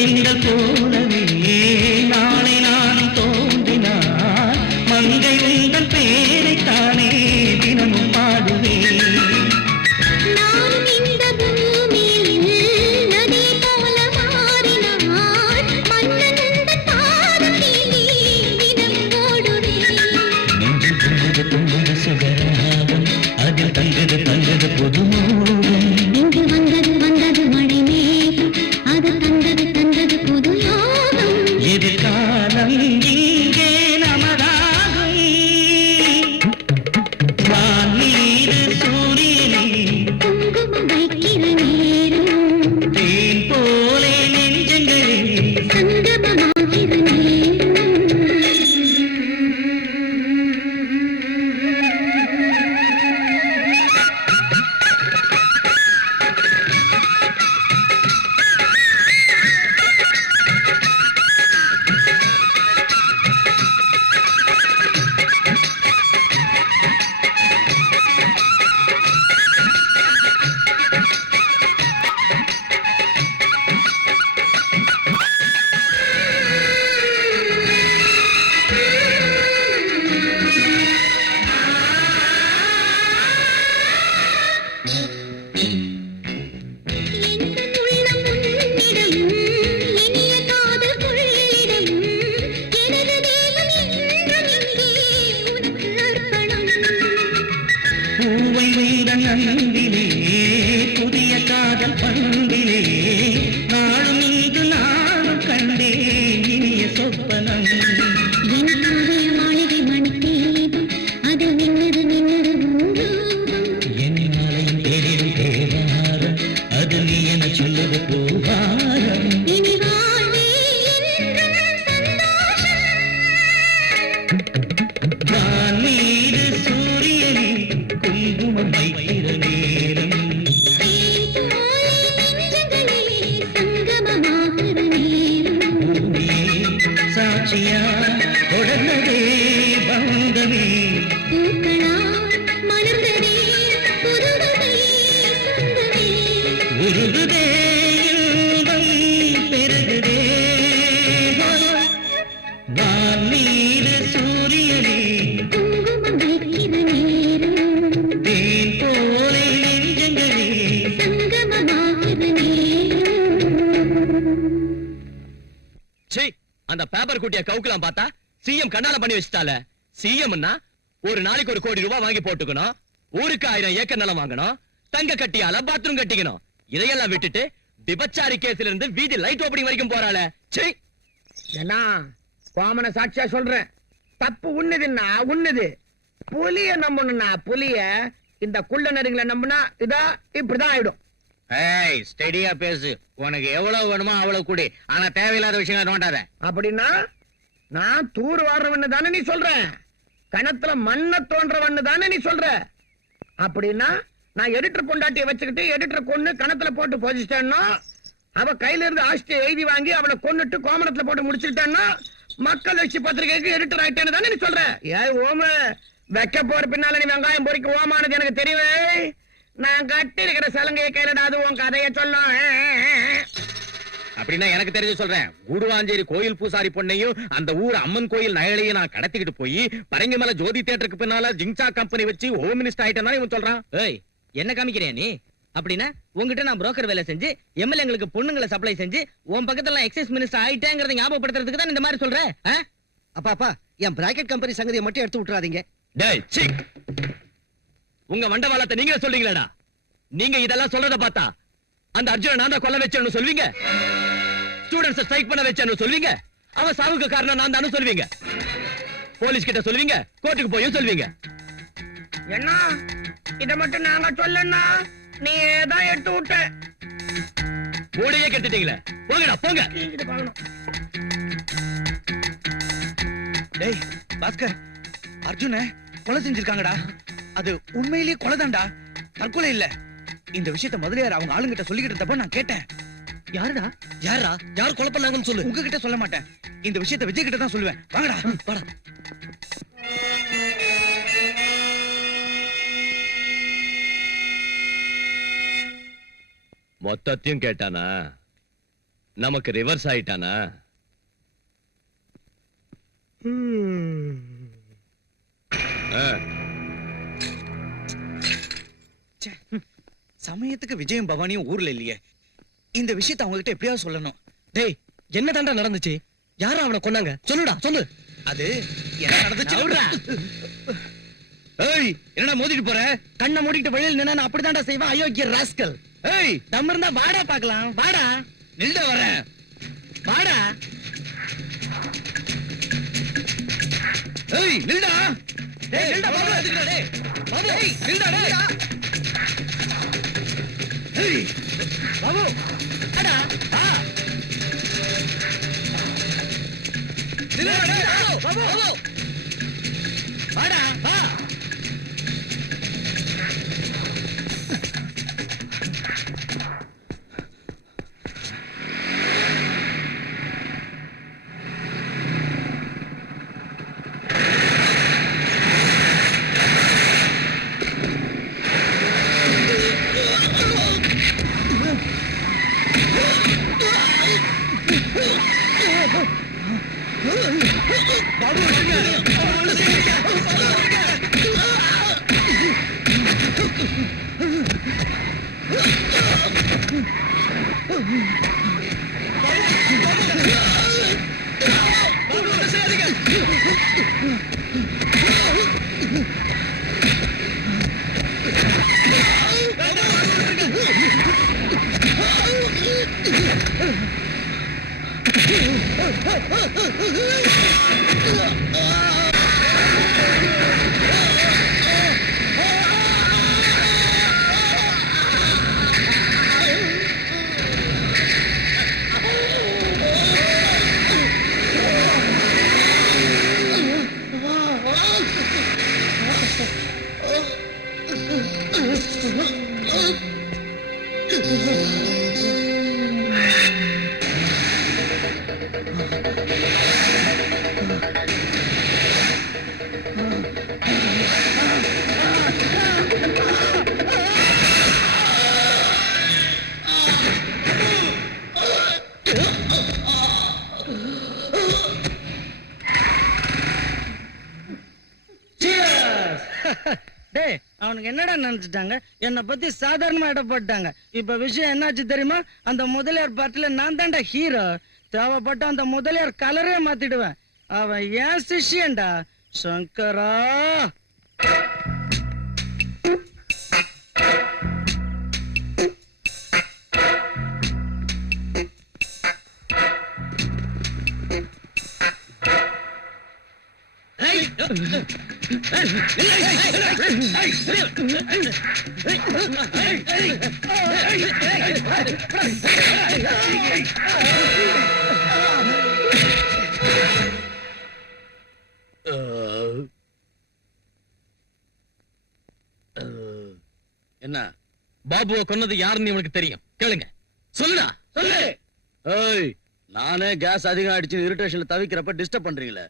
திங்கள் போலவே நாளை நான் தோன்றினார் மங்கை உங்கள் பேரைத்தானே தினமும் பாடுவேன் நானும் இந்த பூமியில் நதி போல மாறினார் மன்னன் உந்தன் பாதத்திலே தினம் ஓடுவேன் நெஞ்சில் பொங்குது சுகராகம் அதில் தங்குது புதுமோகம் இங்கு வந்தது மழை மேகம் அது தந்தது புது யோகம் எதிர்காலம் இங்கே நமதாகும் வானீர் சூரியனே குங்குமம் வைக்கிற நேரம் தேன் போலே நெஞ்சங்களே சங்கமமாகிற நேரம் எந்தன் உள்ளம் உன்னிடம் இனிய காதல் கொள்ளிடம் எனது தேகம் என்றும் இங்கே உனக்கு அர்ப்பணம் பூவை வைந்த நந்திலே புதிய காதல் பண்டிலே நாளும் இங்கு நானும் கண்டேன் இனிய சொப்பனம் என் காவிய மாளிகை மணித்தீபம் அது நின்னது உன் என் மலையும் தேடிடும் தேவாரம் அது நீ என சொல்லுது பூவாரம் இனி வாழ்வே என்றும் சந்தோஷம் வானீர் சூரியனே குங்குமம் வைக்கிற நேரம் தேன் போலே நெஞ்சங்களே சங்கமமாகிற நேரம் பூமியே சாட்சியா தொடர்ந்ததே பந்தமே பூக்களால் மலர்ந்ததே புதுவதே சொந்தமே உருகுதே இன்பம் பெருகுதே வானீர் சூரியனே குங்குமம் வைக்கிற நேரம் தேன் போலே நெஞ்சங்களே சங்கமமாகிற நேரம் சீ, அந்த பேப்பர் குட்டிய கவுக்கலாம் பார்த்தா சிஎம் கண்ணால பண்ணி வச்சுட்டால. சிஎம்னா ஒரு நாளைக்கு 1 கோடி ரூபாய் வாங்கி போட்டுக்கணும், ஊருக்கு 1000 ஏக்கர் நிலம் வாங்கணும், தங்க கட்டியால பாத்ரூம் கட்டிக்கணும். இதையெல்லாம் விட்டுட்டு விபச்சாரி கேஸ்ல இருந்து வீதி லைட் ஓப்பனிங் வரைக்கும் போறாள. சீ, என்ன கோமன சாட்சியா சொல்றேன், தப்பு உண்ணுதுன்னா உண்ணுது. புலிய நம்பணும்னா புலிய, இந்த குள்ள நரிங்களை நம்பினா இதா இப்படிதான் ஆயிடும். ஏய் ஸ்டெடியா பேசு. உனக்கு எவ்வளவு வேணுமோ அவ்வளவு கூடி. ஆனா தேவையில்லாத விஷயங்களை நோண்டாத. அப்படின்னா நான் தூர் வாடுறவன்னு தானே நீ சொல்ற, கணத்துல மண்ண தோன்றவன்னு தானே நீ சொல்ற. அப்படின்னா நான் எடிட்டர் பொண்டாட்டியை வச்சுக்கிட்டு எடிட்டர் கொன்னு கணத்துல போட்டு போதிச்சிட்டேன்னா, அவ கையில இருந்து ஆஸ்தியை எழுதி வாங்கி அவளை கொன்னுட்டு கோமணத்துல போட்டு முடிச்சுட்டேன்னா மக்கள் வச்சு பத்திரிகைக்கு எடிட்டர் ஆயிட்டேன்னு தானே நீ சொல்ற. ஏய் ஓம, வைக்க போற பின்னால நீ வெங்காயம் பொறிக்க ஓமானது எனக்கு தெரியுமே. நான் கட்டி இருக்கிற சலங்கையை கையிலடா அது உன் கதையை சொல்லும். அப்படின்னா எனக்கு தெரிஞ்சு சொல்றேன். கூடுவாஞ்சேரி கோயில் பூசாரி பொண்ணையும் அந்த ஊர் அம்மன் கோயில் நகைகளையும் நான் கடத்திக்கிட்டு போய் பரங்கிமலை ஜோதி தியேட்டருக்கு பின்னால ஜிங்சா கம்பெனி வச்சு ஹோம் மினிஸ்டர் ஆயிட்டேன்னா இவன் சொல்றான். ஏய், என்ன காமிக்கிறியா நீ? அப்படின்னா உங்ககிட்ட நான் புரோக்கர் வேலை செஞ்சு எம்எல்ஏங்களுக்கு பொண்ணுங்களை சப்ளை செஞ்சு உன் பக்கத்துல எக்ஸைஸ் மினிஸ்டர் ஆயிட்டேங்கிறத ஞாபகப்படுத்துறதுக்கு தான் இந்த மாதிரி சொல்ற. அப்பா என் பிராக்கெட் கம்பெனி சங்கதியை மட்டும் எடுத்து விட்டுறாதீங்க. டேய் சீ, உங்க வண்டவாளத்தை நீங்க சொல்றீங்களா? நீங்க இதெல்லாம் சொல்றத பார்த்தா அந்த அர்ஜுன நான் தான் கொல்ல வச்சேன்னு சொல்வீங்க, ஸ்டூடண்ட்ஸ் ஸ்ட்ரைக் பண்ண வச்சேன்னு சொல்வீங்க, அவன் சாவுக்கு காரணம் நான் தானு சொல்வீங்க, போலீஸ் கிட்ட சொல்வீங்க, கோர்ட்டுக்கு போயும் சொல்வீங்க. என்ன இத மட்டும் நாங்க சொல்லனா நீ தான் எடுத்து விட்ட. மூடையே கெடுத்துட்டீங்களே, போங்கடா போங்க. டேய் பாஸ்கர், அர்ஜுன கொலை செஞ்சிருக்காங்கடா. அது உண்மையிலேயே கொலைதான்டா, தற்கொலை இல்ல. இந்த விஷயத்த முதலியார் அவங்க ஆளுங்கிட்ட சொல்லிக்கிட்டு இருந்தப்ப நான் கேட்டேன். யாருடா? யார் கொலை பண்ணாங்கன்னு சொல்லு. உங்ககிட்ட சொல்ல மாட்டேன், இந்த விஷயத்த விஜய் கிட்ட தான் சொல்லுவேன். வாங்கடா வாடா. மொத்தத்தையும் கேட்டானா? நமக்கு ரிவர்ஸ் ஆயிட்டானா? சமயத்துக்கு விஜயம் பவானியும் ஊர்ல இல்லையே. இந்த விஷயத்தை அவங்க கிட்ட எப்படியாவது சொல்லணும். டேய், என்ன தாண்டா நடந்துச்சு? யாரா அவனை கொன்னாங்க? சொல்லுடா, சொல்லு. அது என்ன நடந்துச்சு? ஏய், என்னடா மோதிட்டு போற? கண்ணை மூடிட்டு வெளியில் நின்னா நான் அப்படிதான்டா செய்வேன், அயோக்கிய ராஸ்கல். ஏய், நம்ம இருந்தா வாடா பார்க்கலாம். வாடா, நில்டா வரேன். வாடா. ஏய், நில்டா. டேய், நில்டா பாபு. டேய், பாபு. ஏய், நில்டா டேய். ஏய், பாபு. வாடா. வா. நில்டா டேய். பாபு. பாபு. வாடா, வா. டேய், அவனுக்கு என்னடா நினைச்சிட்டாங்க? என்னை பத்தி சாதாரணமா இட போட்டாங்க. இப்ப விஷயம் என்னாச்சு தெரியுமா? அந்த முதலியார் பாட்டுல நான் தான்டா ஹீரோ. தேவைப்பட்ட அந்த முதலியார் கலரே மாத்திடுவேன். அவன் ஏன் சிஷ்யன்டா, சங்கரா. என்ன பாபுவை கொன்னது யாருன்னு இவனுக்கு தெரியும். கேளுங்க, சொல்லுடா, சொல்லு. ஏய், நானே கேஸ் அதிகம் அடிச்சு இரிட்டேஷன்ல தவிக்கிறப்ப டிஸ்டர்ப் பண்றீங்களே.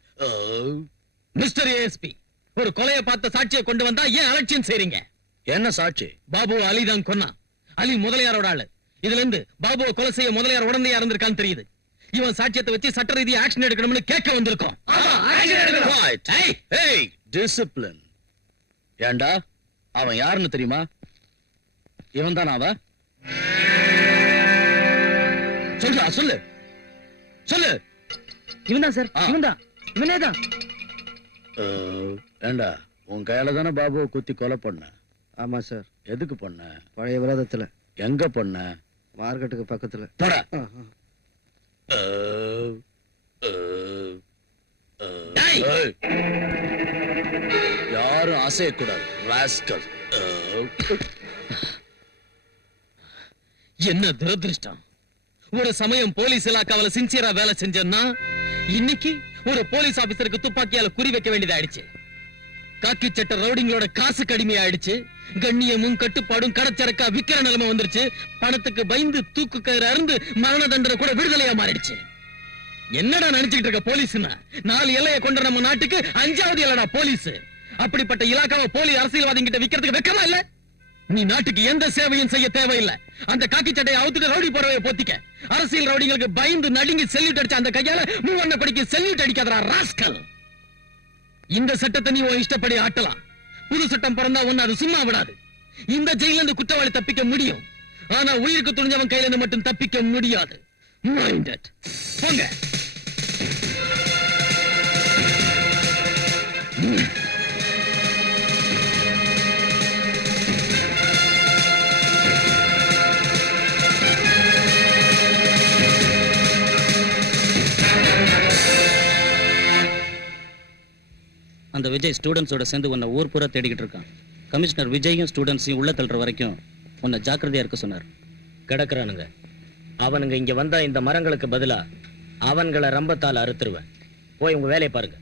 மிஸ்டர் ஏஎஸ்பி, ஒரு கொலையை பார்த்த சாட்சியை கொண்டு வந்தா ஏன் அலட்சியம் செய்றீங்க? என்ன சாட்சி? பாபு அலி தான் கொன்னான். அலி முதலியாரோட ஆளு. இதுல இருந்து பாபுவை கொலை செய்ய முதலியார் உடனே இருந்திருக்கான்னு தெரியுது. இவன் சாட்சியத்தை வச்சு சட்ட ரீதியா ஆக்ஷன் எடுக்கணும்னு கேட்க வந்திருக்கோம். டிசிப்ளின். ஏண்டா, அவன் யாருன்னு தெரியுமா? இவன் தான் அவன். சொல்றா, சொல்லு சொல்லு. இவன் தான் சார், இவன் தான், இவனே தான். ஏண்டா, உன் கையால தானே பாபுவை குத்தி கொலை பண்ண? ஆமா சார். எதுக்கு பண்ண? பழைய விரோதத்துல. எங்க பண்ண? மார்க்கெட்டுக்கு பக்கத்துல. போடா. யாரும் அசையக்கூடாது. ராஸ்கல். என்ன துரதிருஷ்டம். ஒரு சமயம் போலீஸ் இலாக்காவில சின்சியரா வேலை செஞ்சேன்னா இன்னைக்கு ஒரு போலீஸ் ஆபீசருக்கு துப்பாக்கியால குறி வைக்க வேண்டியதாயிடுச்சு. காக்கி சட்ட ரவுடிங்களோட காசு கடுமையாயிடுச்சு. கண்ணியமும் கட்டுப்பாடும் கடச்சரக்கா விக்கிற நிலைமை வந்துருச்சு. பணத்துக்கு பயந்து தூக்கு கயிறு அருந்து மரண தண்டனை கூட விடுதலையா மாறிடுச்சு. என்னடா நினைச்சுக்கிட்டு இருக்க போலீஸ்னா? 4 எல்லையை கொண்ட நம்ம நாட்டுக்கு 5வது எல்லடா போலீஸ். அப்படிப்பட்ட இலாக்காவை போலி அரசியல்வாதிகிட்ட விக்கிறதுக்கு வெக்கமா இல்ல? நீ நாட்டுக்கு எந்த சேவையும் செய்ய தேவையில்லை. அந்த காக்கி சட்டையை அவுத்துட்டு ரவுடி போறவைய போத்திக்க. அரசியல் ரவுடிகளுக்கு பயந்து நடுங்கி செல்யூட் அடிச்ச அந்த கையால மூவண்ண கொடிக்கு செல்யூட் அடிக்காதடா ராஸ்கல். இந்த சட்டத்தை நீ உன் இஷ்டப்படி ஆட்டலாம். புது சட்டம் பிறந்தா ஒண்ணு அது சும்மா விடாது. இந்த ஜெயில இருந்து குற்றவாளி தப்பிக்க முடியும், ஆனா உயிருக்கு துணிஞ்சவன் கையில இருந்து மட்டும் தப்பிக்க முடியாது. Mind it. போங்க. அந்த விஜய் ஸ்டூடெண்ட்ஸோட சேர்ந்து உன்னை ஊர் பூரா தேடிக்கிட்டு இருக்கான். கமிஷனர் விஜயும் ஸ்டூடெண்ட்ஸையும் உள்ள தள்ளுற வரைக்கும் உன்னை ஜாக்கிரதையா இருக்க சொன்னார். கிடக்குறானுங்க. அவனுங்க இங்க வந்தா இந்த மரங்களுக்கு பதிலா அவன்களை ரம்பத்தால் அறுத்துருவேன். போய் உங்க வேலையை பாருங்க.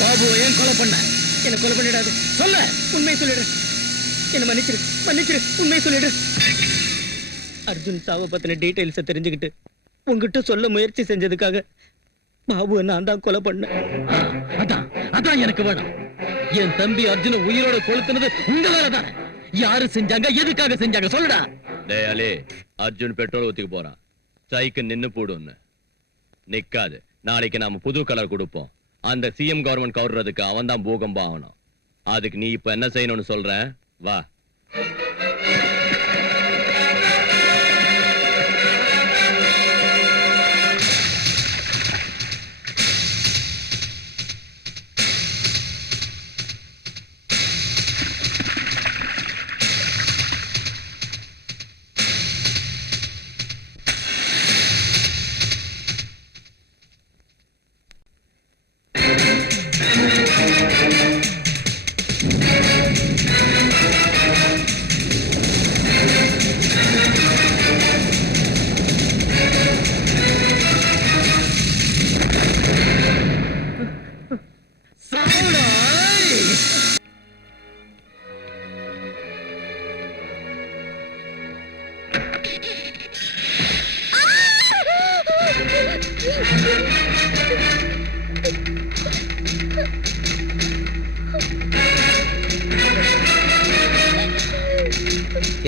பாபு ஏன் கொலை பண்ண? என்ன கொலை பண்ணிடாது. சொல்ல, உண்மை சொல்லிடு. என்ன மன்னிச்சிரு, மன்னிச்சிரு, உண்மை சொல்லிடு. அர்ஜுன் சாவ பத்தின டீடைல்ஸை தெரிஞ்சுக்கிட்டு உங்ககிட்ட சொல்ல முயற்சி செஞ்சதுக்காக பாபுவை நான் தான் கொலை பண்ணேன். அதான் எனக்கு வேணும். என் தம்பி அர்ஜுன உயிரோட கொளுத்துனது உங்க வேலைதானே. யாரு செஞ்சாங்க, எதுக்காக செஞ்சாங்க சொல்லுடா. டேய் அலி, அர்ஜுன் பெட்ரோல் ஊத்திக்க போறான். சைக்கு நின்னு போடுன்னு நிக்காது. நாளைக்கு நாம புது கலர் கொடுப்போம். அந்த சிஎம் கவர்மெண்ட் கவர்றதுக்கு அவன் தான் பூகம்பம் ஆகணும். அதுக்கு நீ இப்ப என்ன செய்யணும்னு சொல்றேன், வா.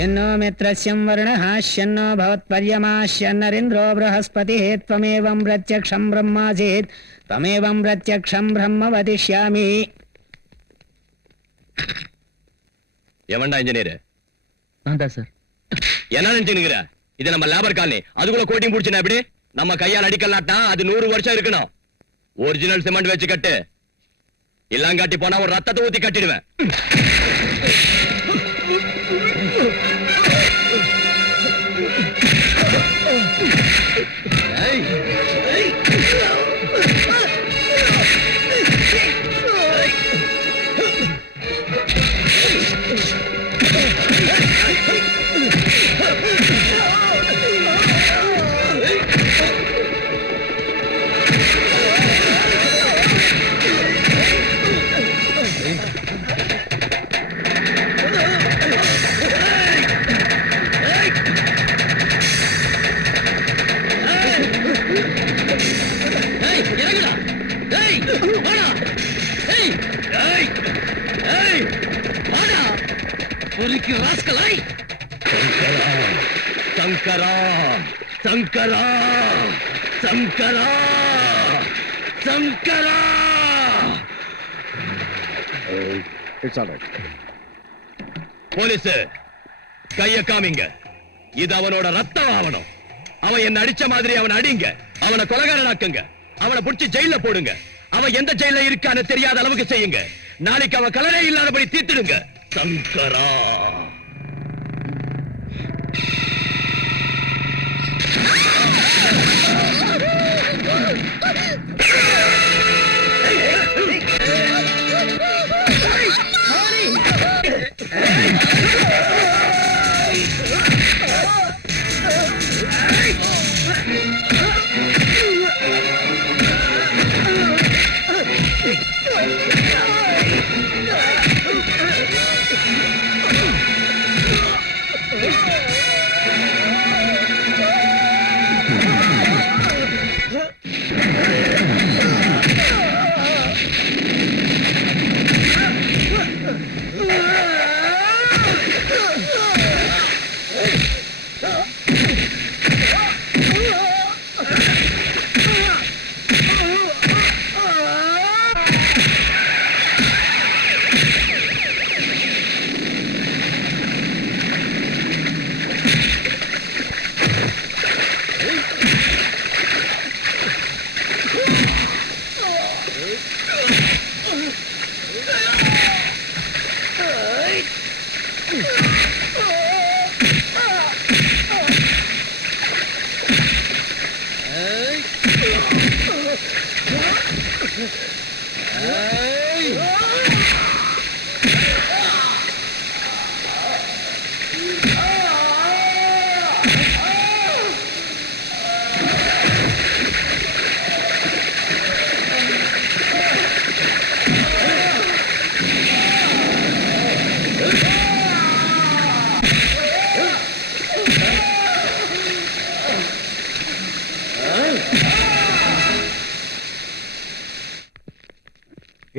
यन्नो मित्रस्यं वर्णः शन्नो भवत्पर्यमा शन्नरिन्द्रो बृहस्पतिः त्वमेवं प्रत्यक्षं ब्रह्मासीत् त्वमेवं प्रत्यक्षं ब्रह्म वदिष्यामि. எவன்டா இன்ஜினியர்? நான் தான் சார். என்ன நினைச்சுக்கிற? இது நம்ம லேபர் காலனி. அதுக்குள்ள கோட்டிங் புடிச்சுனா எப்படி? நம்ம கையால் அடிக்கலாட்டா அது 100 வருஷம் இருக்கணும். ஒரிஜினல் சிமெண்ட் வச்சு கட்டு. இல்லாங்காட்டி போனா ஒரு ரத்தத்தை ஊத்தி கட்டிடுவேன். Shankara Shankara Shankara Shankara! It's all right. Police, கைய காமிங்க. இது அவனோட ரத்தம் ஆவணும். அவன் என்ன அடிச்ச மாதிரி அவன் அடிங்க. அவனை கொலைகாரனாக்குங்க. அவனை புடிச்சு ஜெயில போடுங்க. அவன் எந்த ஜெயில இருக்கான்னு தெரியாத அளவுக்கு செய்யுங்க. நாளைக்கு அவன் கலரே இல்லாதபடி தீர்த்திடுங்க. சங்கரா!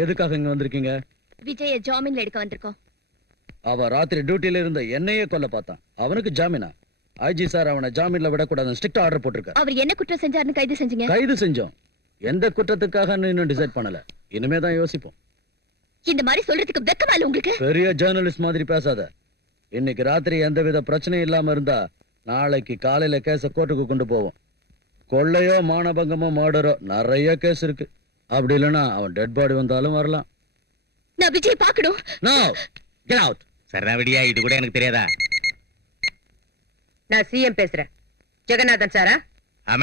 எதுக்காக இங்க வந்திருக்கீங்க? விஜய ஜாமீன்ல எடுக்க வந்திருக்கோம். அவ ராத்திரி டியூட்டில இருந்த என்னையே கொல்ல பார்த்தான். அவனுக்கு ஜாமீனா? ஐஜி சார் அவனை ஜாமீன்ல விடக்கூடாதுன்னு ஸ்ட்ரிக்ட் ஆர்டர் போட்டிருக்காரு. அவர் என்ன குற்றம் செஞ்சாருன்னு கைது செஞ்சீங்க? கைது செஞ்சோம். எந்த குற்றத்துக்காக இன்னும் டிசைட் பண்ணல. இனிமே தான் யோசிப்போம். இந்த மாதிரி சொல்றதுக்கு வெக்கமா இல்ல உங்களுக்கு? பெரிய ஜேர்னலிஸ்ட் மாதிரி பேசாத. இன்னைக்கு ராத்திரி எந்தவித பிரச்சனையும் இல்லாம இருந்தா நாளைக்கு காலையில கேஸ கோர்ட்டுக்கு கொண்டு போவோம். கொள்ளையோ மானபங்கமோ மர்டரோ நிறைய கேஸ் இருக்கு. அப்படி இல்லைன்னா அவன் டெட் பாடி வந்தாலும் வரலாம். நான் விஜய் பார்க்கணும். No, get out. சரவடியா, இது கூட எனக்கு தெரியாதா? நான் சிஎம் பேசுறேன். ஜெகநாதன் சாரா?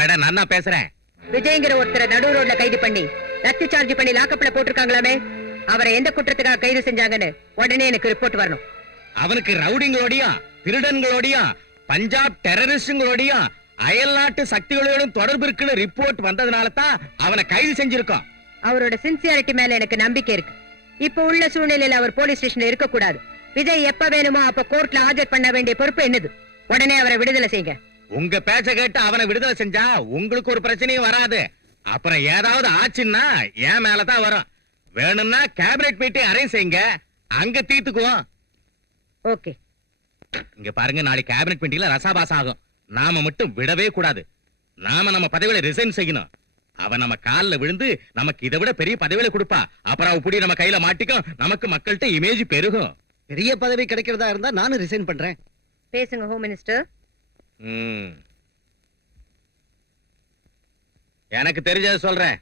மேடம், நான் தான் பேசுறேன். விஜய்ங்கிற ஒருத்தரை நடு ரோட்ல கைது பண்ணி லத்தி சார்ஜ் பண்ணி லாக்கப்ல போட்டிருக்காங்களாமே, அவரை எந்த குற்றத்துக்காக கைது செஞ்சாங்கன்னு உடனே எனக்கு ரிப்போர்ட் வரணும். அவனுக்கு ரவுடிங்களோடையும் திருடன்களோடையும் பஞ்சாப் டெரரிஸ்டுங்களோடையும் அயல்நாட்டு சக்திகளோடும் தொடர்பு இருக்குன்னு ரிப்போர்ட் வந்ததுனால தான் அவனை கைது செஞ்சிருக்கோம். அவரோட சின்சியாரிட்டி மேல எனக்கு நம்பிக்கை இருக்கு. இப்ப உள்ள சூழ்நிலையில அவர் போலீஸ் ஸ்டேஷன்ல இருக்க கூடாது. விஜய் எப்ப வேணுமோ அப்ப கோர்ட்ல ஆஜர் பண்ண வேண்டிய பொறுப்பு என்னது. உடனே அவரை விடுதலை செய்யுங்க. உங்க பேச்ச கேட்டு அவனை விடுதலை செஞ்சா உங்களுக்கு ஒரு பிரச்சனையும் வராது. அப்புறம் ஏதாவது ஆச்சுன்னா என் மேலதான் வரும். வேணும்னா கேபினெட் மீட்டிங் அரேஞ்ச் செய்யுங்க, அங்க தீர்த்துக்குவோம். ஓகே. இங்க பாருங்க, நாளைக்கு கேபினெட் மீட்டிங்ல ரசாபாசம் ஆகும். நாம மட்டும் விடவே கூடாது. நாம நம்ம பதவியில ரிசைன் செய்யணும். அவ நம்ம காலில் விழுந்து நமக்கு இதை விட பெரிய பதவியில கொடுப்பா. அப்புறம் அவ புடி நம்ம கையில மாட்டிக்கும். நமக்கு மக்கள்கிட்ட இமேஜ் பெருகும். பெரிய பதவி கிடைக்கிறதா இருந்தா நானும் ரிசைன் பண்றேன். பேசுங்க ஹோம் மினிஸ்டர். எனக்கு தெரிஞ்சதை சொல்றேன்.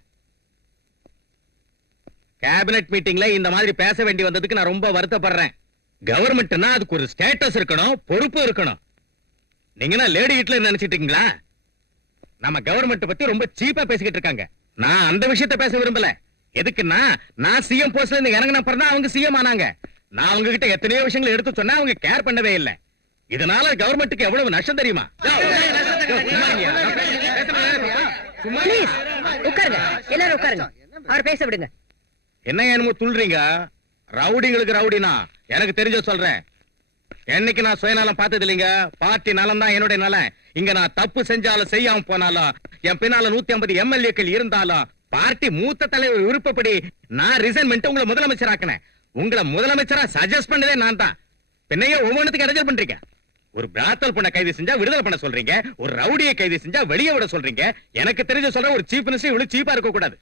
கேபினெட் மீட்டிங்ல இந்த மாதிரி பேச வேண்டி வந்ததுக்கு நான் ரொம்ப வருத்தப்படுறேன். கவர்மெண்ட்னா அதுக்கு ஒரு ஸ்டேட்டஸ் இருக்கணும், பொறுப்பு இருக்கணும். நீங்க லேடி ஹிட்லர் நினைச்சிட்டீங்களா? நம்ம கவர்மெண்ட் பத்தி ரொம்ப சீப்பா பேசிக்கிட்டு இருக்காங்க. நான் அந்த விஷயத்தை பேச விரும்பல. எதுக்குன்னா, நான் சிஎம் போஸ்ட்ல இருந்து இறங்கின அப்புறம் அவங்க சிஎம் ஆனாங்க. நான் அவங்க கிட்ட எத்தனையோ விஷயங்களை எடுத்து சொன்னா அவங்க கேர் பண்ணவே இல்லை. இதனால கவர்மெண்ட்டுக்கு எவ்வளவு நஷ்டம் தெரியுமா? உட்காருங்க, எல்லாரும் உட்காருங்க. அவர் பேச விடுங்க. என்ன என்னமோ துள்றீங்க? ரவுடிங்களுக்கு ரவுடினா எனக்கு தெரிஞ்ச சொல்றேன். என்னைக்கு நான் சுயநலம் பார்த்தது இல்லைங்க. பார்ட்டி நலம் தான் என்னுடைய நலம். இங்க நான் தப்பு செஞ்சாலும் செய்யாம போனாலும் என் பின்னால 150 எம்எல்ஏக்கள் இருந்தாலும் பார்ட்டி மூத்த தலைவர் விருப்பப்படி நான் ரிசைன் பண்ணிட்டு உங்களை முதலமைச்சர் ஆக்கினேன். உங்களை முதலமைச்சரா சஜஸ்ட் பண்ணதே நான் தான். பின்னையே ஒவ்வொன்றுக்கு இடைஞ்சல் பண்றீங்க. ஒரு பிராத்தல் பொண்ணை கைது செஞ்சா விடுதலை பண்ண சொல்றீங்க, ஒரு ரவுடியை கைது செஞ்சா வெளியே விட சொல்றீங்க. எனக்கு தெரிஞ்ச சொல்ற ஒரு சீஃப் மினிஸ்டர் இவ்வளவு சீப்பா இருக்க கூடாது.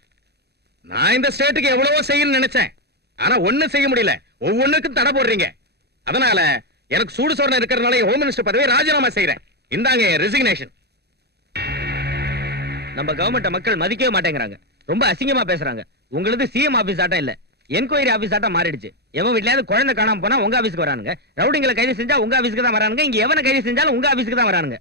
நான் இந்த ஸ்டேட்டுக்கு எவ்வளவோ செய்யணும்னு நினைச்சேன், ஆனா ஒண்ணும் செய்ய முடியல. ஒவ்வொன்னுக்கும் தடை போடுறீங்க. அதனால எனக்கு சூடு சொரணை இருக்கிறதுனால ஹோம் மினிஸ்டர் பதவியை ராஜினாமா செய்யறேன். இந்தாங்க ரெசிக்னேஷன். நம்ம கவர்மெண்ட் மக்கள் மதிக்கவே மாட்டேங்கிறாங்க, ரொம்ப அசிங்கமா பேசுறாங்க. உங்களுக்கு சிஎம் ஆபீஸ் ஆட்டம் இல்ல, என்கொயரி ஆபீஸ் ஆட்டம் மாறிடுச்சு. எவன் வீட்லயாவது குழந்தை காணாம போனா உங்க ஆபீஸ்க்கு வரானுங்க, ரவுடிங்களை கைது செஞ்சா உங்க ஆபீஸ்க்கு தான் வரானுங்க, இங்க எவனை கைது செஞ்சாலும் உங்க ஆபீஸ்க்கு தான் வரானுங்க.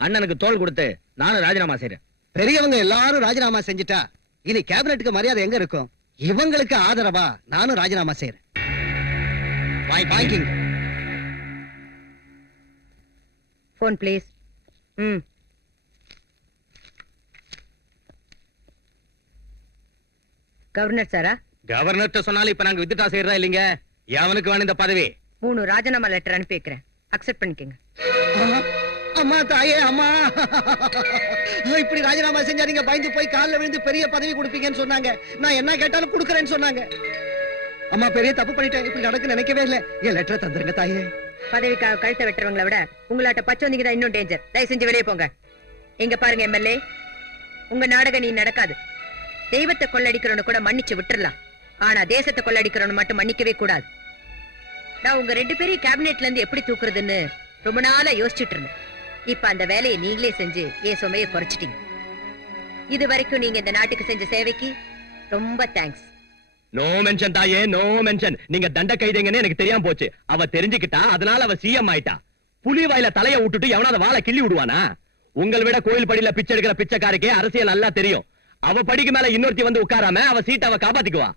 அண்ணனுக்கு தோள் கொடுத்து நானும் ராஜினாமா செய்றேன். பெரியவங்க எல்லாரும் ராஜினாமா செஞ்சுட்டா இனி கேபினெட்டுக்கு மரியாதை எங்க இருக்கும்? இவங்களுக்கு ஆதரவா நானும் ராஜினாமா செய்யறேன். வாங்கிங்க. Phone please. கவர்னர் சாரா? கவர்னர் சொன்னாலும் இப்ப நாங்க வித்ட்ரா செய்யறதா இல்லைங்க. எவனுக்கு வேணும் இந்த பதவி? 3 ராஜினாமா லெட்டர் அனுப்பி வைக்கிறேன், அக்செப்ட் பண்ணிக்கங்க. அம்மா தாயே அம்மா, இப்படி ராஜினாமா செஞ்சா நீங்க பயந்து போய் கால்ல விழுந்து பெரிய பதவி கொடுப்பீங்கன்னு சொன்னாங்க. நான் என்ன கேட்டாலும் கொடுக்கறேன்னு சொன்னாங்க. அம்மா பெரிய தப்பு பண்ணிட்டேன், இப்படி நடக்கு நினைக்கவே இல்லை. என் லெட்டரை தந்துருங்க தாயே. பதவிக்காக கழுத்தை வெட்டுறவங்களை விட உங்களாட்ட பச்சோந்திங்க தான் இன்னும் டேஞ்சர். தயவு செஞ்சு வெளியே போங்க. எங்க பாருங்க எம்எல்ஏ, உங்க நாடகம் நீ நடக்காது. தெய்வத்தை கொள்ளடிக்கிறவனு கூட மன்னிச்சு விட்டுறலாம், ஆனா தேசத்தை கொள்ளடிக்கிறவனு மட்டும் மன்னிக்கவே கூடாது. நான் உங்க 2 பேரையும் கேபினெட்ல இருந்து எப்படி தூக்குறதுன்னு ரொம்ப நாளா யோசிச்சுட்டு இருந்தேன். இப்ப அந்த வேலையை நீங்களே செஞ்சு என் சுமையை குறைச்சிட்டீங்க. இது வரைக்கும் நீங்க இந்த நாட்டுக்கு செஞ்ச சேவைக்கு ரொம்ப தேங்க்ஸ். நோ மென்ஷன் தாயே, நோ மென்ஷன். நீங்க தண்ட கைதீங்கன்னு எனக்கு தெரியாம போச்சு. அவ தெரிஞ்சுக்கிட்டா, அதனால அவ சிஎம் ஆயிட்டா. புலி வாயில தலைய விட்டுட்டு எவனாவது வாழை கிள்ளி விடுவானா? உங்களை விட கோயில் படியில பிச்சை எடுக்கிற பிச்சைக்காரக்கே அரசியல் நல்லா தெரியும். அவ படிக்கு மேல இன்னொருத்தி வந்து உட்காராம அவ சீட்டை அவ காப்பாத்திக்குவா.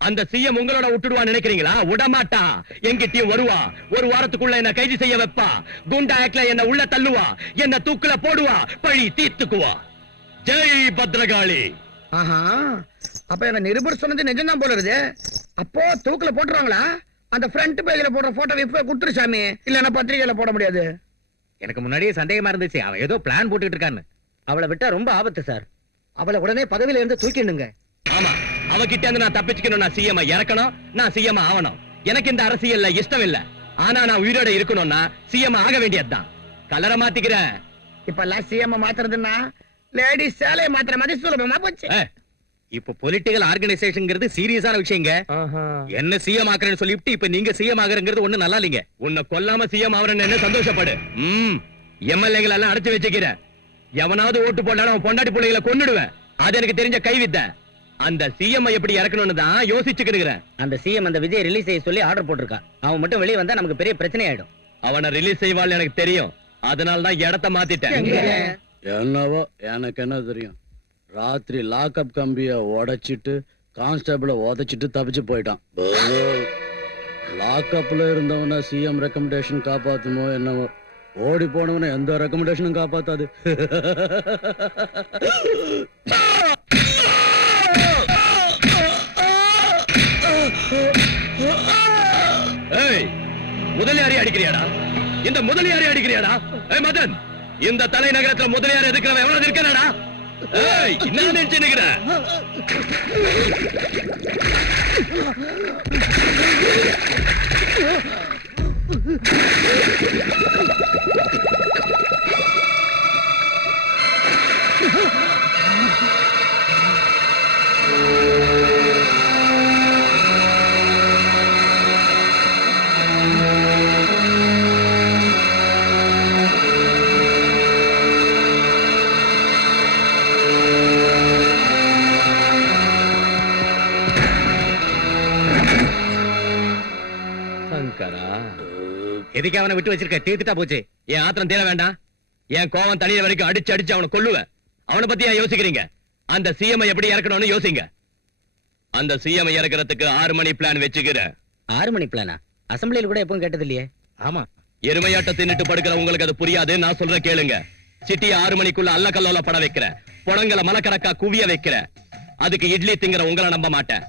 அந்த சிஎம் உங்களோட விட்டுடுவா நினைக்கிறீங்களா? விடமாட்டா. எங்கிட்டயும் வருவா. ஒரு வாரத்துக்குள்ள என்ன கைது செய்ய வைப்பா. குண்டா ஆக்ல என்ன உள்ள தள்ளுவா, என்ன தூக்குல போடுவா, பழி தீர்த்துக்குவா. ஜெய் பத்ரகாளி. ஆஹா, அப்ப எங்க நிருபர் சொன்னது நிஜம்தான் போல இருக்குது. அப்போ தூக்குல போட்டுருவாங்களா? அந்த ஃப்ரண்ட் பேஜ்ல போடுற போட்டோ இப்ப குடுத்துரு சாமி, இல்லன்னா பத்திரிகையில போட முடியாது. எனக்கு முன்னாடியே சந்தேகமா இருந்துச்சு, அவன் ஏதோ பிளான் போட்டுட்டு இருக்கான்னு. அவளை விட்டா ரொம்ப ஆபத்து சார். அவளை உடனே பதவியில இருந்து தூக்கிடுங்க. ஆமா, அவகிட்ட இருந்து நான் தப்பிச்சுக்கணும். நான் சிஎம் இறக்கணும், நான் சிஎம் ஆகணும். எனக்கு இந்த அரசியல்ல இஷ்டம் இல்ல, ஆனா நான் உயிரோட இருக்கணும்னா சிஎம் ஆக வேண்டியதுதான். கலரை மாத்திக்கிறேன். இப்ப எல்லாம் சிஎம் மாத்துறதுன்னா லேடிஸ் சேலையை மாத்திர மாதிரி சுலபமா போச்சு. இப்ப பொலிட்டிக்கல் ஆர்கனைசேஷன்ங்கிறது சீரியஸான விஷயங்க. என்ன சிஎம் ஆக்குறேன்னு சொல்லிட்டு இப்ப நீங்க சிஎம் ஆகுறங்கிறது ஒண்ணு நல்லா இல்லைங்க. உன்னை கொல்லாம சிஎம் ஆவறேன்னு சந்தோஷப்படு. எம்எல்ஏகள் எல்லாம் அடைச்சு வச்சுக்கிறேன். எவனாவது ஓட்டு போட்டாலும் அவன் பொண்டாட்டி பிள்ளைகளை கொன்னுடுவேன். அது எனக்கு தெரிஞ்ச கைவித்த. அந்த சிஎம் எப்படி இறக்கணும்னு தான் யோசிச்சுக்கிறேன். அந்த சிஎம் அந்த விஜய் ரிலீஸ் செய்ய சொல்லி ஆர்டர் போட்டிருக்கா. அவன் மட்டும் வெளியே வந்தா நமக்கு பெரிய பிரச்சனை ஆயிடும். அவனை ரிலீஸ் செய்வாள் எனக்கு தெரியும். அதனால தான் இடத்த மாத்திட்டேன். என்னவோ எனக்கு என்ன தெரியும். ராத்திரி லாக்அப் கம்பிய உடைச்சிட்டு கான்ஸ்டபிள உதைச்சிட்டு தப்பிச்சு போயிட்டான். லாக்அப்ல இருந்தவன சிஎம் ரெக்கமெண்டேஷன் காப்பாத்தணுமோ என்னவோ, ஓடி போனவன எந்த ரெக்கமெண்டேஷனும் காப்பாத்தாது. முதலியாரி அடிக்கிறியாடா? இந்த முதலியாரி அடிக்கிறியாடா? மதன், இந்த தலைநகரத்துல முதலியார் எதுக்கிறவன் எவ்வளவு இருக்கா? என்ன நினைச்சு நிக்கிற? எதுக்கு அவனை விட்டு வச்சிருக்க? தீர்த்துட்டா போச்சு. என் ஆத்திரம் தீர வேண்டாம். என் கோவம் தனிய வரைக்கும் அடிச்சு அடிச்சு அவனை கொல்லுவேன். அவனை பத்தி ஏன் யோசிக்கிறீங்க? அந்த சிஎம் எப்படி இறக்கணும்னு யோசிங்க. அந்த சிஎம் இறக்கிறதுக்கு 6 மணி பிளான் வச்சுக்கிறேன். 6 மணி பிளானா? அசம்பிளியில் கூட எப்பவும் கேட்டது இல்லையே. ஆமா, எருமையாட்ட தின்னுட்டு படுக்கிற உங்களுக்கு அது புரியாது. நான் சொல்ற கேளுங்க. சிட்டியை 6 மணிக்குள்ள அல்ல கல்லோல பட வைக்கிறேன். புடங்களை மலக்கணக்கா குவிய வைக்கிறேன். அதுக்கு இட்லி திங்கிற உங்களை நம்ப மாட்டேன்.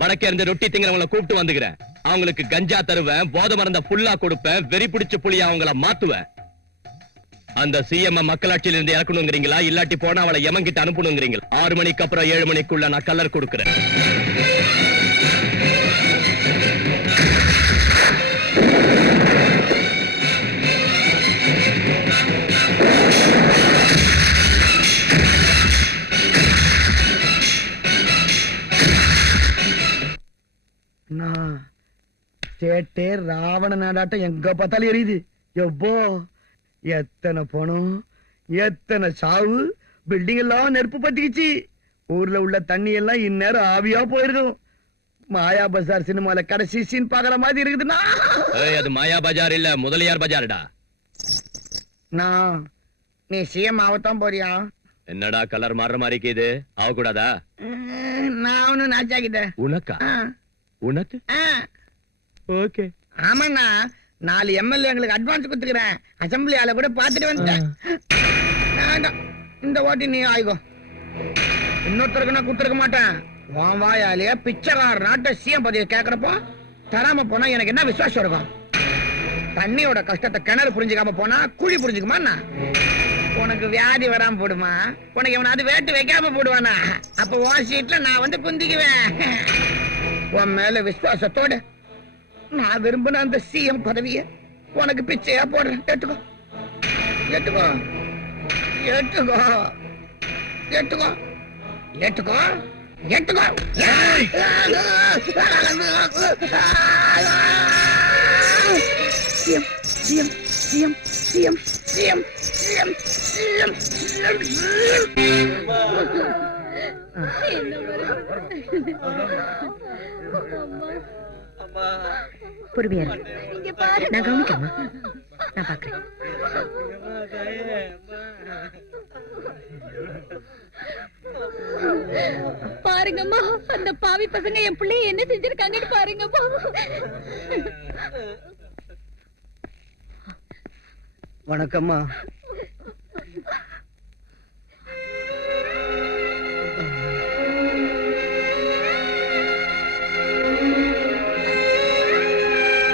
வடக்கே இருந்து ரொட்டி திங்கிறவங்களை கூப்பிட்டு வந்துக்கிறேன். அவங்களுக்கு கஞ்சா தருவேன், போத மருந்த புல்லா கொடுப்பேன், வெறி பிடிச்ச புளியா அவங்கள மாத்துவேன். அந்த சிஎம் மக்களாட்சியில இருந்து இறக்கணுங்கிறீங்களா, இல்லாட்டி போனா அவளை எமங்கிட்ட அனுப்பணுங்கிறீங்களா? 6 மணிக்கு அப்புறம் 7 மணிக்குள்ள நான் கலர் கொடுக்கிறேன். ஸ்டேட்டே ராவண நாடாட்டம் எங்க பார்த்தாலும் எரியுது. எப்போ எத்தனை பணம், எத்தனை சாவு, பில்டிங் எல்லாம் நெருப்பு பத்திக்கிச்சு. ஊர்ல உள்ள தண்ணி எல்லாம் இந்நேரம் ஆவியா போயிருக்கும். மாயா பஜார் சினிமால கடைசி சீன் பாக்குற மாதிரி இருக்குதுன்னா அது மாயா பஜார் இல்ல, முதலியார் பஜார்டா. நான் நீ சிஎம் ஆகத்தான் போறியா? என்னடா கலர் மாறுற மாதிரி இருக்குது, ஆக கூடாதா? நான் ஒண்ணு நாச்சாக்கிட்டேன். உனக்கா? உனக்கு? ஓகே. ஆமாண்ணா, 4 எம்எல்ஏ எங்களுக்கு அட்வான்ஸ் கொடுத்துக்கிறேன். அசம்பிளி ஆளை கூட பாத்துட்டு வந்துட்டேன். வேண்டாம், இந்த ஓட்டி நீ ஆயிக்கோ. இன்னொருத்தருக்கு நான் கொடுத்துருக்க மாட்டேன். உன் வாயாலேயே பிச்சைக்கார நாட்டை சிஎம் பதவியை கேட்கறப்போ தராம போனா எனக்கு என்ன விசுவாசம் இருக்கும்? தண்ணியோட கஷ்டத்தை கிணறு புரிஞ்சுக்காம போனா குழி புரிஞ்சுக்குமா? உனக்கு வியாதி வராம போடுமா? உனக்கு எவனாவது வேட்டு வைக்காம போடுவானா? அப்ப உன் சீட்ல நான் வந்து குந்திக்குவேன். உன் மேல விசுவாசத்தோட நான் விரும்பின அந்த சிஎம் பதவியை உனக்கு பிச்சையா போடுறேன். ஏத்துக்கோ, ஏத்துக்கோ, ஏத்துக்கோ, ஏத்துக்கோ, ஏத்துக்கோ, ஏத்துக்கோ. CM, CM, CM, CM, CM, CM, CM, CM, CM. பொறுமையா நான் கவனிக்கமா, நான் பாக்குறேன். பாருங்கம்மா, அந்த பாவி பசங்க என் பிள்ளைய என்ன செஞ்சிருக்காங்கன்னு பாருங்கம்மா. வணக்கம்மா.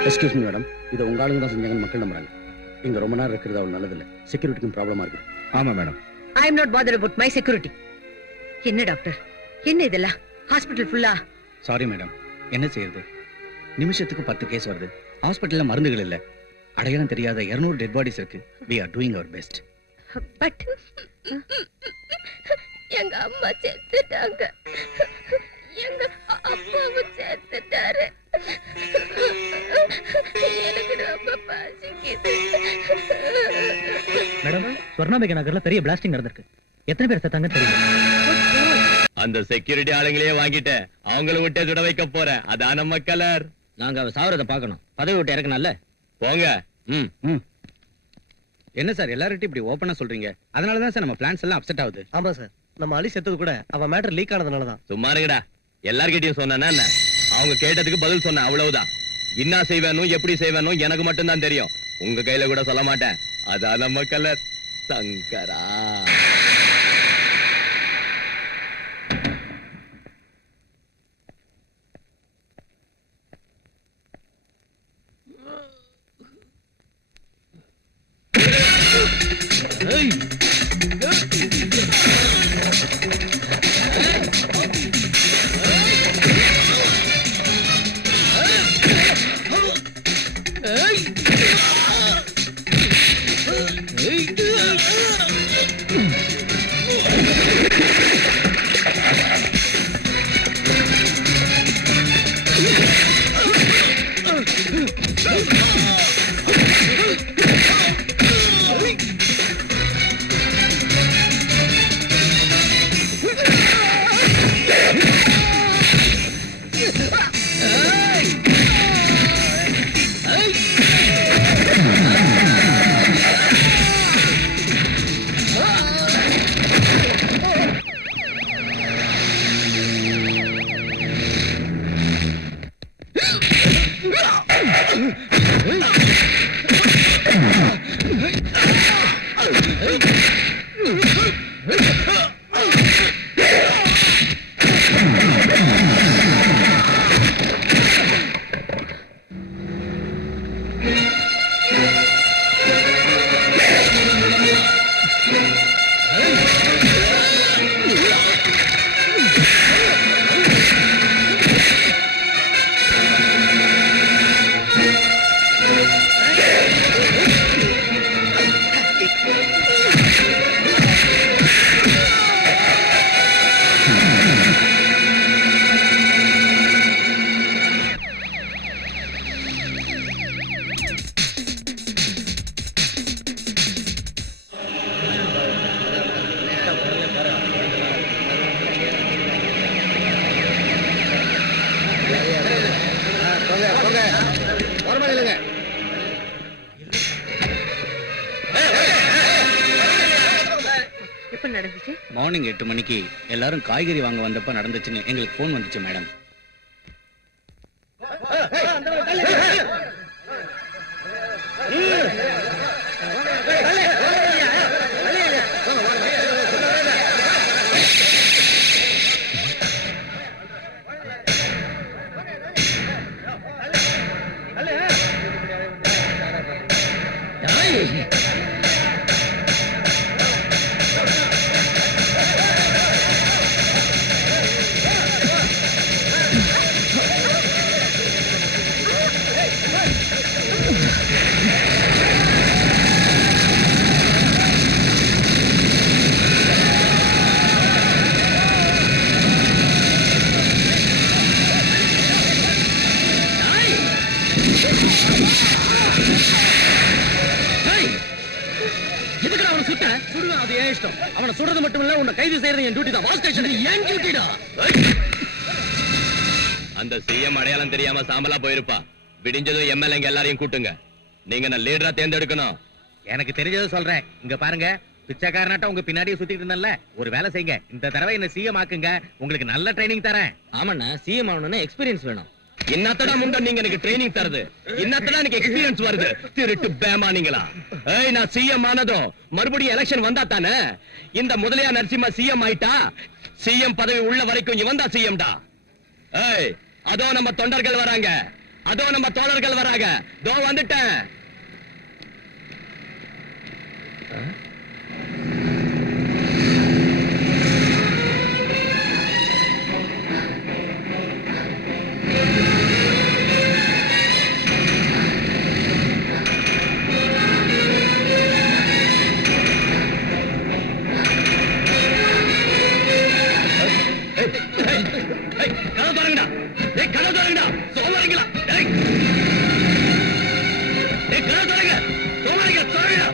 எக்ஸ்கியூஸ் மீ மேடம், இதை உங்க ஆளுங்க தான் செஞ்சாங்கன்னு மக்கள் நம்புறாங்க. இங்க ரொம்ப நேரம் இருக்கிறது அவ்வளவு நல்லதில்லை. செக்யூரிட்டிக்கும் ப்ராப்ளமா இருக்கு. ஆமா madam. I am not bothered about my security. என்ன டாக்டர், என்ன இதெல்லாம்? ஹாஸ்பிடல் ஃபுல்லா? சாரி மேடம், என்ன செய்யறது? நிமிஷத்துக்கு 10 கேஸ் வருது. ஹாஸ்பிட்டல்ல மருந்துகள் இல்ல. அடையாளம் தெரியாத 200 டெட் பாடிஸ் இருக்கு. we are doing our best. But எங்க அம்மா செத்துட்டாங்க, எங்க அப்பாவும் செத்துட்டாரு. எனக்கு ரொம்ப பசிக்குது. மேடம், ஸ்வர்ணாம்பிகை நகர்ல பெரிய பிளாஸ்டிங் நடந்திருக்கு. எத்தனை பேர் செத்தாங்கன்னு தெரியல. அந்த செக்யூரிட்டி ஆளுங்களே வாங்கிட்டு அவங்கள விட்டே சுட வைக்க போறேன். அதான் நம்ம கலர். நாங்க அவ சாவறத பார்க்கணும். பதவி விட்டு இறக்கணும்ல. போங்க. என்ன சார் எல்லார்கிட்டையும் இப்படி ஓப்பனா சொல்றீங்க? அதனால தான் சார் நம்ம பிளான்ஸ் எல்லாம் அப்செட் ஆகுது. ஆமா சார், நம்ம அலி செத்தது கூட அவன் மேட்டர் லீக் ஆனதுனால தான். சும்மா இருங்கடா. எல்லார்கிட்டயும் சொன்னா என்ன? அவங்க கேட்டதுக்கு பதில் சொன்ன, அவ்வளவுதான். என்ன செய்வேனும் எப்படி செய்வேனும் எனக்கு மட்டும்தான் தெரியும். உங்க கையில கூட சொல்ல மாட்டேன். அதான் நம்ம கலர். சங்கரா. நடந்துச்சு? மார்னிங் 8 மணிக்கு எல்லாரும் காய்கறி வாங்க வந்தப்ப நடந்துச்சுன்னு எங்களுக்கு ஃபோன் வந்துச்சு மேடம். எதுக்கு அவனை சுட்ட? சுடுவேன், அது ஏன் இஷ்டம். அவனை சுடுறது மட்டும் இல்ல, உன்னை கைது செய்யறது என் டியூட்டி தான். வால் ஸ்டேஷன் ஏன் டியூட்டிடா? அந்த சிஎம் அடையாளம் தெரியாம சாம்பலா போயிருப்பா. விடிஞ்சதும் எம்எல்ஏங்க எல்லாரையும் கூட்டுங்க. நீங்க நான் லீடரா தேர்ந்தெடுக்கணும். எனக்கு தெரிஞ்சதை சொல்றேன். இங்க பாருங்க, பிச்சைக்காரனாட்ட உங்க பின்னாடியே சுத்திட்டு இருந்தேன்ல, ஒரு வேலை செய்யுங்க. இந்த தடவை என்ன சிஎம் ஆக்குங்க. உங்களுக்கு நல்ல ட்ரைனிங் தரேன். ஆமாண்ணா, சிஎம் ஆகணும்னா எக்ஸ்பீரியன்ஸ் வேணும். இன்னத்தடா முண்ட நீங்க எனக்கு ட்ரைனிங் தருது, இன்னத்தடா எனக்கு எக்ஸ்பீரியன்ஸ் வருது. திருட்டு பேமானீங்களா? ஏய், நான் சிஎம் ஆனதும் மறுபடியும் எலெக்ஷன் வந்தா தானே. இந்த முதலியா நரசிம்மா சிஎம் ஆயிட்டா, சிஎம் பதவி உள்ள வரைக்கும் இவன் தான் சிஎம்டா. ஏய், அதோ நம்ம தொண்டர்கள் வராங்க, அதோ நம்ம தோழர்கள் வராங்க. தோ வந்துட்டேன். கதவு தொடங்குடா. கதவு தொடங்குடா. சோமாரிங்களா? கதவு தொடங்க. சோமாரிங்களா தொடங்குடா.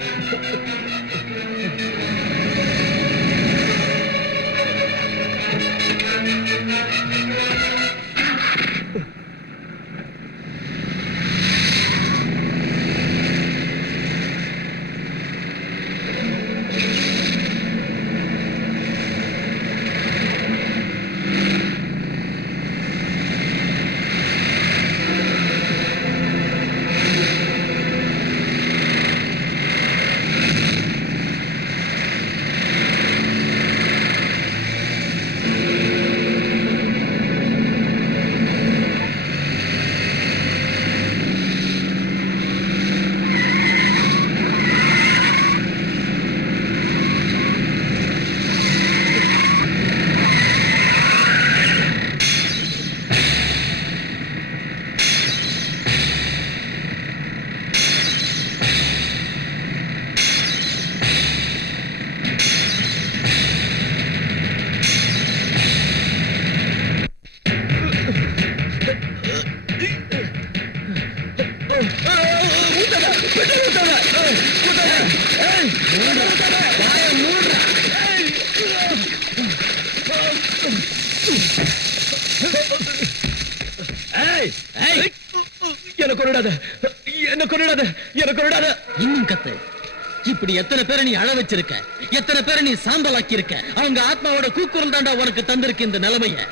இன்னும் கத்து. இப்படி எத்தனை பேரை நீ அழ வச்சிருக்க, எத்தனை பேரை நீ சாம்பலாக்கி இருக்க. அவங்க ஆத்மாவோட கூக்குரல் தாண்டா உனக்கு தந்திருக்கு இந்த நிலைமைய.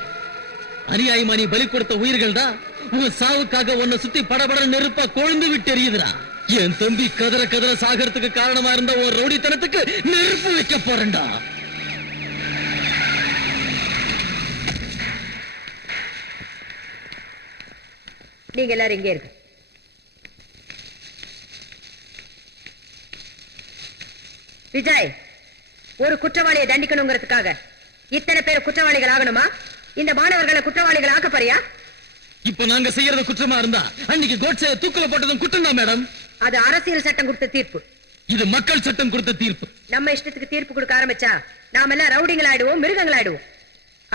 அநியாயமா நீ பலி கொடுத்த உயிர்கள் தான் உன் சாவுக்காக உன்னை சுத்தி படபட நெருப்பா கொழுந்து விட்டு எரியுதுடா. என் தம்பி கதற கதற சாகறதுக்கு காரணமா இருந்த ஒரு ரவுடித்தனத்துக்கு நெருப்பு வைக்க போறேன்டா. நீங்க எல்லாரும் இங்கே இருக்கு. விஜய், ஒரு குற்றவாளியை தண்டிக்கணுங்கிறதுக்காக இத்தனை பேர் குற்றவாளிகள் ஆகணுமா? இந்த மாணவர்களை குற்றவாளிகள் ஆக்க போறியா? இப்ப நாங்க செய்யறது குற்றமா இருந்தா அன்னைக்கு கோட்சே தூக்குல போட்டதும் குற்றம் தான் மேடம். அது அரசியல் சட்டம் கொடுத்த தீர்ப்பு. இது மக்கள் சட்டம் கொடுத்த தீர்ப்பு. நம்ம இஷ்டத்துக்கு தீர்ப்பு கொடுக்க ஆரம்பிச்சா நாம எல்லாம் ரவுடிங்கள் ஆயிடுவோம், மிருகங்கள் ஆயிடுவோம்.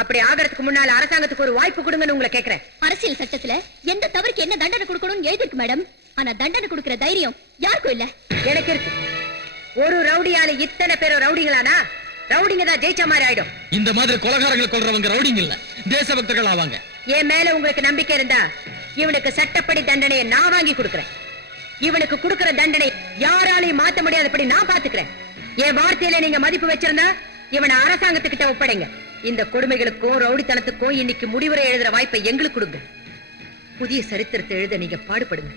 அப்படி ஆகிறதுக்கு முன்னால அரசாங்கத்துக்கு ஒரு வாய்ப்பு கொடுங்கன்னு உங்களை கேக்குறேன். அரசியல் சட்டத்துல எந்த தவறுக்கு என்ன தண்டனை கொடுக்கணும்னு எழுதிருக்கு மேடம். ஆனா தண்டனை கொடுக்கிற தைரியம் யாருக்கும் இல்ல. எனக்கு இருக்கு. ஒரு ரவுடியால இத்தனை பேரும் ரவுடிங்களானா ரவுடிங்க தான் ஜெயிச்ச மாதிரி ஆயிடும். இந்த மாதிரி கொலைகாரங்களை கொல்றவங்க ரவுடிங்க இல்ல, தேசபக்தர்கள் ஆவாங்க. என் மேல உங்களுக்கு நம்பிக்கை இருந்தா இவனுக்கு சட்டப்படி தண்டனையை நான் வாங்கி கொடுக்கிறேன். இவனுக்கு கொடுக்கிற தண்டனை யாராலையும் மாத்த முடியாதபடி நான் பாத்துக்கிறேன். என் வார்த்தையில நீங்க மதிப்பு வச்சிருந்தா இவனை அரசாங்கத்துக்கிட்ட ஒப்படைங்க. இந்த கொடுமைகளுக்கும் ரவுடித்தனத்துக்கும் இன்னைக்கு முடிவுரை எழுதுற வாய்ப்பை எங்களுக்கு கொடுங்க. புதிய சரித்திரத்தை எழுத நீங்க பாடுபடுங்க.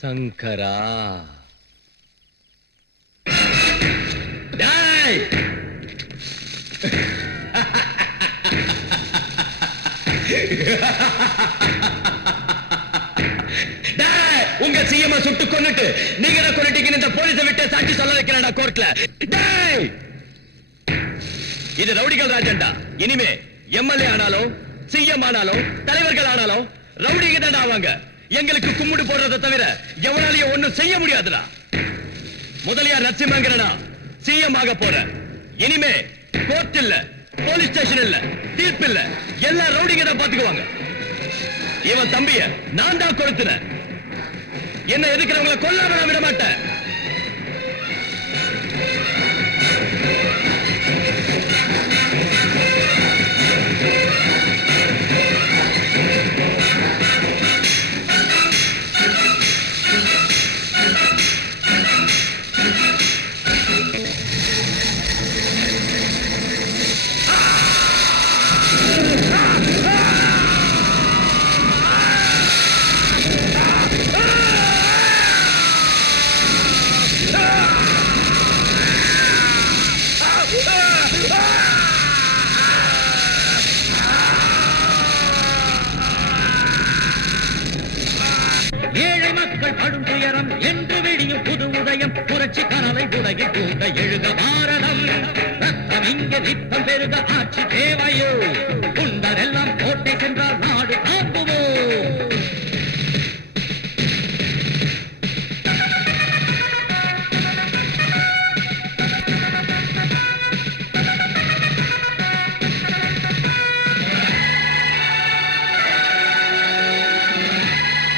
சங்கரா டேய் உங்க சிஎம் சுட்டு கொன்னுட்டு நீங்க என்ன கொன்னுட்டீங்கன்னு இந்த போலீஸை விட்டு சாட்சி சொல்ல வைக்கிறேன்டா கோர்ட்ல. டேய் இது ரவுடிகள் ராஜண்டா. இனிமே எம்எல்ஏ ஆனாலும் சிஎம் ஆனாலும் தலைவர்கள் ஆனாலும் ரவுடிங்க தான் ஆவாங்க. எங்களுக்கு கும்பிடு போடுறதை தவிர எவனாலையும் ஒண்ணும் செய்ய முடியாதுடா. முதலியார் நரசிம்மங்கரனா சிஎம் ஆக போற. இனிமே கோர்ட் இல்ல, போலீஸ் ஸ்டேஷன் இல்ல, தீர்ப்பு இல்ல, எல்லா ரவுடிங்க தான் பாத்துக்குவாங்க. இவன் தம்பிய நான் தான் கொடுத்துறேன். என்ன எதுக்குறவங்களை கொல்லாம நான் விட மாட்டேன். ஏழை மக்கள் படும் துயரம் என்று விடியும் புது உதயம் புரட்சி கனவை உலகில் கூட எழுத பாரதம். ரத்தம் இங்கே நித்தம் பெருக ஆட்சி தேவையோ. குண்டரெல்லாம் கோட்டை சென்றால் நாடு காக்குவோம்.